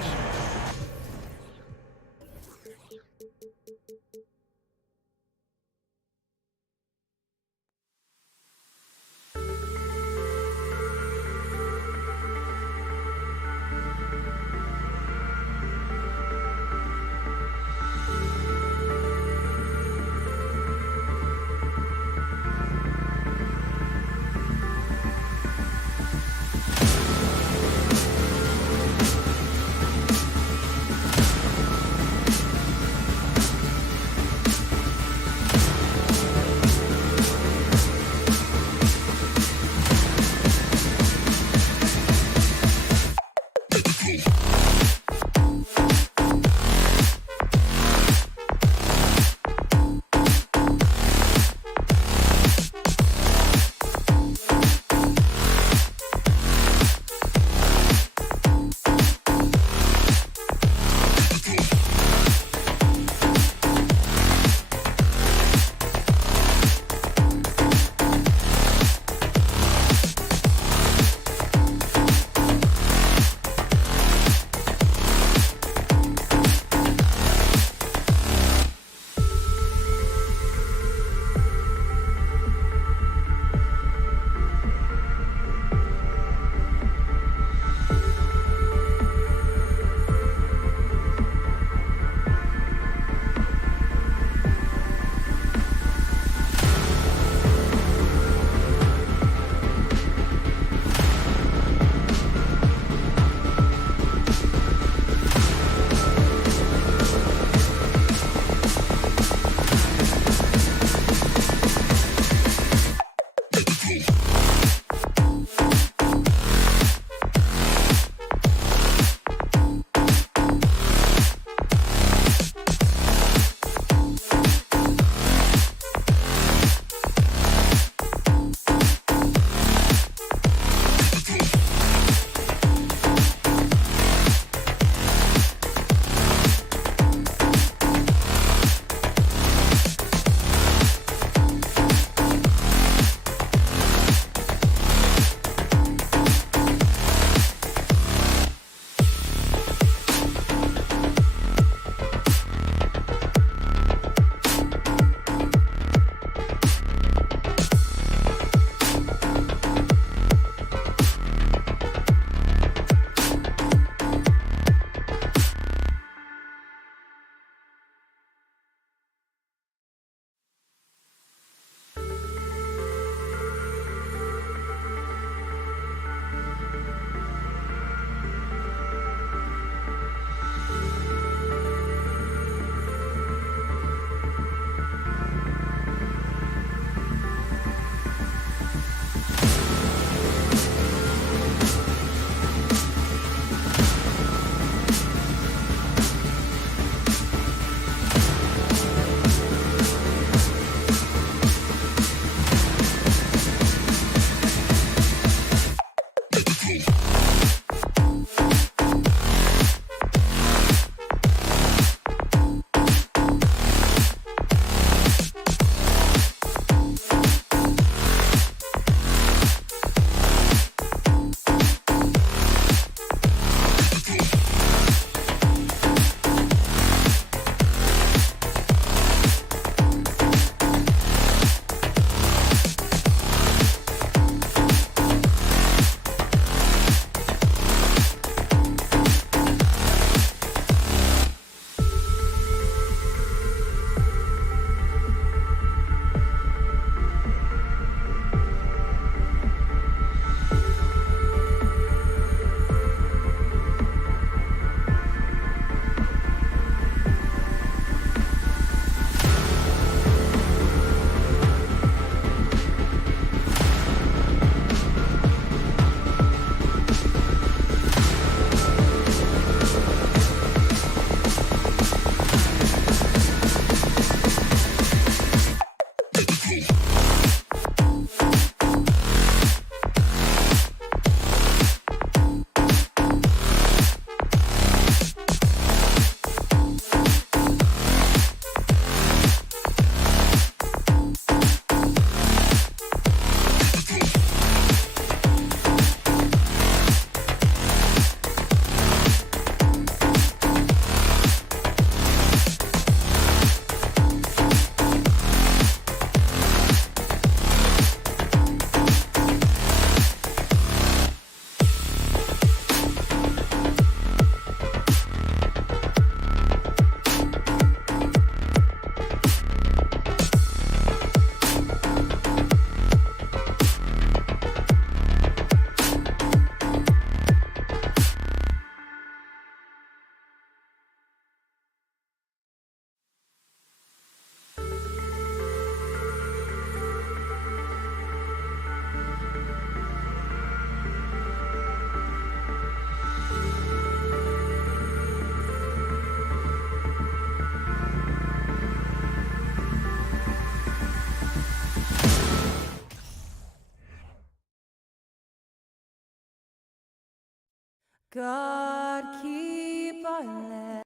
God keep our land.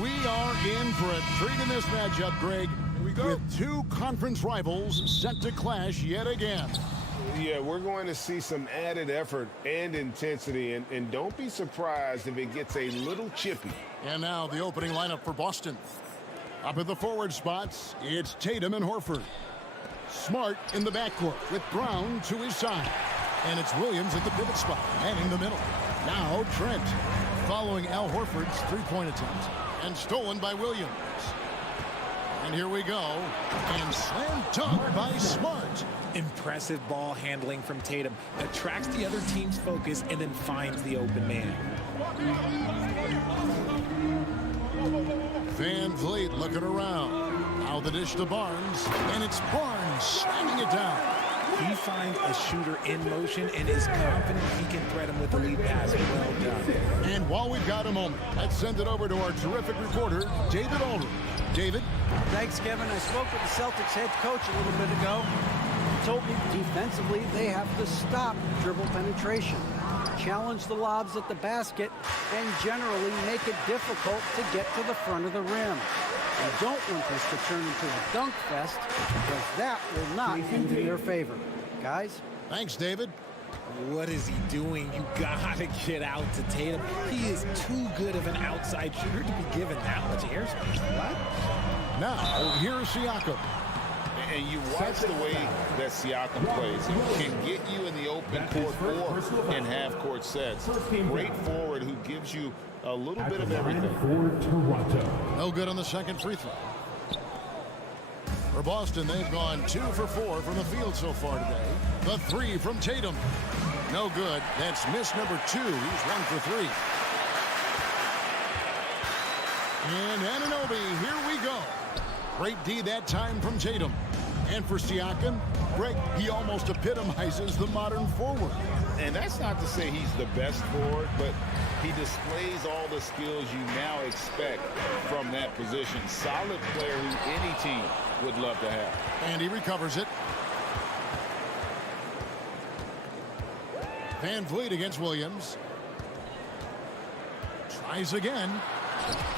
We are in for a treat in this matchup, Greg. Here we go. With two conference rivals set to clash yet again. Yeah, we're going to see some added effort and intensity, and don't be surprised if it gets a little chippy. And now the opening lineup for Boston. Up at the forward spots, it's Tatum and Horford. Smart in the backcourt with Brown to his side. And it's Williams at the pivot spot, manning the middle. Now Trent, following Al Horford's three-point attempt, and stolen by Williams. And here we go, and slam dunk by Smart. Impressive ball handling from Tatum. Attracts the other team's focus and then finds the open man. Van Vliet looking around. Now the dish to Barnes, and it's Barnes slamming it down. He finds a shooter in motion and is confident he can thread him with the lead pass. Well done. And while we've got a moment, let's send it over to our terrific reporter, David Aldridge. David? Thanks, Kevin. I spoke with the Celtics head coach a little bit ago. He told me defensively they have to stop dribble penetration, challenge the lobs at the basket, and generally make it difficult to get to the front of the rim. You don't want this to turn into a dunk fest, because that will not end in their favor. Guys? Thanks, David. What is he doing? You gotta get out to Tatum. He is too good of an outside shooter to be given that much airspace. What? Now, here's Siakam. And you watch the way that Siakam plays. He can get you in the open court or in half-court sets. Great forward who gives you a little bit of everything. No good on the second free throw. For Boston, they've gone 2 for 4 from the field so far today. The three from Tatum. No good. That's miss number 2. He's 1 for 3. And Anunoby, here we go. Great D that time from Tatum. And for Siakam, Greg, he almost epitomizes the modern forward. And that's not to say he's the best forward, but he displays all the skills you now expect from that position. Solid player who any team would love to have. And he recovers it. Van Vliet against Williams. Tries again.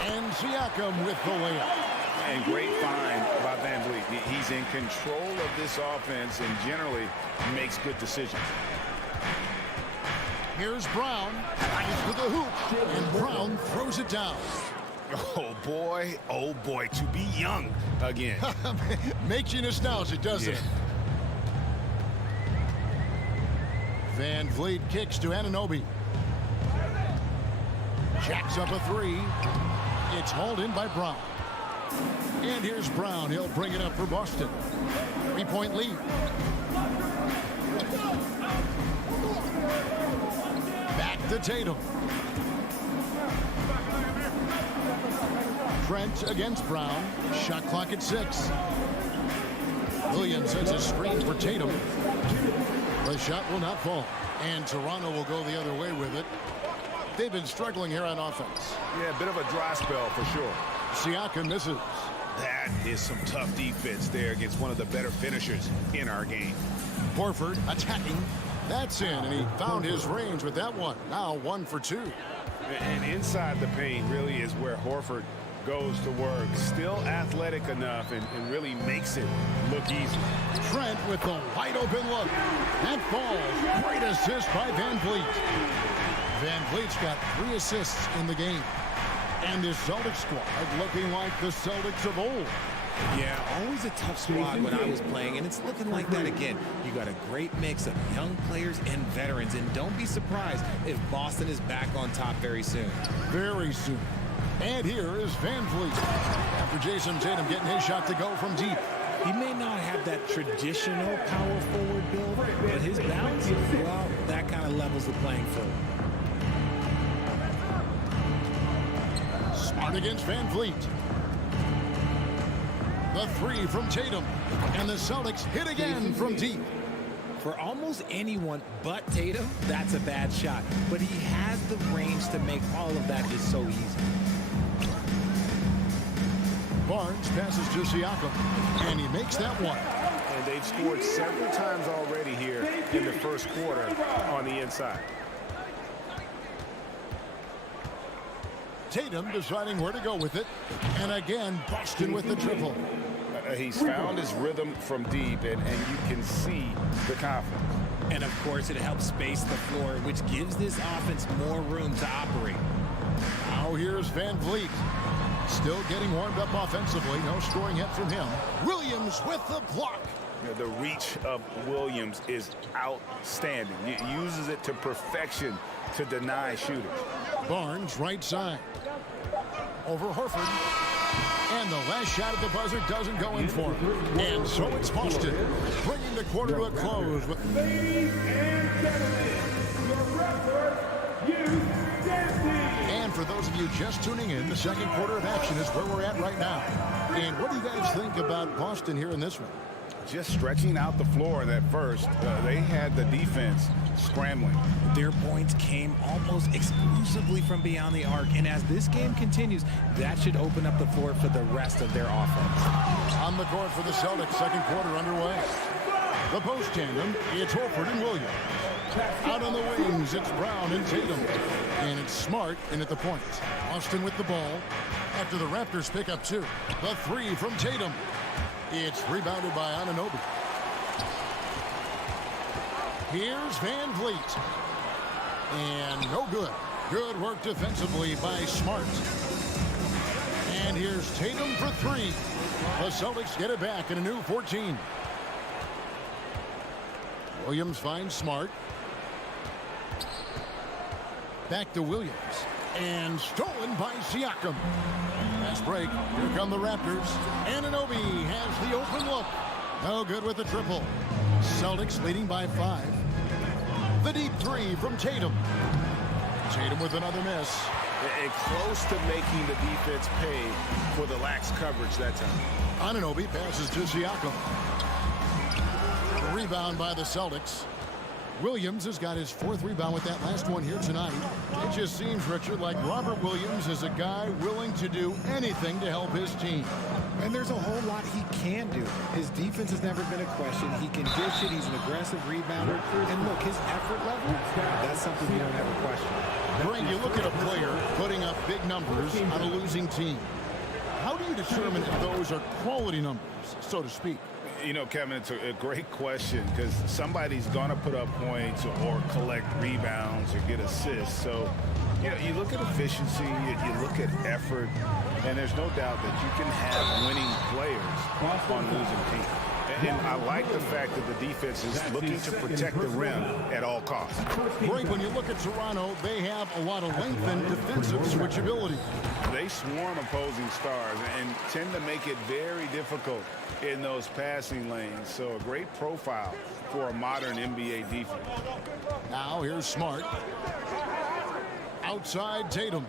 And Siakam with the layup. And great find by Van Vliet. He's in control of this offense and generally makes good decisions. Here's Brown. Eyes to the hoop. And Brown throws it down. Oh, boy, to be young again. Makes you nostalgic, doesn't it? Van Vliet kicks to Anunoby. Jacks up a three. It's hauled in by Brown. And here's Brown. He'll bring it up for Boston. 3-point lead. Back to Tatum. Trent against Brown. Shot clock at 6. Williams sets a screen for Tatum. The shot will not fall. And Toronto will go the other way with it. They've been struggling here on offense. Yeah, a bit of a dry spell for sure. Siakam misses. That is some tough defense there against one of the better finishers in our game. Horford attacking. That's in, and he found his range with that one. Now 1 for 2. And inside the paint really is where Horford goes to work. Still athletic enough and really makes it look easy. Trent with the wide open look. That falls. Great assist by Van Vliet. Van Vliet's got 3 assists in the game. And this Celtics squad looking like the Celtics of old. Yeah, always a tough squad when I was playing, and it's looking like that again. You got a great mix of young players and veterans, and don't be surprised if Boston is back on top very soon. Very soon. And here is Van Vliet. After Jason Tatum getting his shot to go from deep. He may not have that traditional power forward build, but his bounce, well, that kind of levels the playing field. Smart against Van Vliet. The three from Tatum. And the Celtics hit again from deep. For almost anyone but Tatum, that's a bad shot. But he has the range to make all of that just so easy. Barnes passes to Siakam. And he makes that one. And they've scored several times already here in the first quarter on the inside. Tatum deciding where to go with it. And again, Boston with the triple. He's found his rhythm from deep, and you can see the confidence. And, of course, it helps space the floor, which gives this offense more room to operate. Now here's Van Vliet. Still getting warmed up offensively. No scoring hit from him. Williams with the block. The reach of Williams is outstanding. He uses it to perfection to deny shooters. Barnes right side. Over Horford. And the last shot at the buzzer doesn't go in for him. And so it's Boston, bringing the quarter to a close. Ladies and gentlemen, your Raptors youth dance team. And for those of you just tuning in, the second quarter of action is where we're at right now. And what do you guys think about Boston here in this one? Just stretching out the floor that first. They had the defense scrambling. Their points came almost exclusively from beyond the arc. And as this game continues, that should open up the floor for the rest of their offense. On the court for the Celtics, second quarter underway. The post tandem, it's Horford and Williams. Out on the wings, it's Brown and Tatum. And it's Smart in at the point. Austin with the ball. After the Raptors pick up two. The three from Tatum. It's rebounded by Anunoby. Here's Van Vliet. And no good. Good work defensively by Smart. And here's Tatum for three. The Celtics get it back in a new 14. Williams finds Smart. Back to Williams. And stolen by Siakam. Fast break. Here come the Raptors. Anunoby has the open look. No good with the triple. Celtics leading by 5. The deep three from Tatum. Tatum with another miss. And close to making the defense pay for the lax coverage that time. Anunoby passes to Siakam. Rebound by the Celtics. Williams has got his 4th rebound with that last one here tonight. It just seems, Richard, like Robert Williams is a guy willing to do anything to help his team. And there's a whole lot he can do. His defense has never been a question. He can dish it. He's an aggressive rebounder. And look, his effort level, that's something you don't ever question. Greg, you look at a player putting up big numbers on a losing team. How do you determine if those are quality numbers, so to speak? You know, Kevin, it's a great question because somebody's going to put up points or collect rebounds or get assists. So, you know, you look at efficiency, you look at effort, and there's no doubt that you can have winning players on losing teams. And I like the fact that the defense is looking to protect the rim at all costs. Greg, when you look at Toronto, they have a lot of length and defensive switchability. They swarm opposing stars and tend to make it very difficult in those passing lanes. So a great profile for a modern NBA defense. Now here's Smart. Outside Tatum.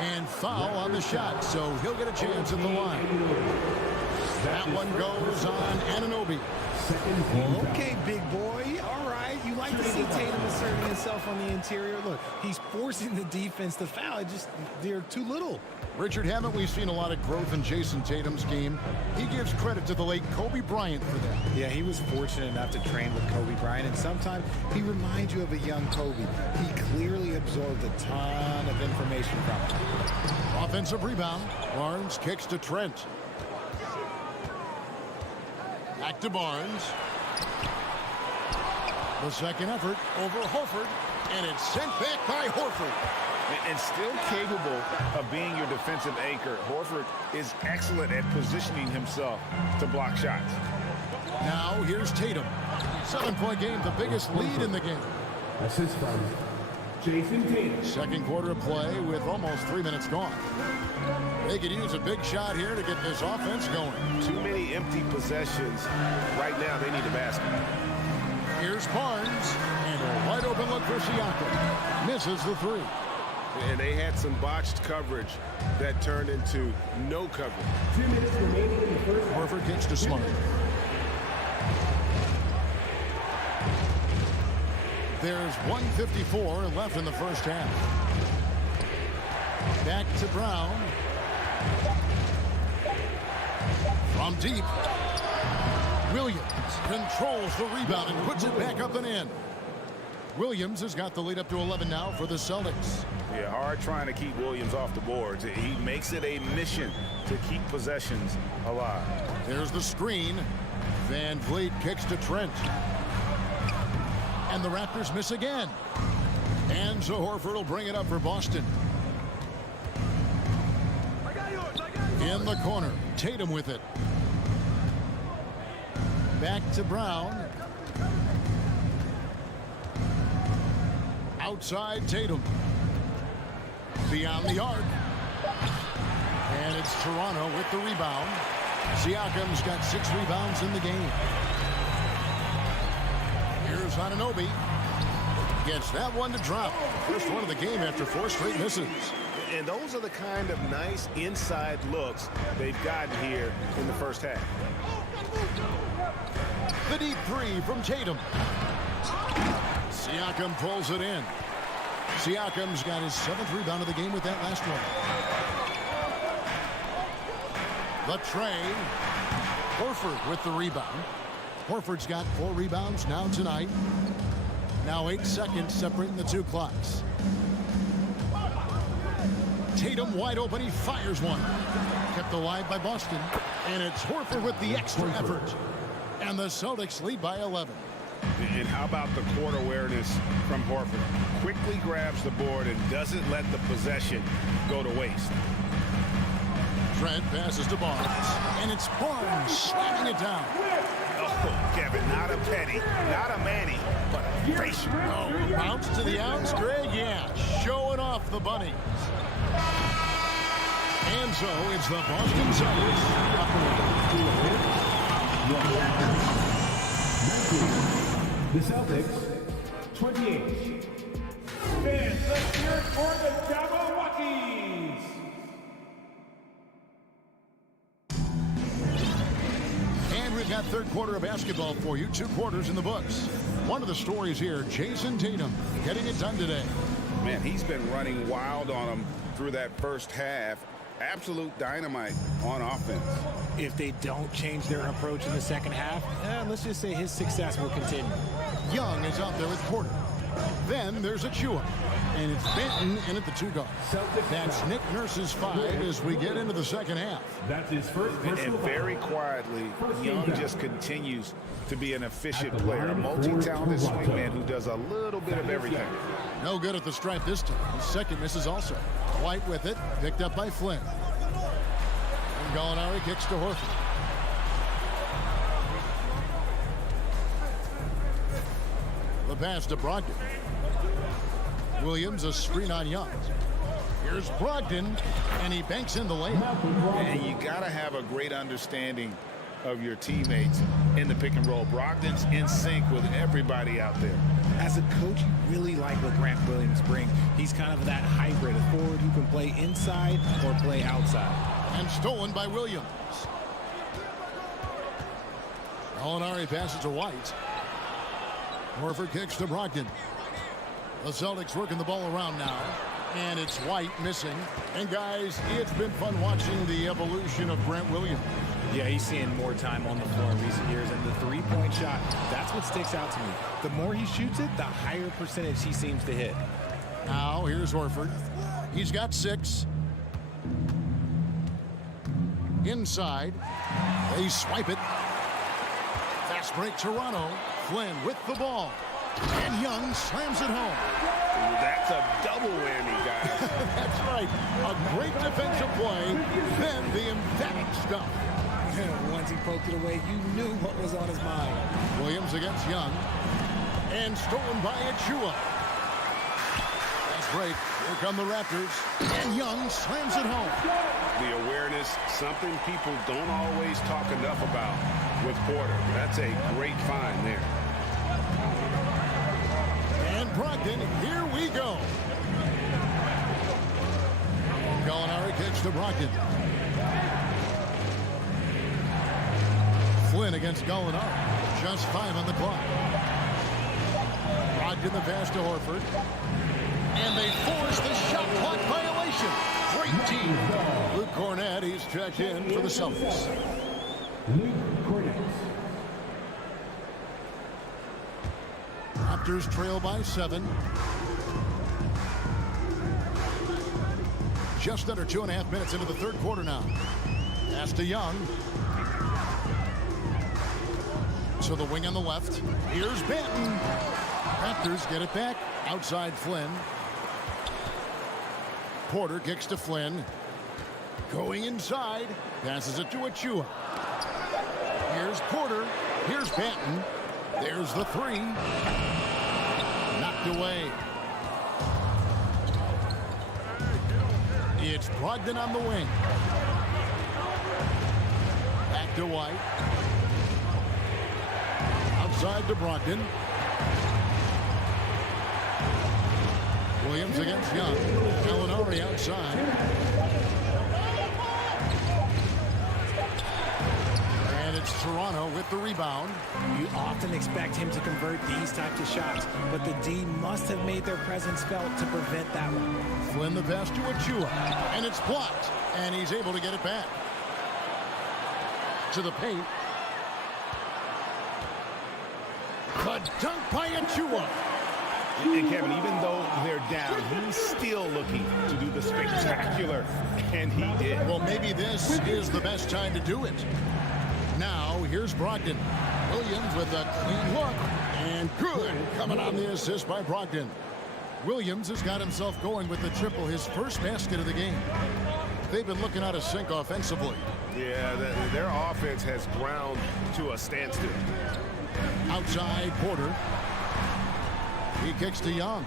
And foul on the shot, so he'll get a chance at the line. That one goes on Anunoby. Okay, big boy. All right. You like to see Tatum asserting himself on the interior. Look, he's forcing the defense to foul. They're too little. Richard, haven't we seen a lot of growth in Jason Tatum's game? He gives credit to the late Kobe Bryant for that. Yeah, he was fortunate enough to train with Kobe Bryant, and sometimes he reminds you of a young Kobe. He clearly absorbed a ton of information from him. Offensive rebound. Barnes kicks to Trent. Back to Barnes. The second effort over Horford, and it's sent back by Horford. And still capable of being your defensive anchor, Horford is excellent at positioning himself to block shots. Now here's Tatum. 7-point game, the biggest lead in the game. Assist from Jason Tatum. Second quarter of play with almost 3 minutes gone. They could use a big shot here to get this offense going. Too many empty possessions. Right now, they need a basket. Here's Barnes, and a wide open look for Siakam. Misses the three. And they had some botched coverage that turned into no coverage. 2 minutes remaining in the first. Horford kicks to Smart. There's 1:54 left in the first half. Back to Brown. From deep. Williams controls the rebound and puts it back up and in. Williams has got the lead up to 11 now for the Celtics. Yeah, hard trying to keep Williams off the boards. He makes it a mission to keep possessions alive. There's the screen. Van Vliet kicks to Trent. And the Raptors miss again. And so Horford will bring it up for Boston. In the corner, Tatum with it. Back to Brown. Outside Tatum. Beyond the arc. And it's Toronto with the rebound. Siakam's got 6 rebounds in the game. Here's Anunoby. Gets that one to drop. First one of the game after 4 straight misses. And those are the kind of nice inside looks they've gotten here in the first half. The deep 3 from Tatum. Siakam pulls it in. Siakam's got his 7th rebound of the game with that last one. The tray. Horford with the rebound. Horford's got 4 rebounds now tonight. Now 8 seconds separating the 2 clocks. Tatum wide open. He fires one. Kept alive by Boston. And it's Horford with the extra effort. And the Celtics lead by 11. And how about the court awareness from Horford? Quickly grabs the board and doesn't let the possession go to waste. Trent passes to Barnes. And it's Barnes slamming it down. Oh, Kevin, not a Petty, not a Manny, but a facial. Oh, bounce to the outs, Greg. Yeah, showing off the bunnies. And so it's the Boston Celtics. The Celtics, 28. Fans, let's hear it for the Cavaliers. And we've got third quarter of basketball for you. 2 quarters in the books. One of the stories here, Jason Tatum getting it done today. Man, he's been running wild on them through that first half. Absolute dynamite on offense. If they don't change their approach in the second half, let's just say his success will continue. Young is out there with Porter. Then there's Achua. And it's Benton in at the 2 guard. That's Nick Nurse's 5 as we get into the second half. That's his first And very quietly, Young just continues to be an efficient player, a multi-talented swingman who does a little bit of everything. No good at the stripe this time. His second misses also. White with it, picked up by Flynn. And Gallinari kicks to Horford. The pass to Brogdon. Williams a screen on Young. Here's Brogdon, and he banks in the layup. And you got to have a great understanding of your teammates in the pick and roll. Brogdon's in sync with everybody out there. As a coach, you really like what Grant Williams brings. He's kind of that hybrid, a forward who can play inside or play outside. And stolen by Williams. Gallinari passes to White. Horford kicks to Brogdon. The Celtics working the ball around now. And it's White missing. And guys, it's been fun watching the evolution of Grant Williams. Yeah, he's seeing more time on the floor in recent years. And the 3-point shot, that's what sticks out to me. The more he shoots it, the higher percentage he seems to hit. Now, here's Horford. He's got 6. Inside. They swipe it. Fast break Toronto. Flynn with the ball. And Young slams it home. That's a double whammy, guys. That's right. A great defensive play. Then the emphatic stuff. Once he poked it away, you knew what was on his mind. Williams against Young. And stolen by Achua. That's great. Here come the Raptors. And Young slams it home. The awareness, something people don't always talk enough about with Porter. That's a great find there. And Brogdon, here we go. Gallinari kicks to Brogdon. Flynn against Gallinari. Just 5 on the clock. Brogdon the pass to Horford. And they force the shot clock violation. great team. Luke Cornett, he's checked in for the Celtics. Raptors trail by 7. Just under 2.5 minutes into the third quarter now. Pass to Young. To the wing on the left. Here's Benton. Raptors get it back. Outside Flynn. Porter kicks to Flynn. Going inside. Passes it to Achua. Here's Porter. Here's Benton. There's the 3. Knocked away. It's Brogdon on the wing. Back to White. Outside to Brogdon. Williams against Young. Gallinari outside. And it's Toronto with the rebound. You often expect him to convert these types of shots, but the D must have made their presence felt to prevent that one. Flynn the pass to Achua. And it's blocked. And he's able to get it back. To the paint. The dunk by Achua. And Kevin, even though they're down, he's still looking to do the spectacular, and he did. Well, maybe this is the best time to do it. Now, here's Brogdon. Williams with a clean look, and good coming on the assist by Brogdon. Williams has got himself going with the triple, his first basket of the game. They've been looking out of sync offensively. Yeah, their offense has ground to a standstill. Outside, Porter. He kicks to Young.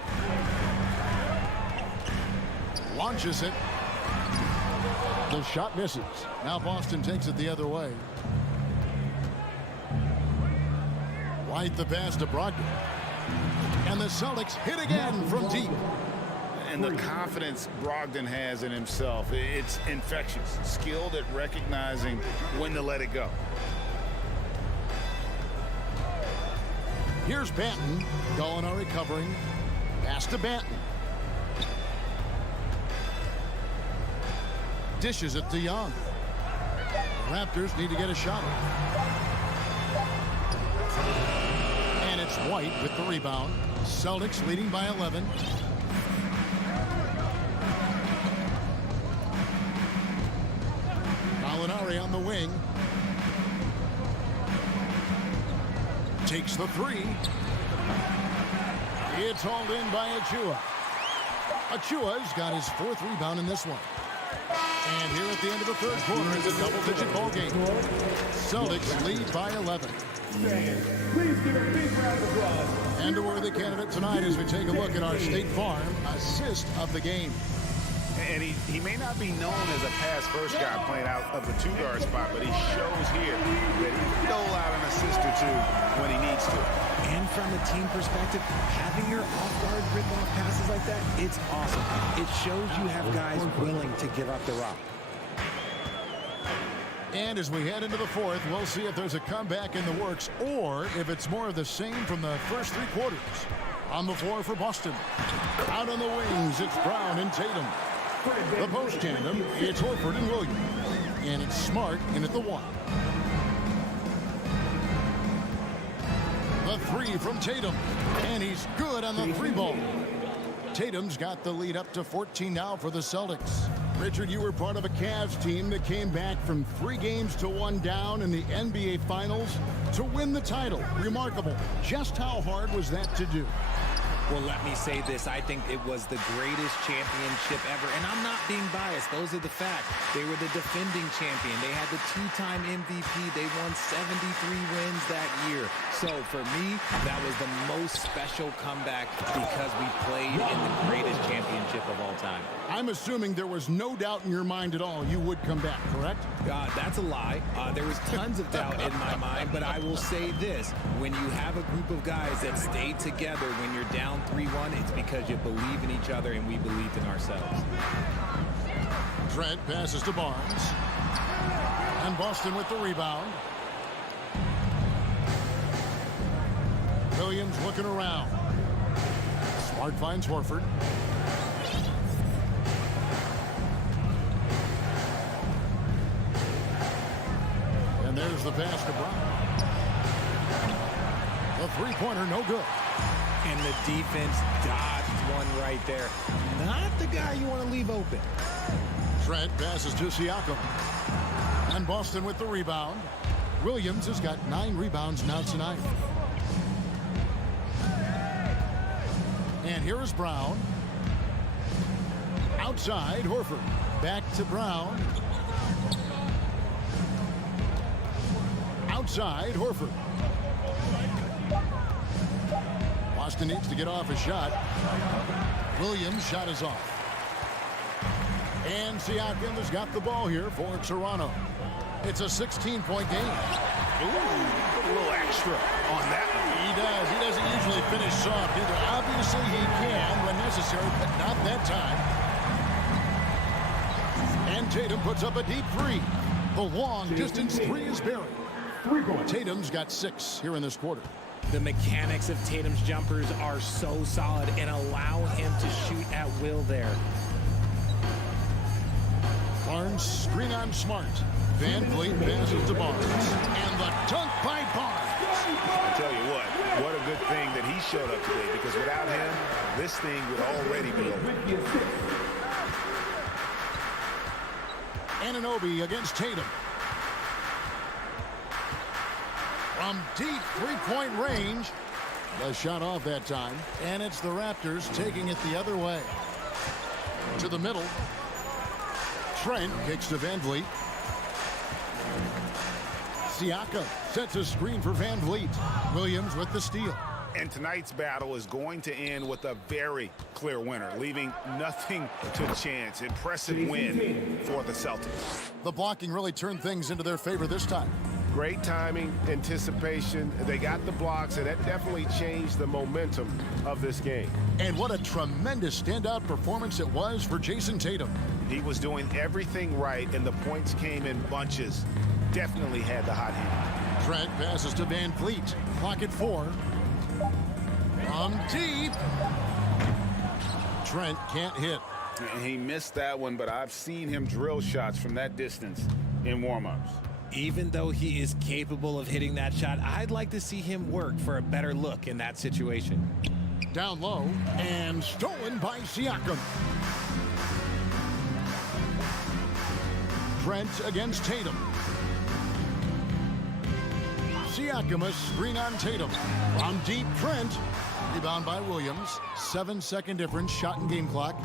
Launches it. The shot misses. Now Boston takes it the other way. White the pass to Brogdon. And the Celtics hit again from deep. And the confidence Brogdon has in himself, it's infectious. Skilled at recognizing when to let it go. Here's Benton. Gallinari covering. Pass to Benton. Dishes it to Young. The Raptors need to get a shot. And it's White with the rebound. Celtics leading by 11. Gallinari on the wing. Takes the 3. It's hauled in by Achua. Achua's got his 4th rebound in this one. And here at the end of the third quarter is a double-digit ball game. Celtics lead by 11. Please give a big round of applause. And a worthy candidate tonight as we take a look at our State Farm assist of the game. And he may not be known as a pass-first guy playing out of the 2-guard spot, but he shows here that he can dole out an assist or 2 when he needs to. And from a team perspective, having your off-guard rip-off passes like that, it's awesome. It shows you have guys willing to give up the rock. And as we head into the fourth, we'll see if there's a comeback in the works or if it's more of the same from the first 3 quarters. On the floor for Boston. Out on the wings, it's Brown and Tatum. The post tandem, it's Horford and Williams. And it's Smart in at the 1. The 3 from Tatum. And he's good on the 3 ball. Tatum's got the lead up to 14 now for the Celtics. Richard, you were part of a Cavs team that came back from 3 games to 1 down in the NBA Finals to win the title. Remarkable. Just how hard was that to do? Well, let me say this. I think it was the greatest championship ever. And I'm not being biased. Those are the facts. They were the defending champion. They had the 2-time MVP. They won 73 wins that year. So for me, that was the most special comeback because we played in the greatest championship of all time. I'm assuming there was no doubt in your mind at all you would come back, correct? That's a lie. There was tons of doubt in my mind, but I will say this. When you have a group of guys that stay together when you're down 3-1, it's because you believe in each other and we believed in ourselves. Trent passes to Barnes. And Boston with the rebound. Williams looking around. Smart finds Horford. Here's the pass to Brown. The three-pointer, no good. And the defense dodged one right there. Not the guy you want to leave open. Trent passes to Siakam. And Boston with the rebound. Williams has got 9 rebounds now tonight. And here is Brown. Outside, Horford. Back to Brown. Outside, Horford. Boston needs to get off a shot. Williams' shot is off. And Siakam has got the ball here for Toronto. It's a 16-point game. Ooh, put a little extra on that one. He does. He doesn't usually finish soft either. Obviously, he can when necessary, but not that time. And Tatum puts up a deep three. The long-distance three is buried. Tatum's got 6 here in this quarter. The mechanics of Tatum's jumpers are so solid and allow him to shoot at will there. Barnes screen on Smart. Van Vliet passes to Barnes. And the dunk by Barnes. I tell you what a good thing that he showed up today, because without him, this thing would already be over. Anunoby against Tatum. From deep three-point range. The shot off that time. And it's the Raptors taking it the other way. To the middle. Trent kicks to Van Vliet. Siakam sets a screen for Van Vliet. Williams with the steal. And tonight's battle is going to end with a very clear winner, leaving nothing to chance. Impressive win for the Celtics. The blocking really turned things into their favor this time. Great timing, anticipation. They got the blocks, and that definitely changed the momentum of this game. And what a tremendous standout performance it was for Jason Tatum. He was doing everything right, and the points came in bunches. Definitely had the hot hand. Trent passes to Van Vliet. Clock at 4. From deep. Trent can't hit. And he missed that one, but I've seen him drill shots from that distance in warm-ups. Even though he is capable of hitting that shot, I'd like to see him work for a better look in that situation. Down low and stolen by Siakam. Trent against Tatum. Siakam a screen on Tatum. From deep, Trent. Rebound by Williams. 7-second difference, shot and game clock.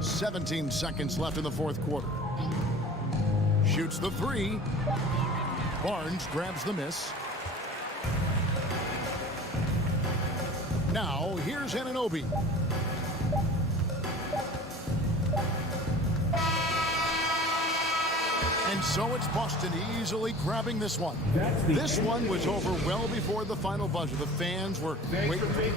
"17 seconds left in the fourth quarter. Shoots the three. Barnes grabs the miss. Now, here's Anunoby. And so it's Boston easily grabbing this one. This one was over well before the final buzzer. The fans were waiting.